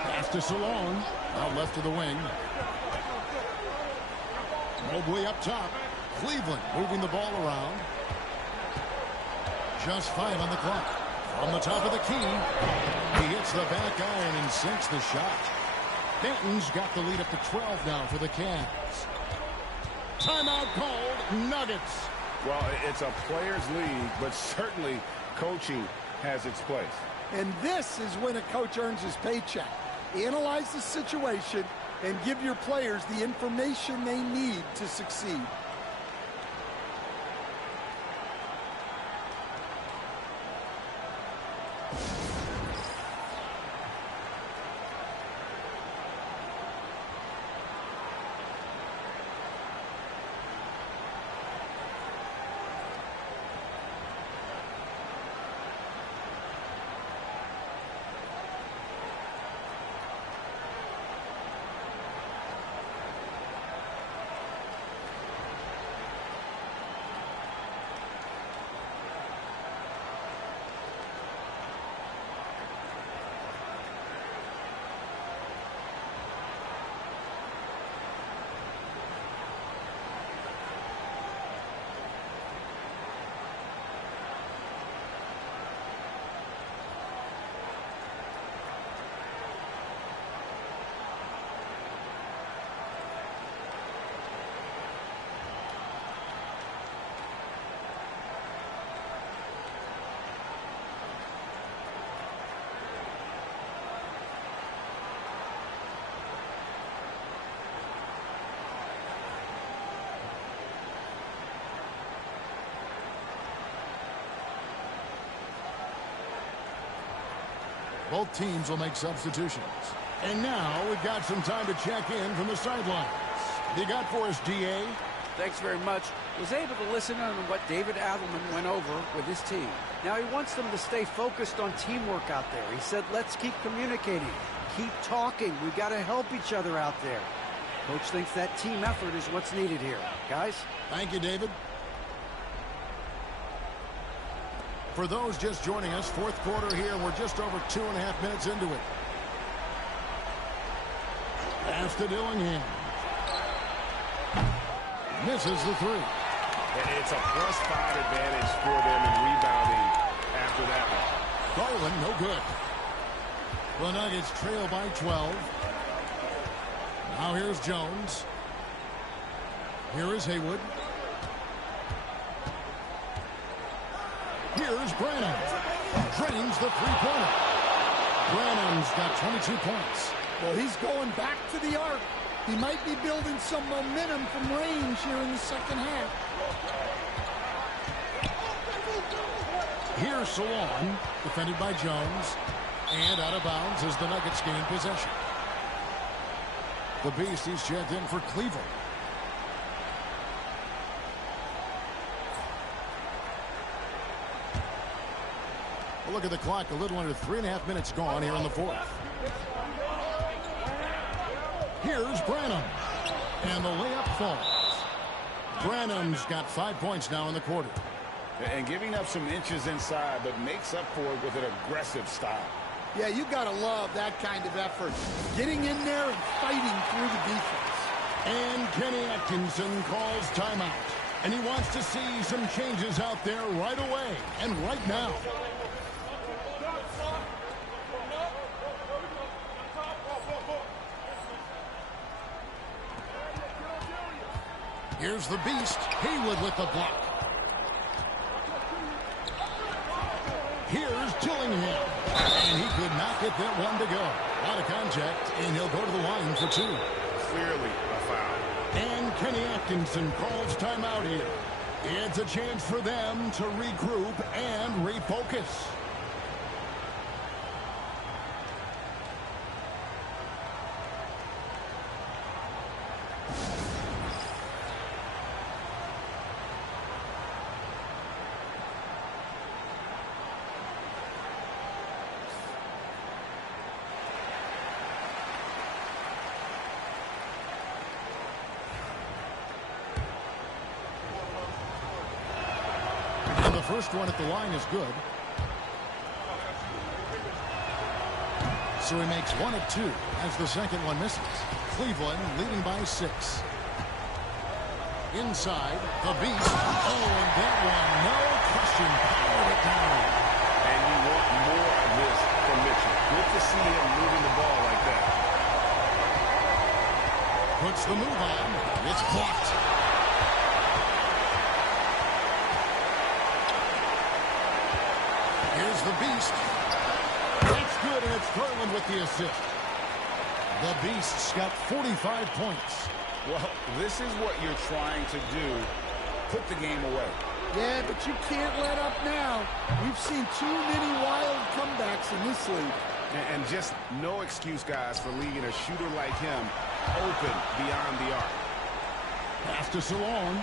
Pass to Salon, out left to the wing. Mobley up top. Cleveland moving the ball around. Just 5 on the clock. From the top of the key, he hits the back iron and sinks the shot. Denton's got the lead up to 12 now for the Cavs. Timeout called. Nuggets. Well, it's a player's league, but certainly coaching has its place. And this is when a coach earns his paycheck. Analyze the situation and give your players the information they need to succeed. Both teams will make substitutions. And now we've got some time to check in from the sidelines. You got for us, DA? Thanks very much. Was able to listen on what David Adelman went over with his team. Now he wants them to stay focused on teamwork out there. He said, let's keep communicating. Keep talking. We got to help each other out there. Coach thinks that team effort is what's needed here. Guys? Thank you, David. For those just joining us, fourth quarter here. We're just over 2.5 minutes into it. Pass to Dillingham. Misses the three. It's a +5 advantage for them in rebounding after that one. Garland, no good. The Nuggets trail by 12. Now here's Jones. Here is Haywood. Here's Branham. Drains the three-pointer. Branham's got 22 points. Well, he's going back to the arc. He might be building some momentum from range here in the second half. Here's Salon, defended by Jones. And out of bounds as the Nuggets gain possession. The Beast, he's checked in for Cleveland. Well, look at the clock. A little under 3.5 minutes gone here in the fourth. Here's Branham. And the layup falls. Branham's got 5 points now in the quarter. And giving up some inches inside, but makes up for it with an aggressive style. Yeah, you got to love that kind of effort. Getting in there and fighting through the defense. And Kenny Atkinson calls timeout. And he wants to see some changes out there right away and right now. Here's the Beast. Haywood with the block. Here's Dillingham. And he could not get that one to go. Out of contact, and he'll go to the line for two. Clearly a foul. And Kenny Atkinson calls timeout here. It's a chance for them to regroup and refocus. first one at the line is good. So he makes 1 of 2 as the second one misses. Cleveland leading by 6. Inside, the Beast. Oh, and that one, no question, powered it down. And you want more of this from Mitchell. Good to see him moving the ball like that. Puts the move on. It's blocked. Here's the Beast. That's good, and it's Garland with the assist. The Beast's got 45 points. Well, this is what you're trying to do. Put the game away. Yeah, but you can't let up now. We've seen too many wild comebacks in this league. And just no excuse, guys, for leaving a shooter like him open beyond the arc. Pass to Salon.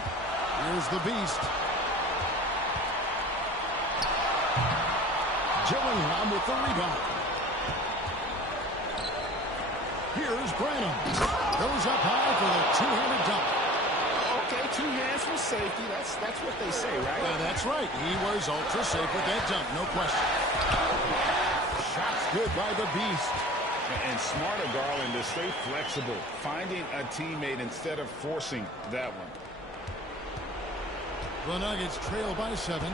Here's the Beast. Gillingham with the rebound. Here's Branham. Goes up high for the two-handed dunk. Okay, 2 hands for safety. That's what they say, right? That's right. He was ultra safe with that dunk, no question. Shots good by the Beast. And smart of Garland to stay flexible, finding a teammate instead of forcing that one. The Nuggets trail by 7.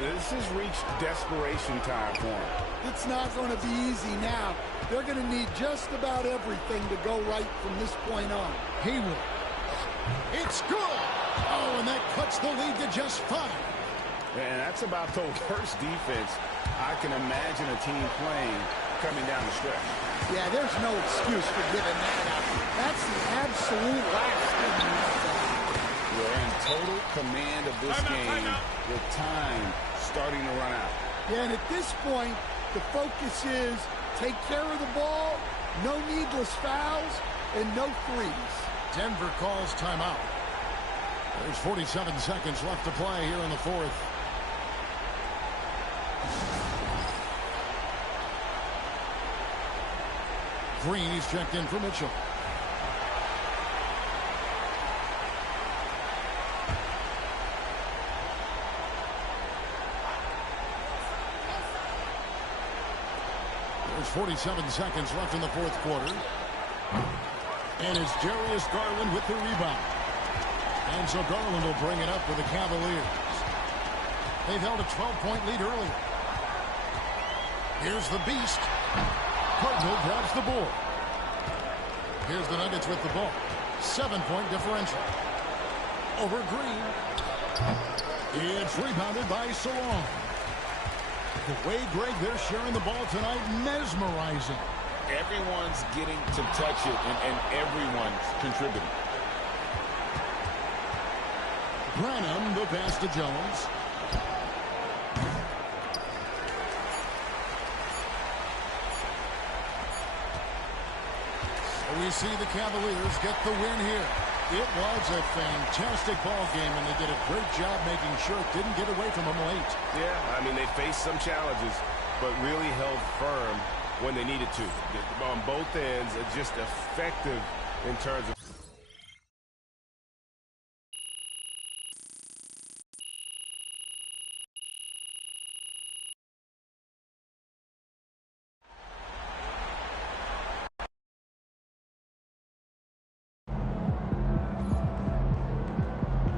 This has reached desperation time for him. It's not going to be easy now. They're going to need just about everything to go right from this point on. Hayward. It's good. Oh, and that cuts the lead to just 5. And that's about the worst defense I can imagine a team playing coming down the stretch. Yeah, there's no excuse for giving that up. That's the absolute last thing you want to do. We're in total command of this game with time starting to run out. Yeah, and at this point, the focus is take care of the ball, no needless fouls, and no threes. Denver calls timeout. There's 47 seconds left to play here in the fourth. Green, he's checked in for Mitchell. There's 47 seconds left in the fourth quarter. And it's Darius Garland with the rebound. And so Garland will bring it up for the Cavaliers. They've held a 12-point lead earlier. Here's the Beast. Cardinal grabs the board. Here's the Nuggets with the ball. 7-point differential. Over Green. It's rebounded by Salon. The way, Greg, they're sharing the ball tonight, mesmerizing. Everyone's getting to touch it, and everyone's contributing. Branham, the pass to Jones. So we see the Cavaliers get the win here. It was a fantastic ball game, and they did a great job making sure it didn't get away from them late. Yeah, I mean, they faced some challenges, but really held firm when they needed to. On both ends, just effective in terms of...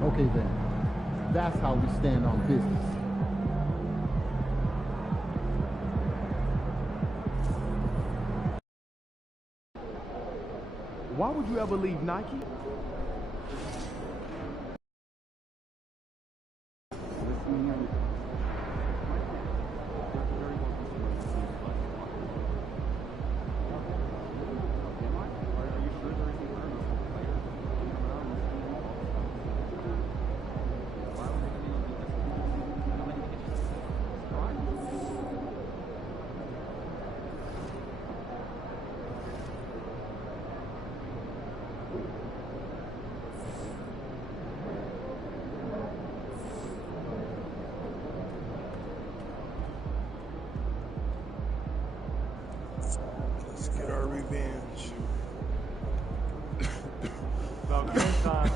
Okay then, that's how we stand on business. Why would you ever leave Nike? Let's get our revenge. About game time.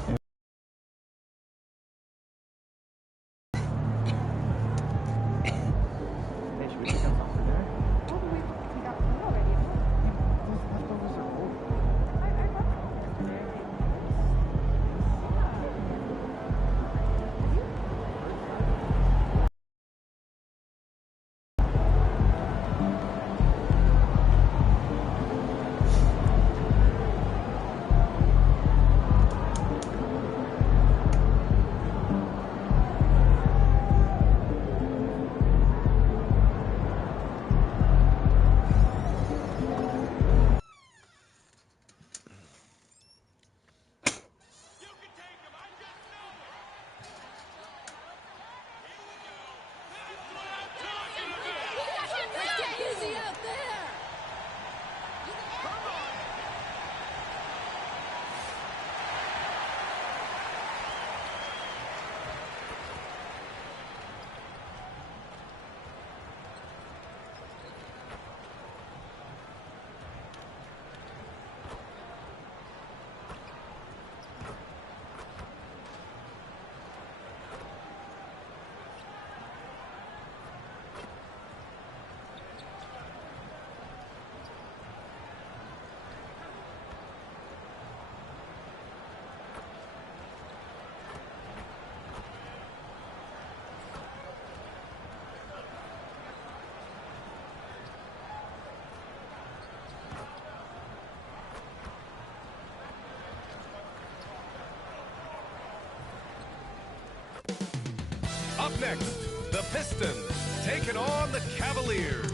next, the Pistons taking on the Cavaliers.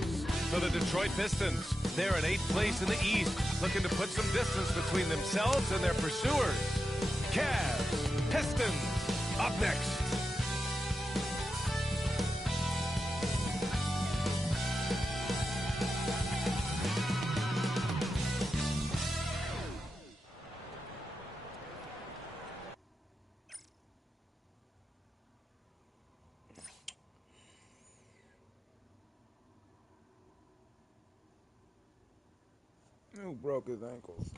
For the Detroit Pistons, they're in 8th place in the East, looking to put some distance between themselves and their pursuers. Cavs, Pistons, up next. Who broke his ankles?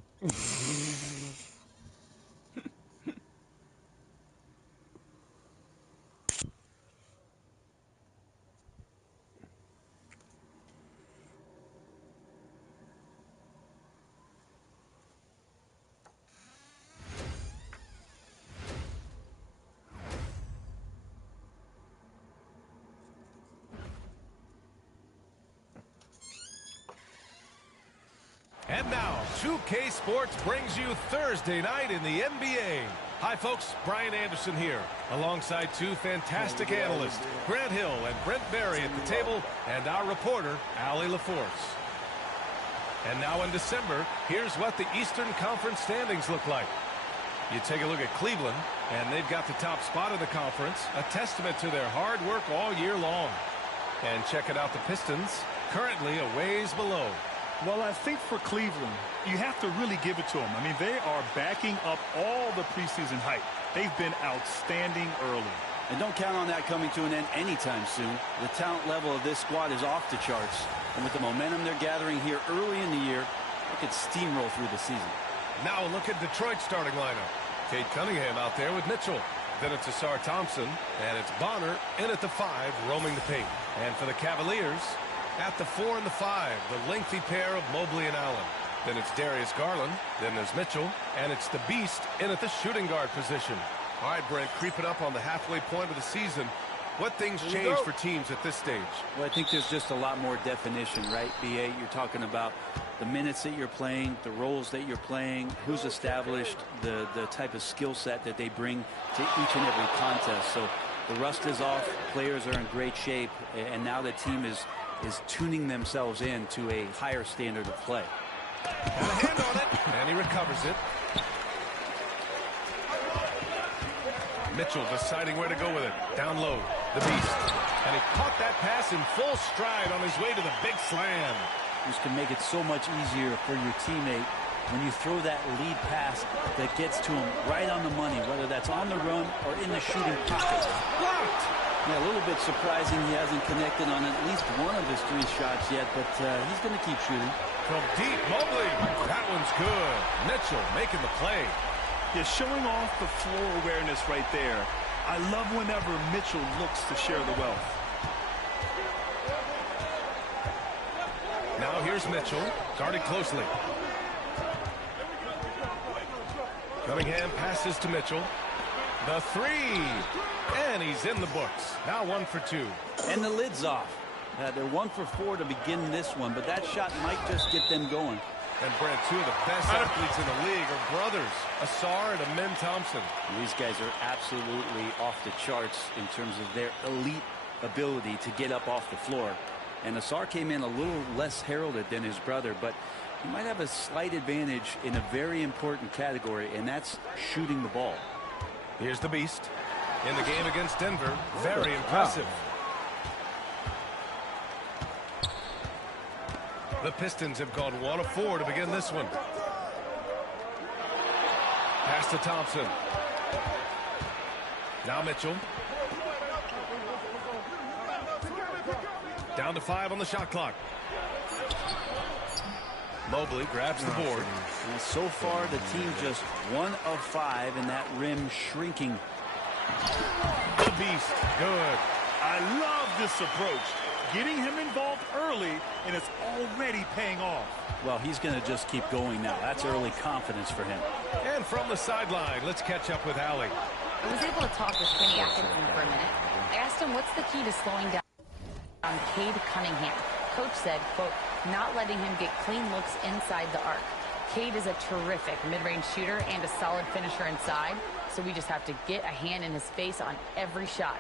And now, 2K Sports brings you Thursday night in the NBA. Hi, folks. Brian Anderson here, alongside two fantastic analysts, Grant Hill and Brent Berry at the table, and our reporter, Allie LaForce. And now in December, here's what the Eastern Conference standings look like. You take a look at Cleveland, and they've got the top spot of the conference, a testament to their hard work all year long. And check it out, the Pistons, currently a ways below. Well, I think for Cleveland, you have to really give it to them. I mean, they are backing up all the preseason hype. They've been outstanding early. And don't count on that coming to an end anytime soon. The talent level of this squad is off the charts. And with the momentum they're gathering here early in the year, they could steamroll through the season. Now a look at Detroit's starting lineup. Kate Cunningham out there with Mitchell. Then it's Asar Thompson, and it's Bonner in at the 5, roaming the paint. And for the Cavaliers, at the 4 and the 5, the lengthy pair of Mobley and Allen. Then it's Darius Garland. Then there's Mitchell. And it's the Beast in at the shooting guard position. All right, Brent, creeping up on the halfway point of the season. What things change for teams at this stage? Well, I think there's just a lot more definition, right, B.A.? You're talking about the minutes that you're playing, the roles that you're playing, who's established, the type of skill set that they bring to each and every contest. So the rust is off. Players are in great shape. And now the team is tuning themselves in to a higher standard of play. Got a hand on it, and he recovers it. Mitchell deciding where to go with it. Down low, the Beast. And he caught that pass in full stride on his way to the big slam. This can make it so much easier for your teammate when you throw that lead pass that gets to him right on the money, whether that's on the run or in the shooting pocket. Blocked! Yeah, a little bit surprising he hasn't connected on at least one of his 3 shots yet, but he's going to keep shooting. From deep, Mobley. That one's good. Mitchell making the play. You're showing off the floor awareness right there. I love whenever Mitchell looks to share the wealth. Now here's Mitchell, guarded closely. Cunningham passes to Mitchell. The 3, and he's in the books. Now 1 for 2. And the lid's off. They're 1 for 4 to begin this one, but that shot might just get them going. And Brent, 2 of the best athletes in the league are brothers, Asar and Amen Thompson. These guys are absolutely off the charts in terms of their elite ability to get up off the floor. And Asar came in a little less heralded than his brother, but he might have a slight advantage in a very important category, and that's shooting the ball. Here's the Beast in the game against Denver. Very impressive. The Pistons have gone 1 of 4 to begin this one. Pass to Thompson. Now Mitchell. Down to 5 on the shot clock. Mobley grabs the board. And so far, the team just 1 of 5, and that rim shrinking. The Beast, good. I love this approach. Getting him involved early, and it's already paying off. Well, he's going to just keep going now. That's early confidence for him. And from the sideline, let's catch up with Allie. I was able to talk with Kenny Atkinson for a minute. I asked him what's the key to slowing down Cade Cunningham. Coach said, quote, not letting him get clean looks inside the arc. Cade is a terrific mid-range shooter and a solid finisher inside, so we just have to get a hand in his face on every shot.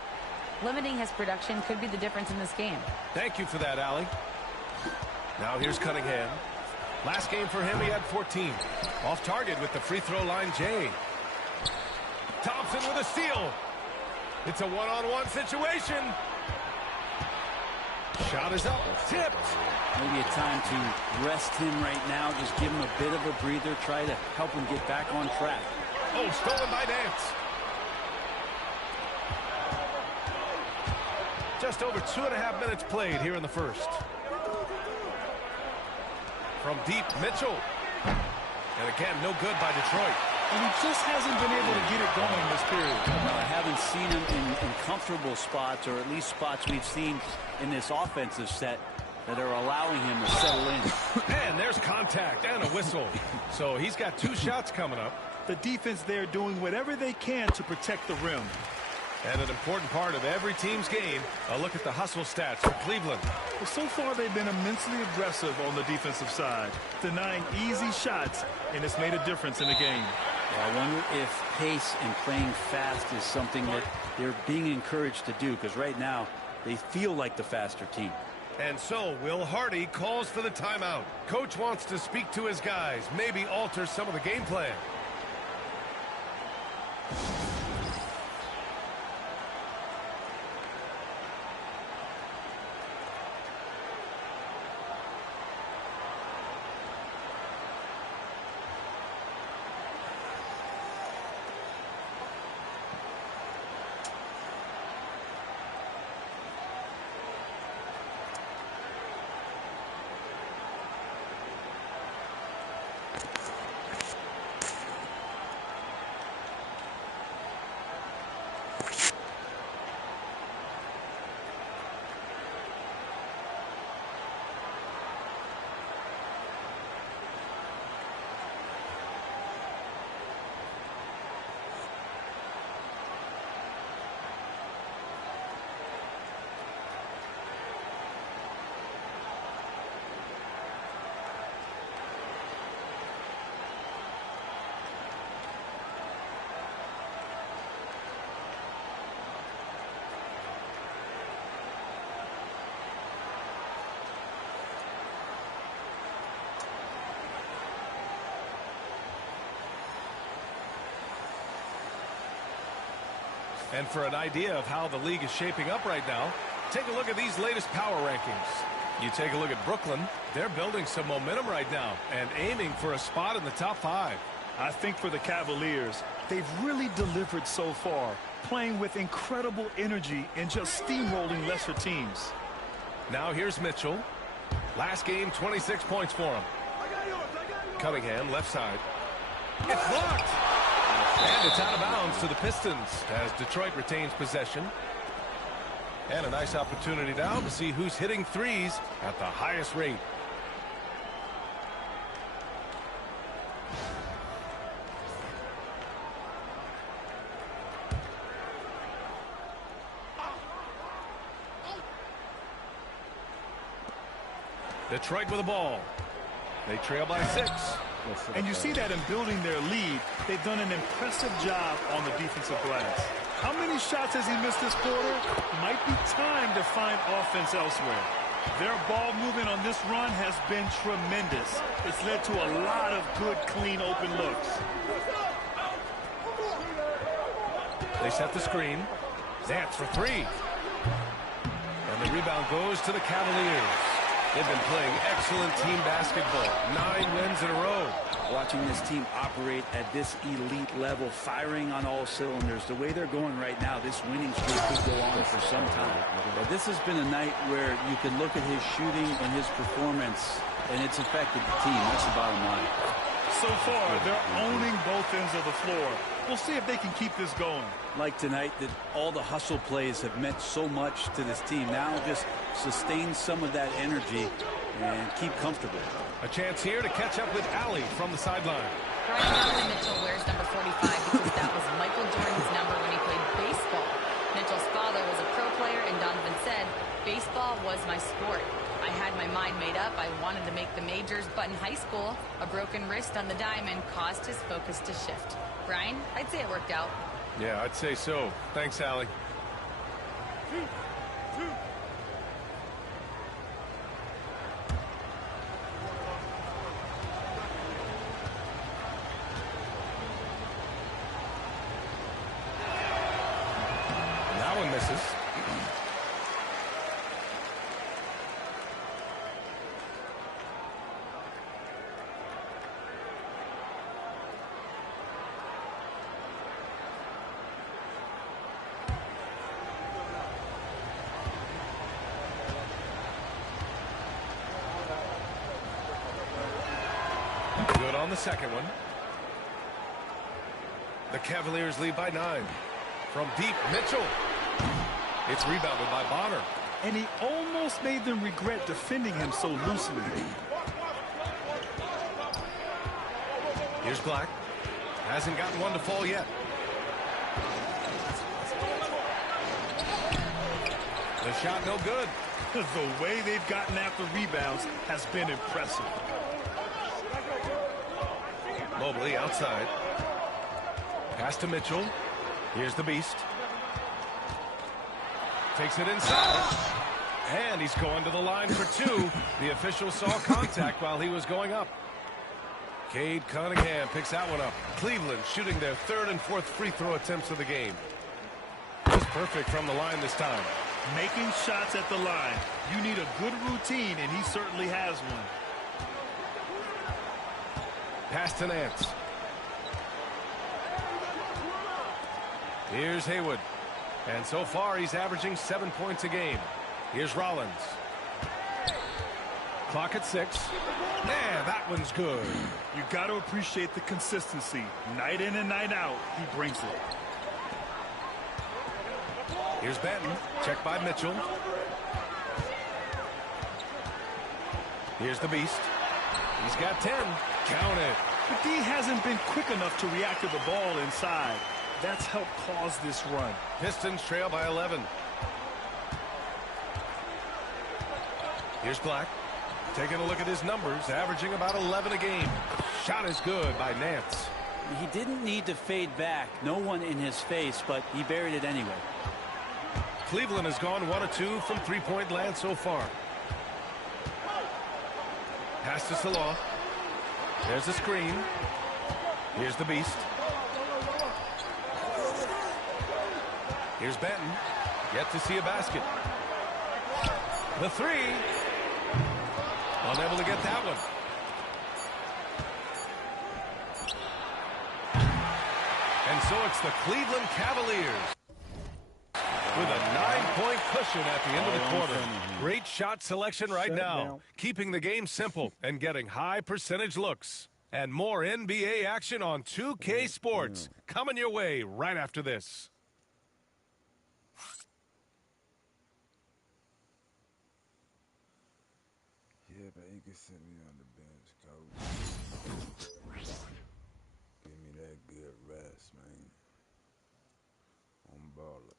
Limiting his production could be the difference in this game. Thank you for that, Allie. Now here's Cunningham. Last game for him, he had 14. Off target with the free throw line, Jay. Thompson with a steal. It's a one-on-one situation. Shot is up, tipped. Maybe a time to rest him right now. Just give him a bit of a breather. Try to help him get back on track. Oh, stolen by Dance. Just over 2.5 minutes played here in the first. From deep, Mitchell. And again, no good by Detroit. And he just hasn't been able to get it going this period. I haven't seen him in comfortable spots, or at least spots we've seen in this offensive set that are allowing him to settle in. And there's contact and a whistle. So he's got 2 shots coming up. The defense there doing whatever they can to protect the rim. And an important part of every team's game, a look at the hustle stats for Cleveland. Well, so far they've been immensely aggressive on the defensive side, denying easy shots, and it's made a difference in the game. Well, I wonder if pace and playing fast is something that they're being encouraged to do, because right now they feel like the faster team. And so Will Hardy calls for the timeout. Coach wants to speak to his guys, maybe alter some of the game plan. And for an idea of how the league is shaping up right now, take a look at these latest power rankings. You take a look at Brooklyn. They're building some momentum right now and aiming for a spot in the top 5. I think for the Cavaliers, they've really delivered so far, playing with incredible energy and just steamrolling lesser teams. Now here's Mitchell. Last game, 26 points for him. Cunningham, left side. It's blocked. And it's out of bounds to the Pistons as Detroit retains possession. And a nice opportunity now to see who's hitting threes at the highest rate. Detroit with the ball. They trail by 6. And you see that in building their lead, they've done an impressive job on the defensive glass. How many shots has he missed this quarter? Might be time to find offense elsewhere. Their ball movement on this run has been tremendous. It's led to a lot of good, clean, open looks. They set the screen. Zantz for 3. And the rebound goes to the Cavaliers. They've been playing excellent team basketball. 9 wins in a row. Watching this team operate at this elite level, firing on all cylinders. The way they're going right now, this winning streak could go on for some time. But this has been a night where you can look at his shooting and his performance, and it's affected the team. That's the bottom line. So far, they're owning both ends of the floor. We'll see if they can keep this going. Like tonight, that all the hustle plays have meant so much to this team. Now just sustain some of that energy and keep comfortable. A chance here to catch up with Allie from the sideline. Brian Mitchell wears number 45 because that was Michael Jordan's number when he played baseball. Mitchell's father was a pro player, and Donovan said, baseball was my sport. I had my mind made up. I wanted to make the majors, but in high school, a broken wrist on the diamond caused his focus to shift. Brian, I'd say it worked out. Yeah, I'd say so. Thanks, Allie. That one misses. Good on the second one. The Cavaliers lead by 9. From deep, Mitchell. It's rebounded by Bonner. And he almost made them regret defending him so loosely. Here's Black. Hasn't gotten one to fall yet. The shot no good. The way they've gotten after rebounds has been impressive. Mobley outside. Pass to Mitchell. Here's the Beast. Takes it inside. And he's going to the line for 2. The official saw contact while he was going up. Cade Cunningham picks that one up. Cleveland shooting their 3rd and 4th free throw attempts of the game. He's perfect from the line this time. Making shots at the line. You need a good routine, and he certainly has one. Pass to Nance. Here's Haywood. And so far, he's averaging 7 points a game. Here's Rollins. Clock at 6. Yeah, that one's good. You got to appreciate the consistency. Night in and night out, he brings it. Here's Benton. Checked by Mitchell. Here's the Beast. He's got 10. Count it. But D hasn't been quick enough to react to the ball inside. That's helped cause this run. Pistons trail by 11. Here's Black. Taking a look at his numbers, averaging about 11 a game. Shot is good by Nance. He didn't need to fade back. No one in his face, but he buried it anyway. Cleveland has gone 1 of 2 from three-point land so far. Pass to Salah. There's the screen. Here's the Beast. Here's Benton. Yet to see a basket. The 3. Unable to get that one. And so it's the Cleveland Cavaliers with a 9-point cushion at the end of the quarter. Great shot selection right now, keeping the game simple and getting high percentage looks. And more NBA action on 2K Sports coming your way right after this. Yeah, but you can sit me on the bench, coach. Give me that good rest, man. I'm baller.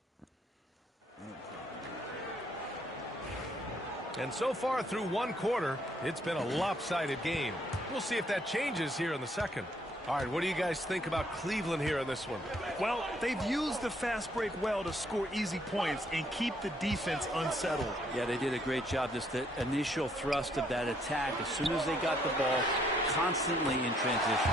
And so far through one quarter, it's been a lopsided game. We'll see if that changes here in the second. All right, what do you guys think about Cleveland here in this one? Well, they've used the fast break well to score easy points and keep the defense unsettled. Yeah, they did a great job. Just the initial thrust of that attack, as soon as they got the ball, constantly in transition.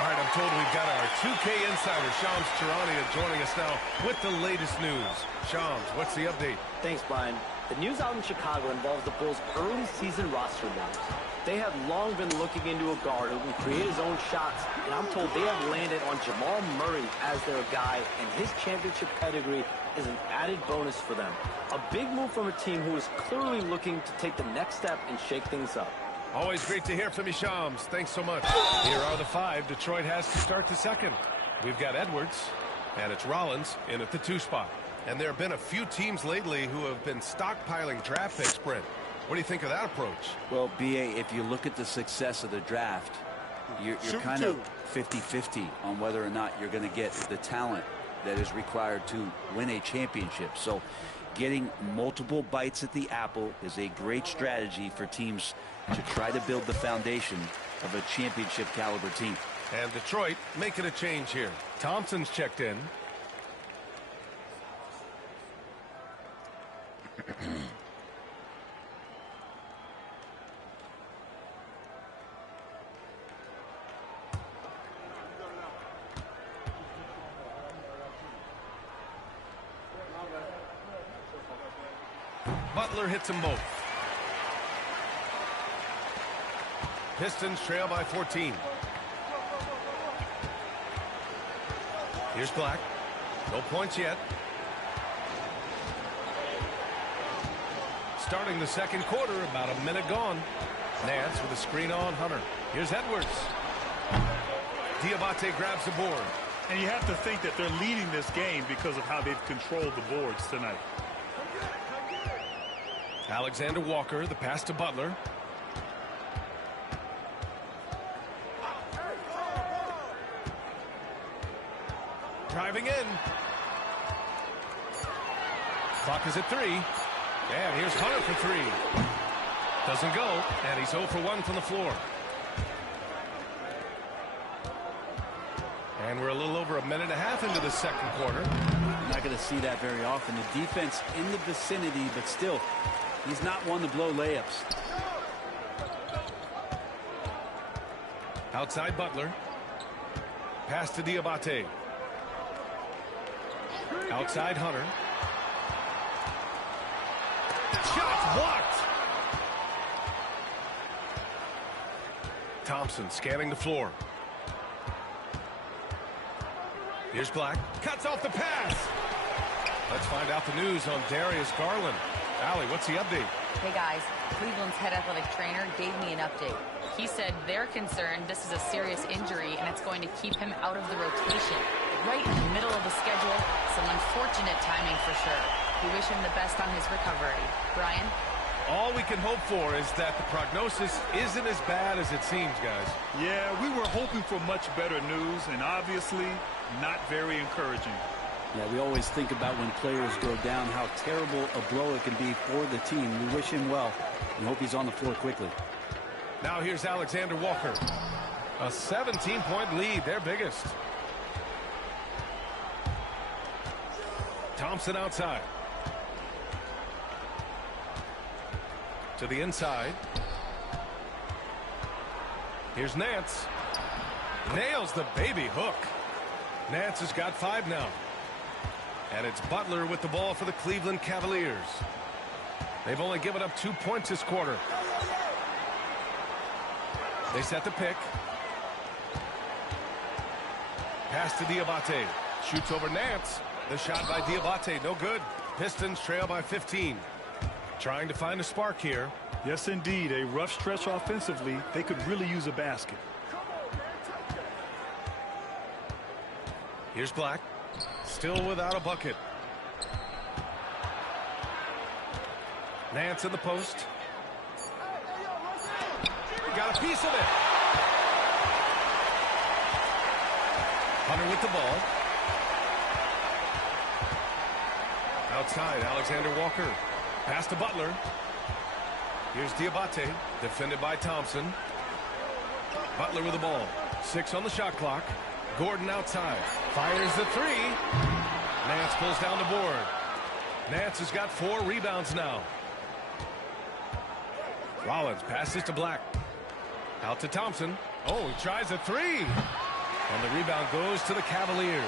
All right, I'm told we've got our 2K insider, Shams Charania, joining us now with the latest news. Shams, what's the update? Thanks, Brian. The news out in Chicago involves the Bulls' early season roster moves. They have long been looking into a guard who can create his own shots, and I'm told they have landed on Jamal Murray as their guy, and his championship pedigree is an added bonus for them. A big move from a team who is clearly looking to take the next step and shake things up. Always great to hear from you, Shams. Thanks so much. Here are the 5 Detroit has to start the second. We've got Edwards, and it's Rollins in at the 2 spot. And there have been a few teams lately who have been stockpiling draft picks, Brent. What do you think of that approach? Well, B.A., if you look at the success of the draft, you're kind of 50-50 on whether or not you're going to get the talent that is required to win a championship. So getting multiple bites at the apple is a great strategy for teams to try to build the foundation of a championship caliber team. And Detroit making a change here. Thompson's checked in. Butler hits them both. Pistons trail by 14. Here's Black. No points yet. Starting the second quarter, about a minute gone. Nance with a screen on Hunter. Here's Edwards. Diabate grabs the board. And you have to think that they're leading this game because of how they've controlled the boards tonight. Alexander Walker, the pass to Butler. Driving in. Clock is at 3. And here's Hunter for 3. Doesn't go, and he's 0 for 1 from the floor. And we're a little over a minute and a half into the second quarter. You're not going to see that very often. The defense in the vicinity, but still, he's not one to blow layups. Outside Butler. Pass to Diabate. Outside Hunter. Shot blocked. Thompson scanning the floor. Here's Black. Cuts off the pass. Let's find out the news on Darius Garland. Allie, what's the update? Hey guys, Cleveland's head athletic trainer gave me an update. He said they're concerned this is a serious injury and it's going to keep him out of the rotation. Right in the middle of the schedule, some unfortunate timing for sure. We wish him the best on his recovery. Brian? All we can hope for is that the prognosis isn't as bad as it seems, guys. Yeah, we were hoping for much better news, and obviously not very encouraging. Yeah, we always think about when players go down how terrible a blow it can be for the team. We wish him well and hope he's on the floor quickly. Now here's Alexander Walker. A 17-point lead, their biggest. Thompson outside. To the inside. Here's Nance. Nails the baby hook. Nance has got 5 now. And it's Butler with the ball for the Cleveland Cavaliers. They've only given up 2 points this quarter. They set the pick. Pass to Diabate. Shoots over Nance. The shot by Diabate, no good. Pistons trail by 15. Trying to find a spark here. Yes, indeed. A rough stretch offensively. They could really use a basket. Here's Black. Still without a bucket. Nance in the post. Got a piece of it. Hunter with the ball. Outside, Alexander Walker. Pass to Butler. Here's Diabate, defended by Thompson. Butler with the ball. 6 on the shot clock. Gordon outside. Fires the 3. Nance pulls down the board. Nance has got 4 rebounds now. Rollins passes to Black. Out to Thompson. Oh, he tries a 3. And the rebound goes to the Cavaliers.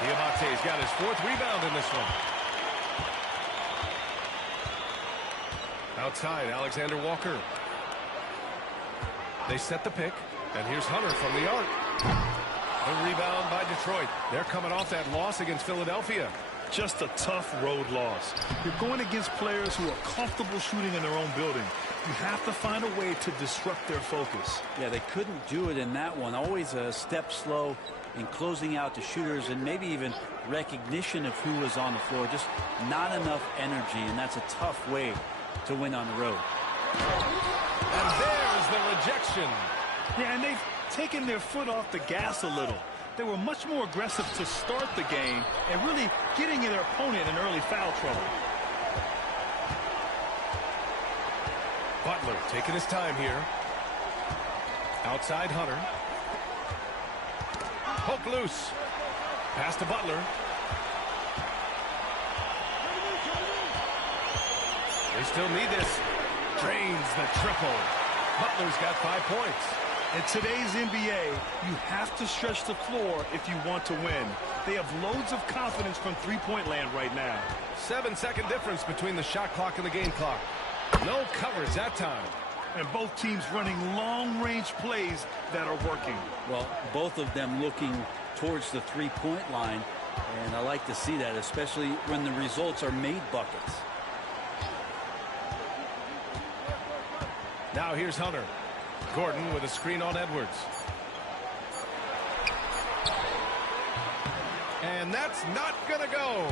Diabate's got his 4th rebound in this one. Outside, Alexander Walker. They set the pick, and here's Hunter from the arc. A rebound by Detroit. They're coming off that loss against Philadelphia. Just a tough road loss. You're going against players who are comfortable shooting in their own building. You have to find a way to disrupt their focus. Yeah, they couldn't do it in that one. Always a step slow in closing out the shooters and maybe even recognition of who was on the floor. Just not enough energy, and that's a tough way to win on the road. And there's the rejection. Yeah, and they've taken their foot off the gas a little. They were much more aggressive to start the game and really getting their opponent in early foul trouble. Butler taking his time here. Outside Hunter. Hook loose. Pass to Butler. They still need this. Drains the triple. Butler's got 5 points. In today's NBA, you have to stretch the floor if you want to win. They have loads of confidence from three-point land right now. 7-second difference between the shot clock and the game clock. No coverage that time. And both teams running long-range plays that are working. Well, both of them looking towards the three-point line, and I like to see that, especially when the results are made buckets. Now here's Hunter. Gordon with a screen on Edwards. And that's not going to go.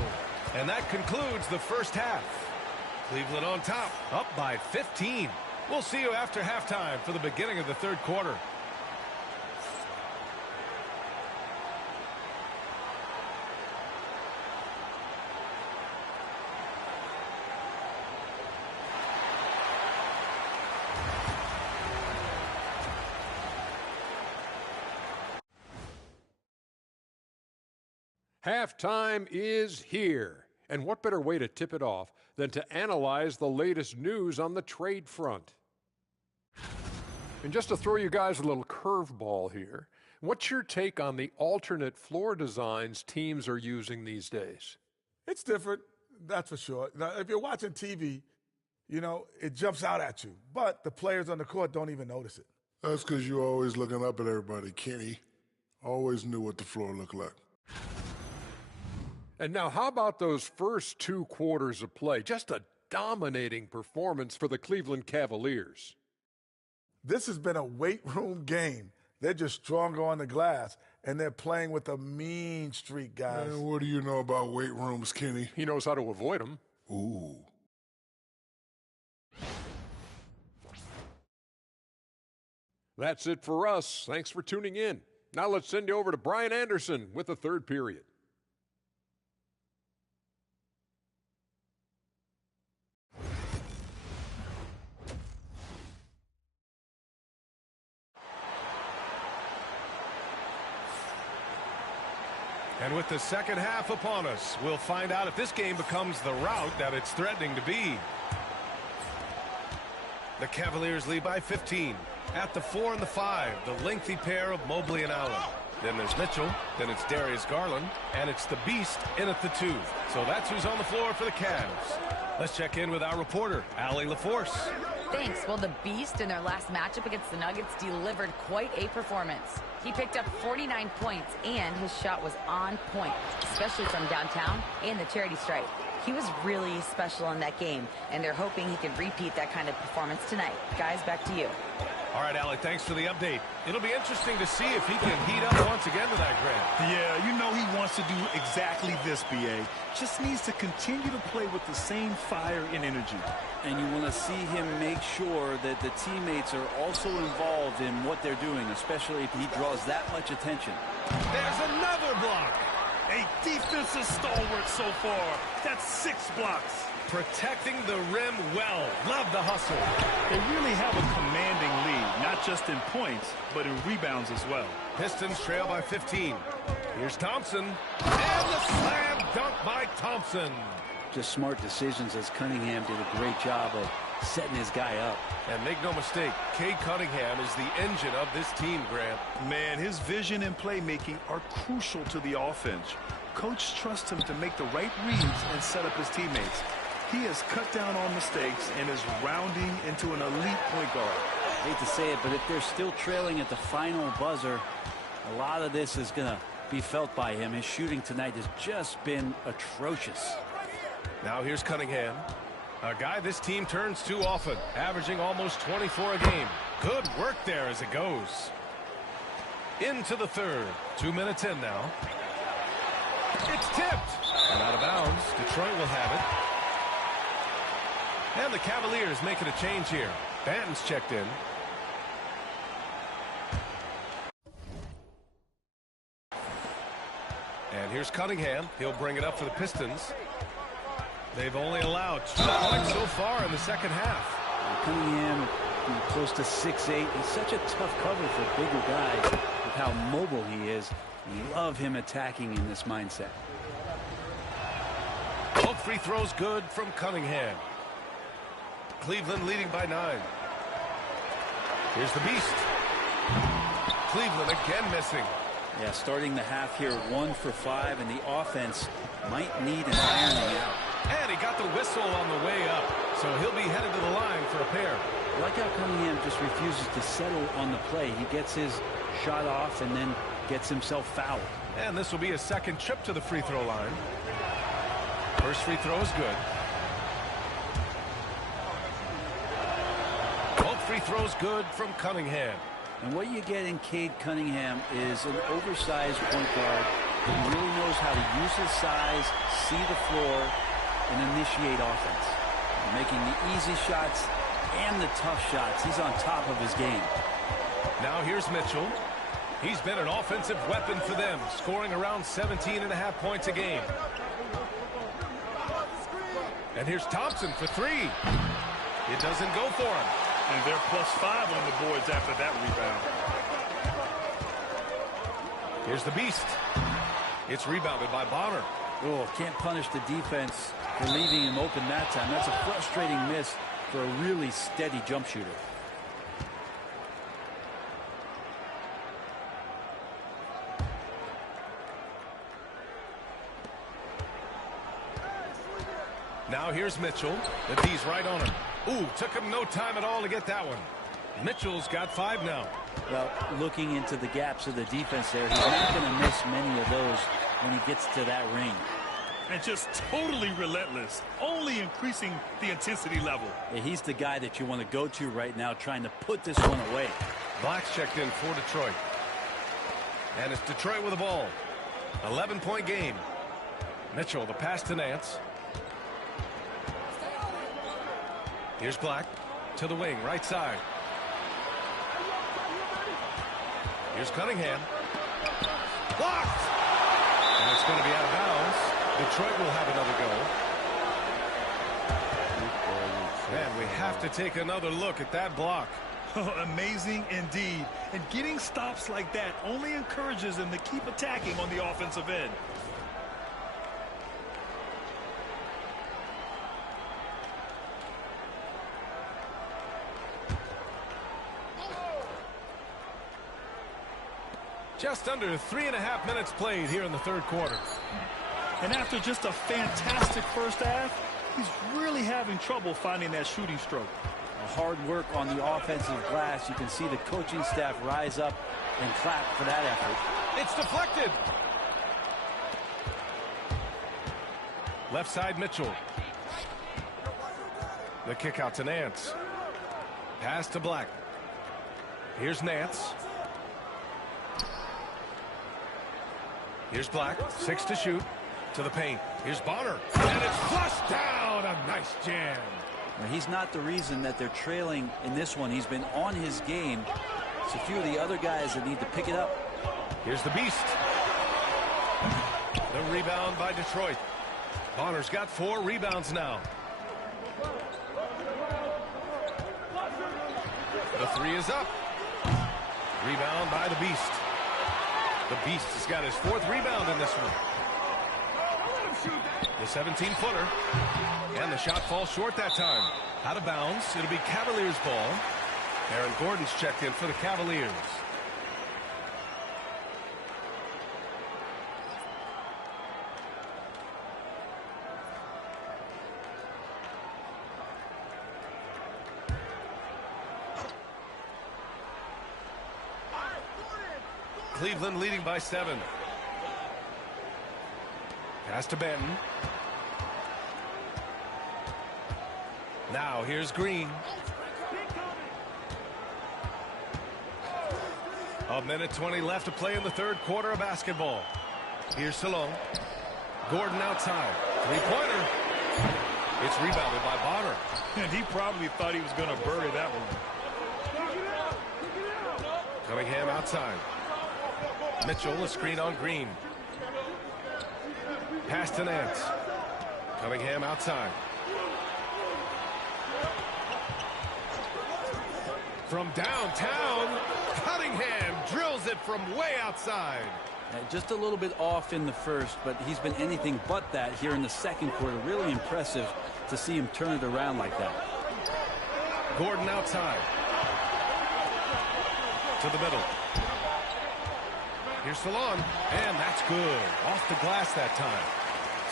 And that concludes the first half. Cleveland on top, up by 15. We'll see you after halftime for the beginning of the third quarter. Halftime is here. And what better way to tip it off than to analyze the latest news on the trade front? And just to throw you guys a little curveball here, what's your take on the alternate floor designs teams are using these days? It's different, that's for sure. Now, if you're watching TV, you know, it jumps out at you. But the players on the court don't even notice it. That's because you're always looking up at everybody, Kenny. Always knew what the floor looked like. And now how about those first 2 quarters of play? Just a dominating performance for the Cleveland Cavaliers. This has been a weight room game. They're just stronger on the glass, and they're playing with a mean streak, guys. Man, what do you know about weight rooms, Kenny? He knows how to avoid them. Ooh. That's it for us. Thanks for tuning in. Now let's send you over to Brian Anderson with the third period. And with the second half upon us, we'll find out if this game becomes the rout that it's threatening to be. The Cavaliers lead by 15. At the 4 and the 5, the lengthy pair of Mobley and Allen. Then there's Mitchell, then it's Darius Garland, and it's the Beast in at the 2. So that's who's on the floor for the Cavs. Let's check in with our reporter, Allie LaForce. Thanks. Well, the Beast in their last matchup against the Nuggets delivered quite a performance. He picked up 49 points, and his shot was on point, especially from downtown and the charity stripe. He was really special in that game, and they're hoping he can repeat that kind of performance tonight. Guys, back to you. All right, Allie, thanks for the update. It'll be interesting to see if he can heat up once again tonight, Grant. Yeah, you know he wants to do exactly this, B.A. Just needs to continue to play with the same fire and energy. And you want to see him make sure that the teammates are also involved in what they're doing, especially if he draws that much attention. There's another block. A defensive stalwart so far. That's 6 blocks. Protecting the rim well. Love the hustle. They really have a commanding lead, not just in points, but in rebounds as well. Pistons trail by 15. Here's Thompson. And the slam dunk by Thompson. Just smart decisions, as Cunningham did a great job of setting his guy up. And make no mistake, Cade Cunningham is the engine of this team, Grant. Man, his vision and playmaking are crucial to the offense. Coach trusts him to make the right reads and set up his teammates. He has cut down on mistakes and is rounding into an elite point guard. I hate to say it, but if they're still trailing at the final buzzer, a lot of this is going to be felt by him. His shooting tonight has just been atrocious. Now here's Cunningham, a guy this team turns to often, averaging almost 24 a game. Good work there as it goes. Into the third. 2 minutes in now. It's tipped. And out of bounds. Detroit will have it. And the Cavaliers making a change here. Banton's checked in. And here's Cunningham. He'll bring it up for the Pistons. They've only allowed 2 points so far in the second half. Cunningham, close to 6'8". He's such a tough cover for bigger guys with how mobile he is. You love him attacking in this mindset. Both free throws good from Cunningham. Cleveland leading by 9. Here's the Beast. Cleveland again missing. Yeah, starting the half here 1 for 5, and the offense might need an ironing out. And he got the whistle on the way up, so he'll be headed to the line for a pair. I like how Cunningham just refuses to settle on the play. He gets his shot off and then gets himself fouled. And this will be a second trip to the free throw line. First free throw is good. Both free throws good from Cunningham. And what you get in Cade Cunningham is an oversized point guard who really knows how to use his size, see the floor, and initiate offense. Making the easy shots and the tough shots. He's on top of his game. Now here's Mitchell. He's been an offensive weapon for them, scoring around 17.5 points a game. And here's Thompson for 3. It doesn't go for him. And they're +5 on the boards after that rebound. Here's the Beast. It's rebounded by Bonner. Oh, can't punish the defense for leaving him open that time. That's a frustrating miss for a really steady jump shooter. Now here's Mitchell. The D's right on him. Ooh, took him no time at all to get that one. Mitchell's got 5 now. Well, looking into the gaps of the defense there, he's not going to miss many of those when he gets to that ring. And just totally relentless, only increasing the intensity level. Yeah, he's the guy that you want to go to right now, trying to put this one away. Black's checked in for Detroit. And it's Detroit with the ball. 11-point game. Mitchell, the pass to Nance. Here's Black to the wing, right side. Here's Cunningham. Blocked! And it's going to be out of bounds. Detroit will have another go. Man, we have to take another look at that block. Amazing indeed. And getting stops like that only encourages them to keep attacking on the offensive end. Just under 3.5 minutes played here in the third quarter. And after just a fantastic first half, he's really having trouble finding that shooting stroke. Hard work on the offensive glass. You can see the coaching staff rise up and clap for that effort. It's deflected. Left side Mitchell. The kick out to Nance. Pass to Black. Here's Nance. Here's Black. 6 to shoot. To the paint. Here's Bonner. And it's flushed down. A nice jam. He's not the reason that they're trailing in this one. He's been on his game. It's a few of the other guys that need to pick it up. Here's the Beast. The rebound by Detroit. Bonner's got 4 rebounds now. The 3 is up. Rebound by the Beast. The Beast has got his 4th rebound in this one. The 17-footer. And the shot falls short that time. Out of bounds. It'll be Cavaliers ball. Aaron Gordon's checked in for the Cavaliers. Cleveland leading by 7. Pass to Benton. Now here's Green. A minute 20 left to play in the third quarter of basketball. Here's Salone. Gordon outside. Three-pointer. It's rebounded by Bonner. And he probably thought he was going to bury that one. Cunningham outside. Mitchell, a screen on Green. Pass to Nance. Cunningham outside. From downtown, Cunningham drills it from way outside. Just a little bit off in the first, but he's been anything but that here in the second quarter. Really impressive to see him turn it around like that. Gordon outside. To the middle. Here's Salon, and that's good. Off the glass that time.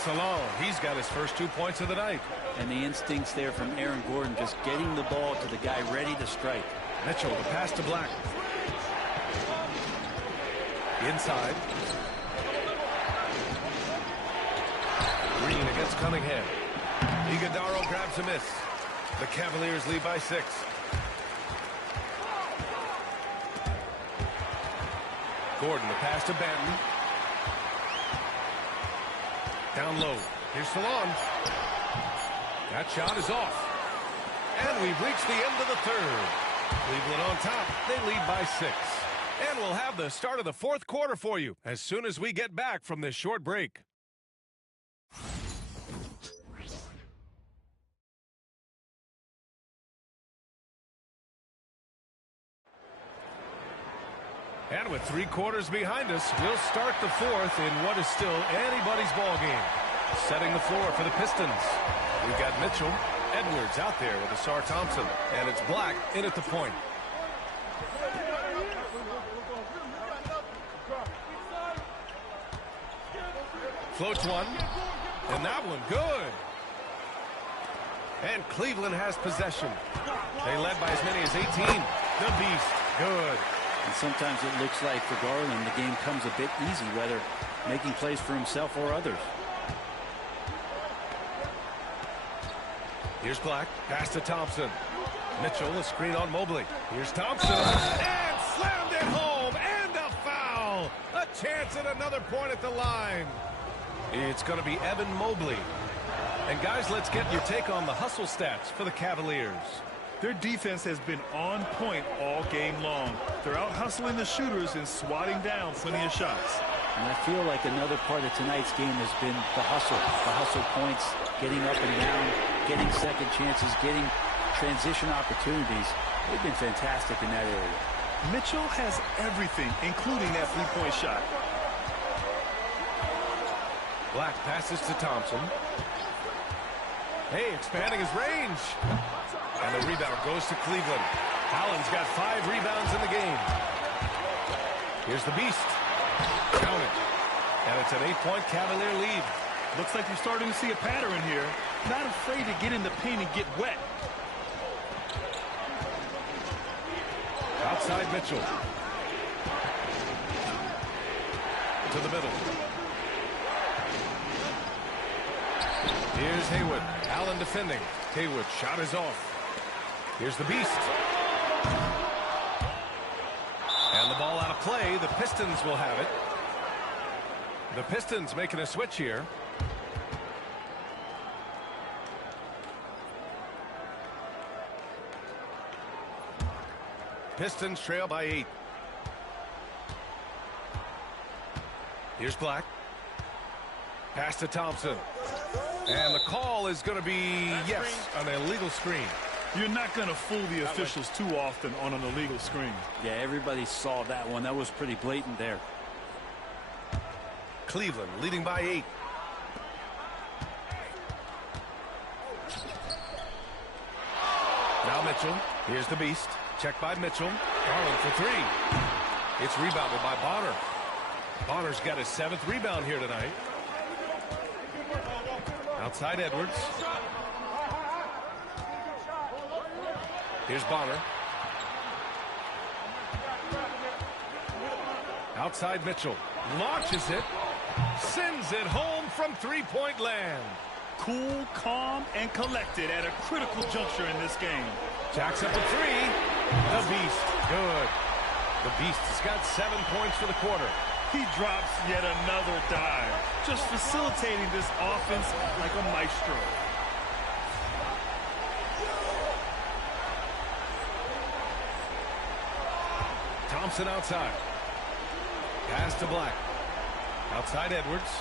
Salon, he's got his first 2 points of the night. And the instincts there from Aaron Gordon, just getting the ball to the guy ready to strike. Mitchell, the pass to Black. Inside. Green against Cunningham. Iguodaro grabs a miss. The Cavaliers lead by 6. Gordon, the pass to Banton. Down low. Here's Salon. That shot is off. And we've reached the end of the third. Cleveland on top. They lead by 6. And we'll have the start of the fourth quarter for you as soon as we get back from this short break. And with 3 quarters behind us, we'll start the fourth in what is still anybody's ball game. Setting the floor for the Pistons. We've got Mitchell, Edwards out there with Asar Thompson, and it's Black in at the point. Floats one, and that one good. And Cleveland has possession. They led by as many as 18. The Beast, good. And sometimes it looks like for Garland the game comes a bit easy, whether making plays for himself or others. Here's Black, pass to Thompson. Mitchell, a screen on Mobley. Here's Thompson, and slammed it home, and a foul. A chance at another point at the line. It's going to be Evan Mobley. And guys, let's get your take on the hustle stats for the Cavaliers. Their defense has been on point all game long. They're out hustling the shooters and swatting down plenty of shots. And I feel like another part of tonight's game has been the hustle points, getting up and down, getting second chances, getting transition opportunities. They've been fantastic in that area. Mitchell has everything, including that three-point shot. Black passes to Thompson. Hey, expanding his range. And the rebound goes to Cleveland. Allen's got 5 rebounds in the game. Here's the Beast. Count it. And it's an 8-point Cavalier lead. Looks like you're starting to see a pattern here. Not afraid to get in the paint and get wet. Outside Mitchell. To the middle. Here's Haywood. Allen defending. Haywood, shot is off. Here's the Beast. And the ball out of play. The Pistons will have it. The Pistons making a switch here. Pistons trail by 8. Here's Black. Pass to Thompson. And the call is going to be, yes, an illegal screen. You're not going to fool the officials too often on an illegal screen. Yeah, everybody saw that one. That was pretty blatant there. Cleveland leading by 8. Now Mitchell. Here's the Beast. Check by Mitchell. Garland for 3. It's rebounded by Bonner. Bonner's got his 7th rebound here tonight. Outside Edwards. Here's Bonner. Outside Mitchell. Launches it. Sends it home from 3-point land. Cool, calm, and collected at a critical juncture in this game. Jacks up a 3. The Beast. Good. The Beast has got 7 points for the quarter. He drops yet another dive, just facilitating this offense like a maestro. Thompson outside. Pass to Black. Outside Edwards.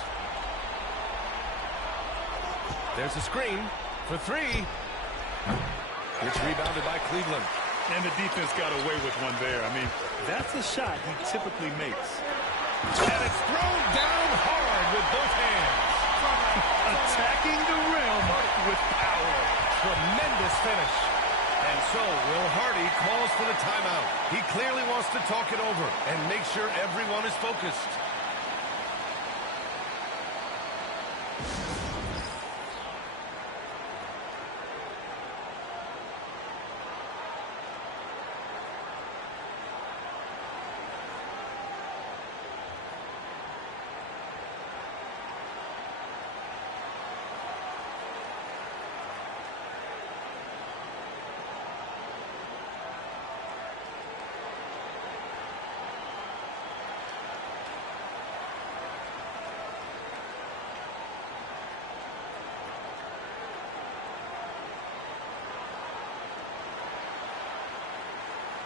There's a screen for 3. It's rebounded by Cleveland. And the defense got away with one there. I mean, that's a shot he typically makes. And it's thrown down hard with both hands. Attacking the rim with power. Tremendous finish. And so Will Hardy calls for the timeout. He clearly wants to talk it over and make sure everyone is focused.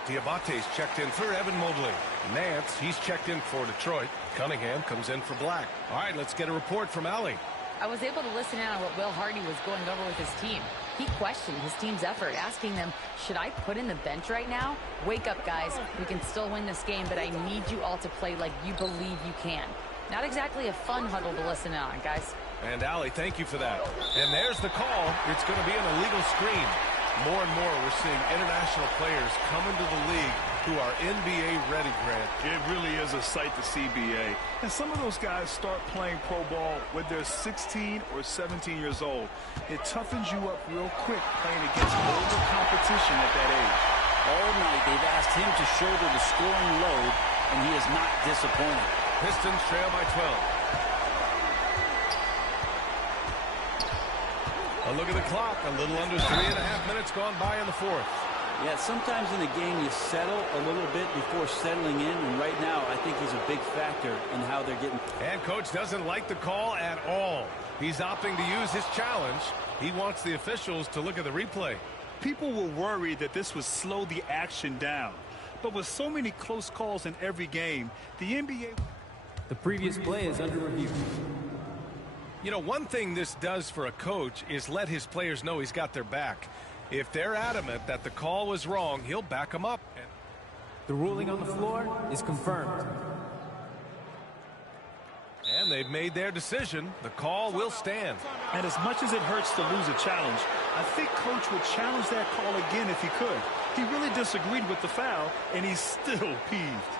Diabate's checked in for Evan Mobley. Nance, he's checked in for Detroit. Cunningham comes in for Black. All right, let's get a report from Allie. I was able to listen in on what Will Hardy was going over with his team. He questioned his team's effort, asking them, should I put in the bench right now? Wake up, guys. We can still win this game, but I need you all to play like you believe you can. Not exactly a fun huddle to listen in on, guys. And Allie, thank you for that. And there's the call. It's going to be an illegal screen. More and more, we're seeing international players come into the league who are NBA ready, Grant. It really is a sight to see, BA. And some of those guys start playing pro ball when they're 16 or 17 years old. It toughens you up real quick playing against older competition at that age. All night, they've asked him to shoulder the scoring load, and he is not disappointed. Pistons trail by 12. A look at the clock. A little under 3.5 minutes gone by in the fourth. Yeah, sometimes in the game you settle a little bit before settling in, and right now I think he's a big factor in how they're getting. And coach doesn't like the call at all. He's opting to use his challenge. He wants the officials to look at the replay. People were worried that this would slow the action down. But with so many close calls in every game, the NBA... The previous play is under review. You know, one thing this does for a coach is let his players know he's got their back. If they're adamant that the call was wrong, he'll back them up. The ruling on the floor is confirmed. And they've made their decision. The call will stand. And as much as it hurts to lose a challenge, I think Coach would challenge that call again if he could. He really disagreed with the foul, and he's still peeved.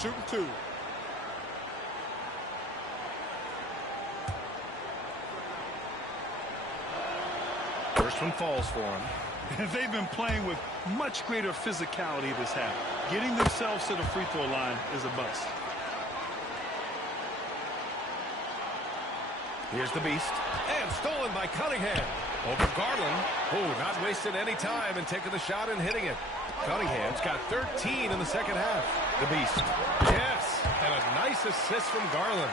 Shooting two. First one falls for him. They've been playing with much greater physicality this half. Getting themselves to the free throw line is a bust. Here's the beast. And stolen by Cunningham. Over Garland. Oh, not wasting any time and taking the shot and hitting it. Cunningham's got 13 in the second half. The beast. Yes. And a nice assist from Garland.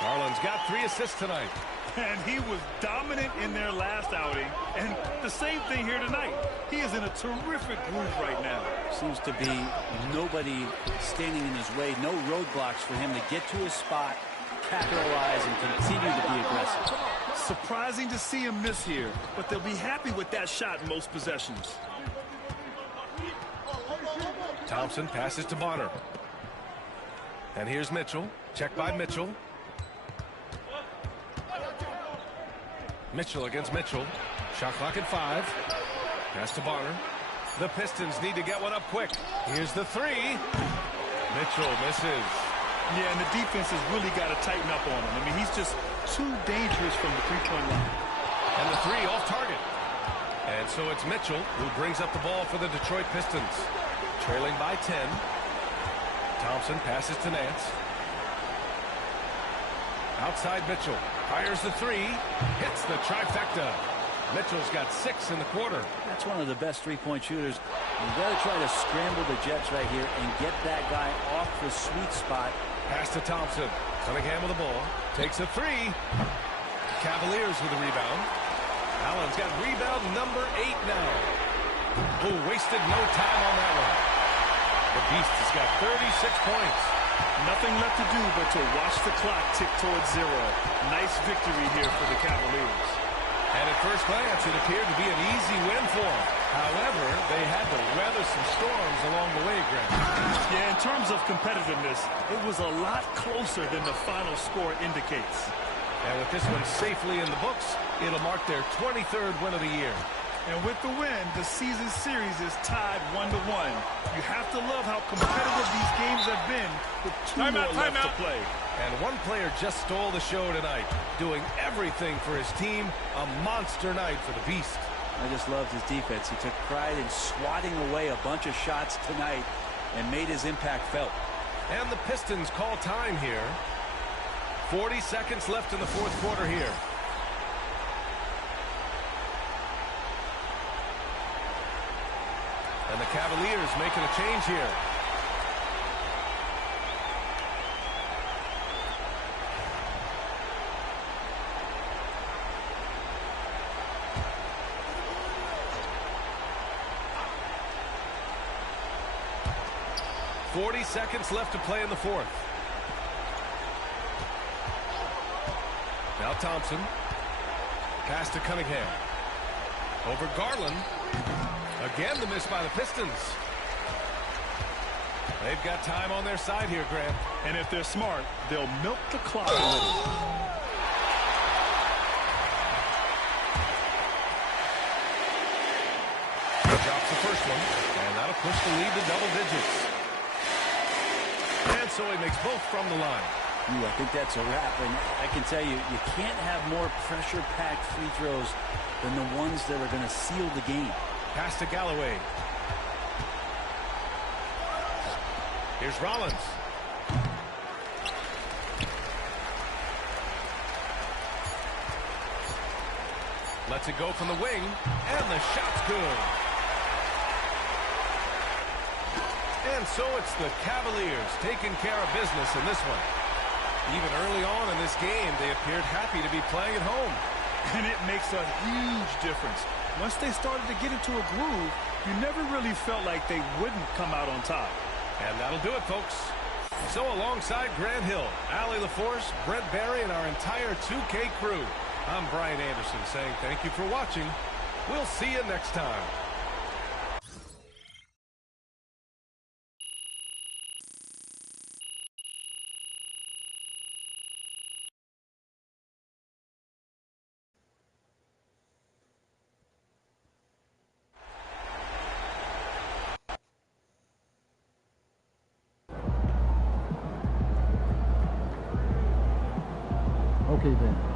Garland's got 3 assists tonight. And he was dominant in their last outing. And the same thing here tonight. He is in a terrific groove right now. Seems to be nobody standing in his way. No roadblocks for him to get to his spot, capitalize, and continue to be aggressive. Surprising to see him miss here, but they'll be happy with that shot in most possessions. Thompson passes to Bonner. And here's Mitchell. Check by Mitchell. Mitchell against Mitchell. Shot clock at 5. Pass to Bonner. The Pistons need to get one up quick. Here's the 3. Mitchell misses. Yeah, and the defense has really got to tighten up on him. I mean, he's just too dangerous from the three-point line. And the 3 off target. And so it's Mitchell who brings up the ball for the Detroit Pistons. Trailing by 10. Thompson passes to Nance. Outside Mitchell. Fires the 3. Hits the trifecta. Mitchell's got 6 in the quarter. That's one of the best three-point shooters. You've got to try to scramble the Jets right here and get that guy off the sweet spot. Pass to Thompson. Cunningham with the ball. Takes a 3. Cavaliers with the rebound. Allen's got rebound number 8 now. Who wasted no time on that one. The Beast has got 36 points. Nothing left to do but to watch the clock tick towards 0. Nice victory here for the Cavaliers. And at first glance, it appeared to be an easy win for them. However, they had to weather some storms along the way, Greg. Yeah, in terms of competitiveness, it was a lot closer than the final score indicates. And with this one safely in the books, it'll mark their 23rd win of the year. And with the win, the season series is tied 1-1. You have to love how competitive these games have been with 2 more left to play. And one player just stole the show tonight, doing everything for his team. A monster night for the Beast. I just loved his defense. He took pride in swatting away a bunch of shots tonight and made his impact felt. And the Pistons call time here. 40 seconds left in the fourth quarter here. And the Cavaliers making a change here. .40 seconds left to play in the fourth. Now Thompson. Pass to Cunningham. Over Garland. Again, the miss by the Pistons. They've got time on their side here, Grant. And if they're smart, they'll milk the clock a little. Drops the first one, and that'll push the lead to double digits. And so he makes both from the line. I think that's a wrap, and I can tell you, you can't have more pressure-packed free throws than the ones that are going to seal the game. Pass to Galloway. Here's Rollins. Lets it go from the wing, and the shot's good. And so it's the Cavaliers taking care of business in this one. Even early on in this game, they appeared happy to be playing at home. And it makes a huge difference. Once they started to get into a groove, you never really felt like they wouldn't come out on top. And that'll do it, folks. So alongside Grant Hill, Allie LaForce, Brent Barry, and our entire 2K crew, I'm Brian Anderson saying thank you for watching. We'll see you next time. Okay, then.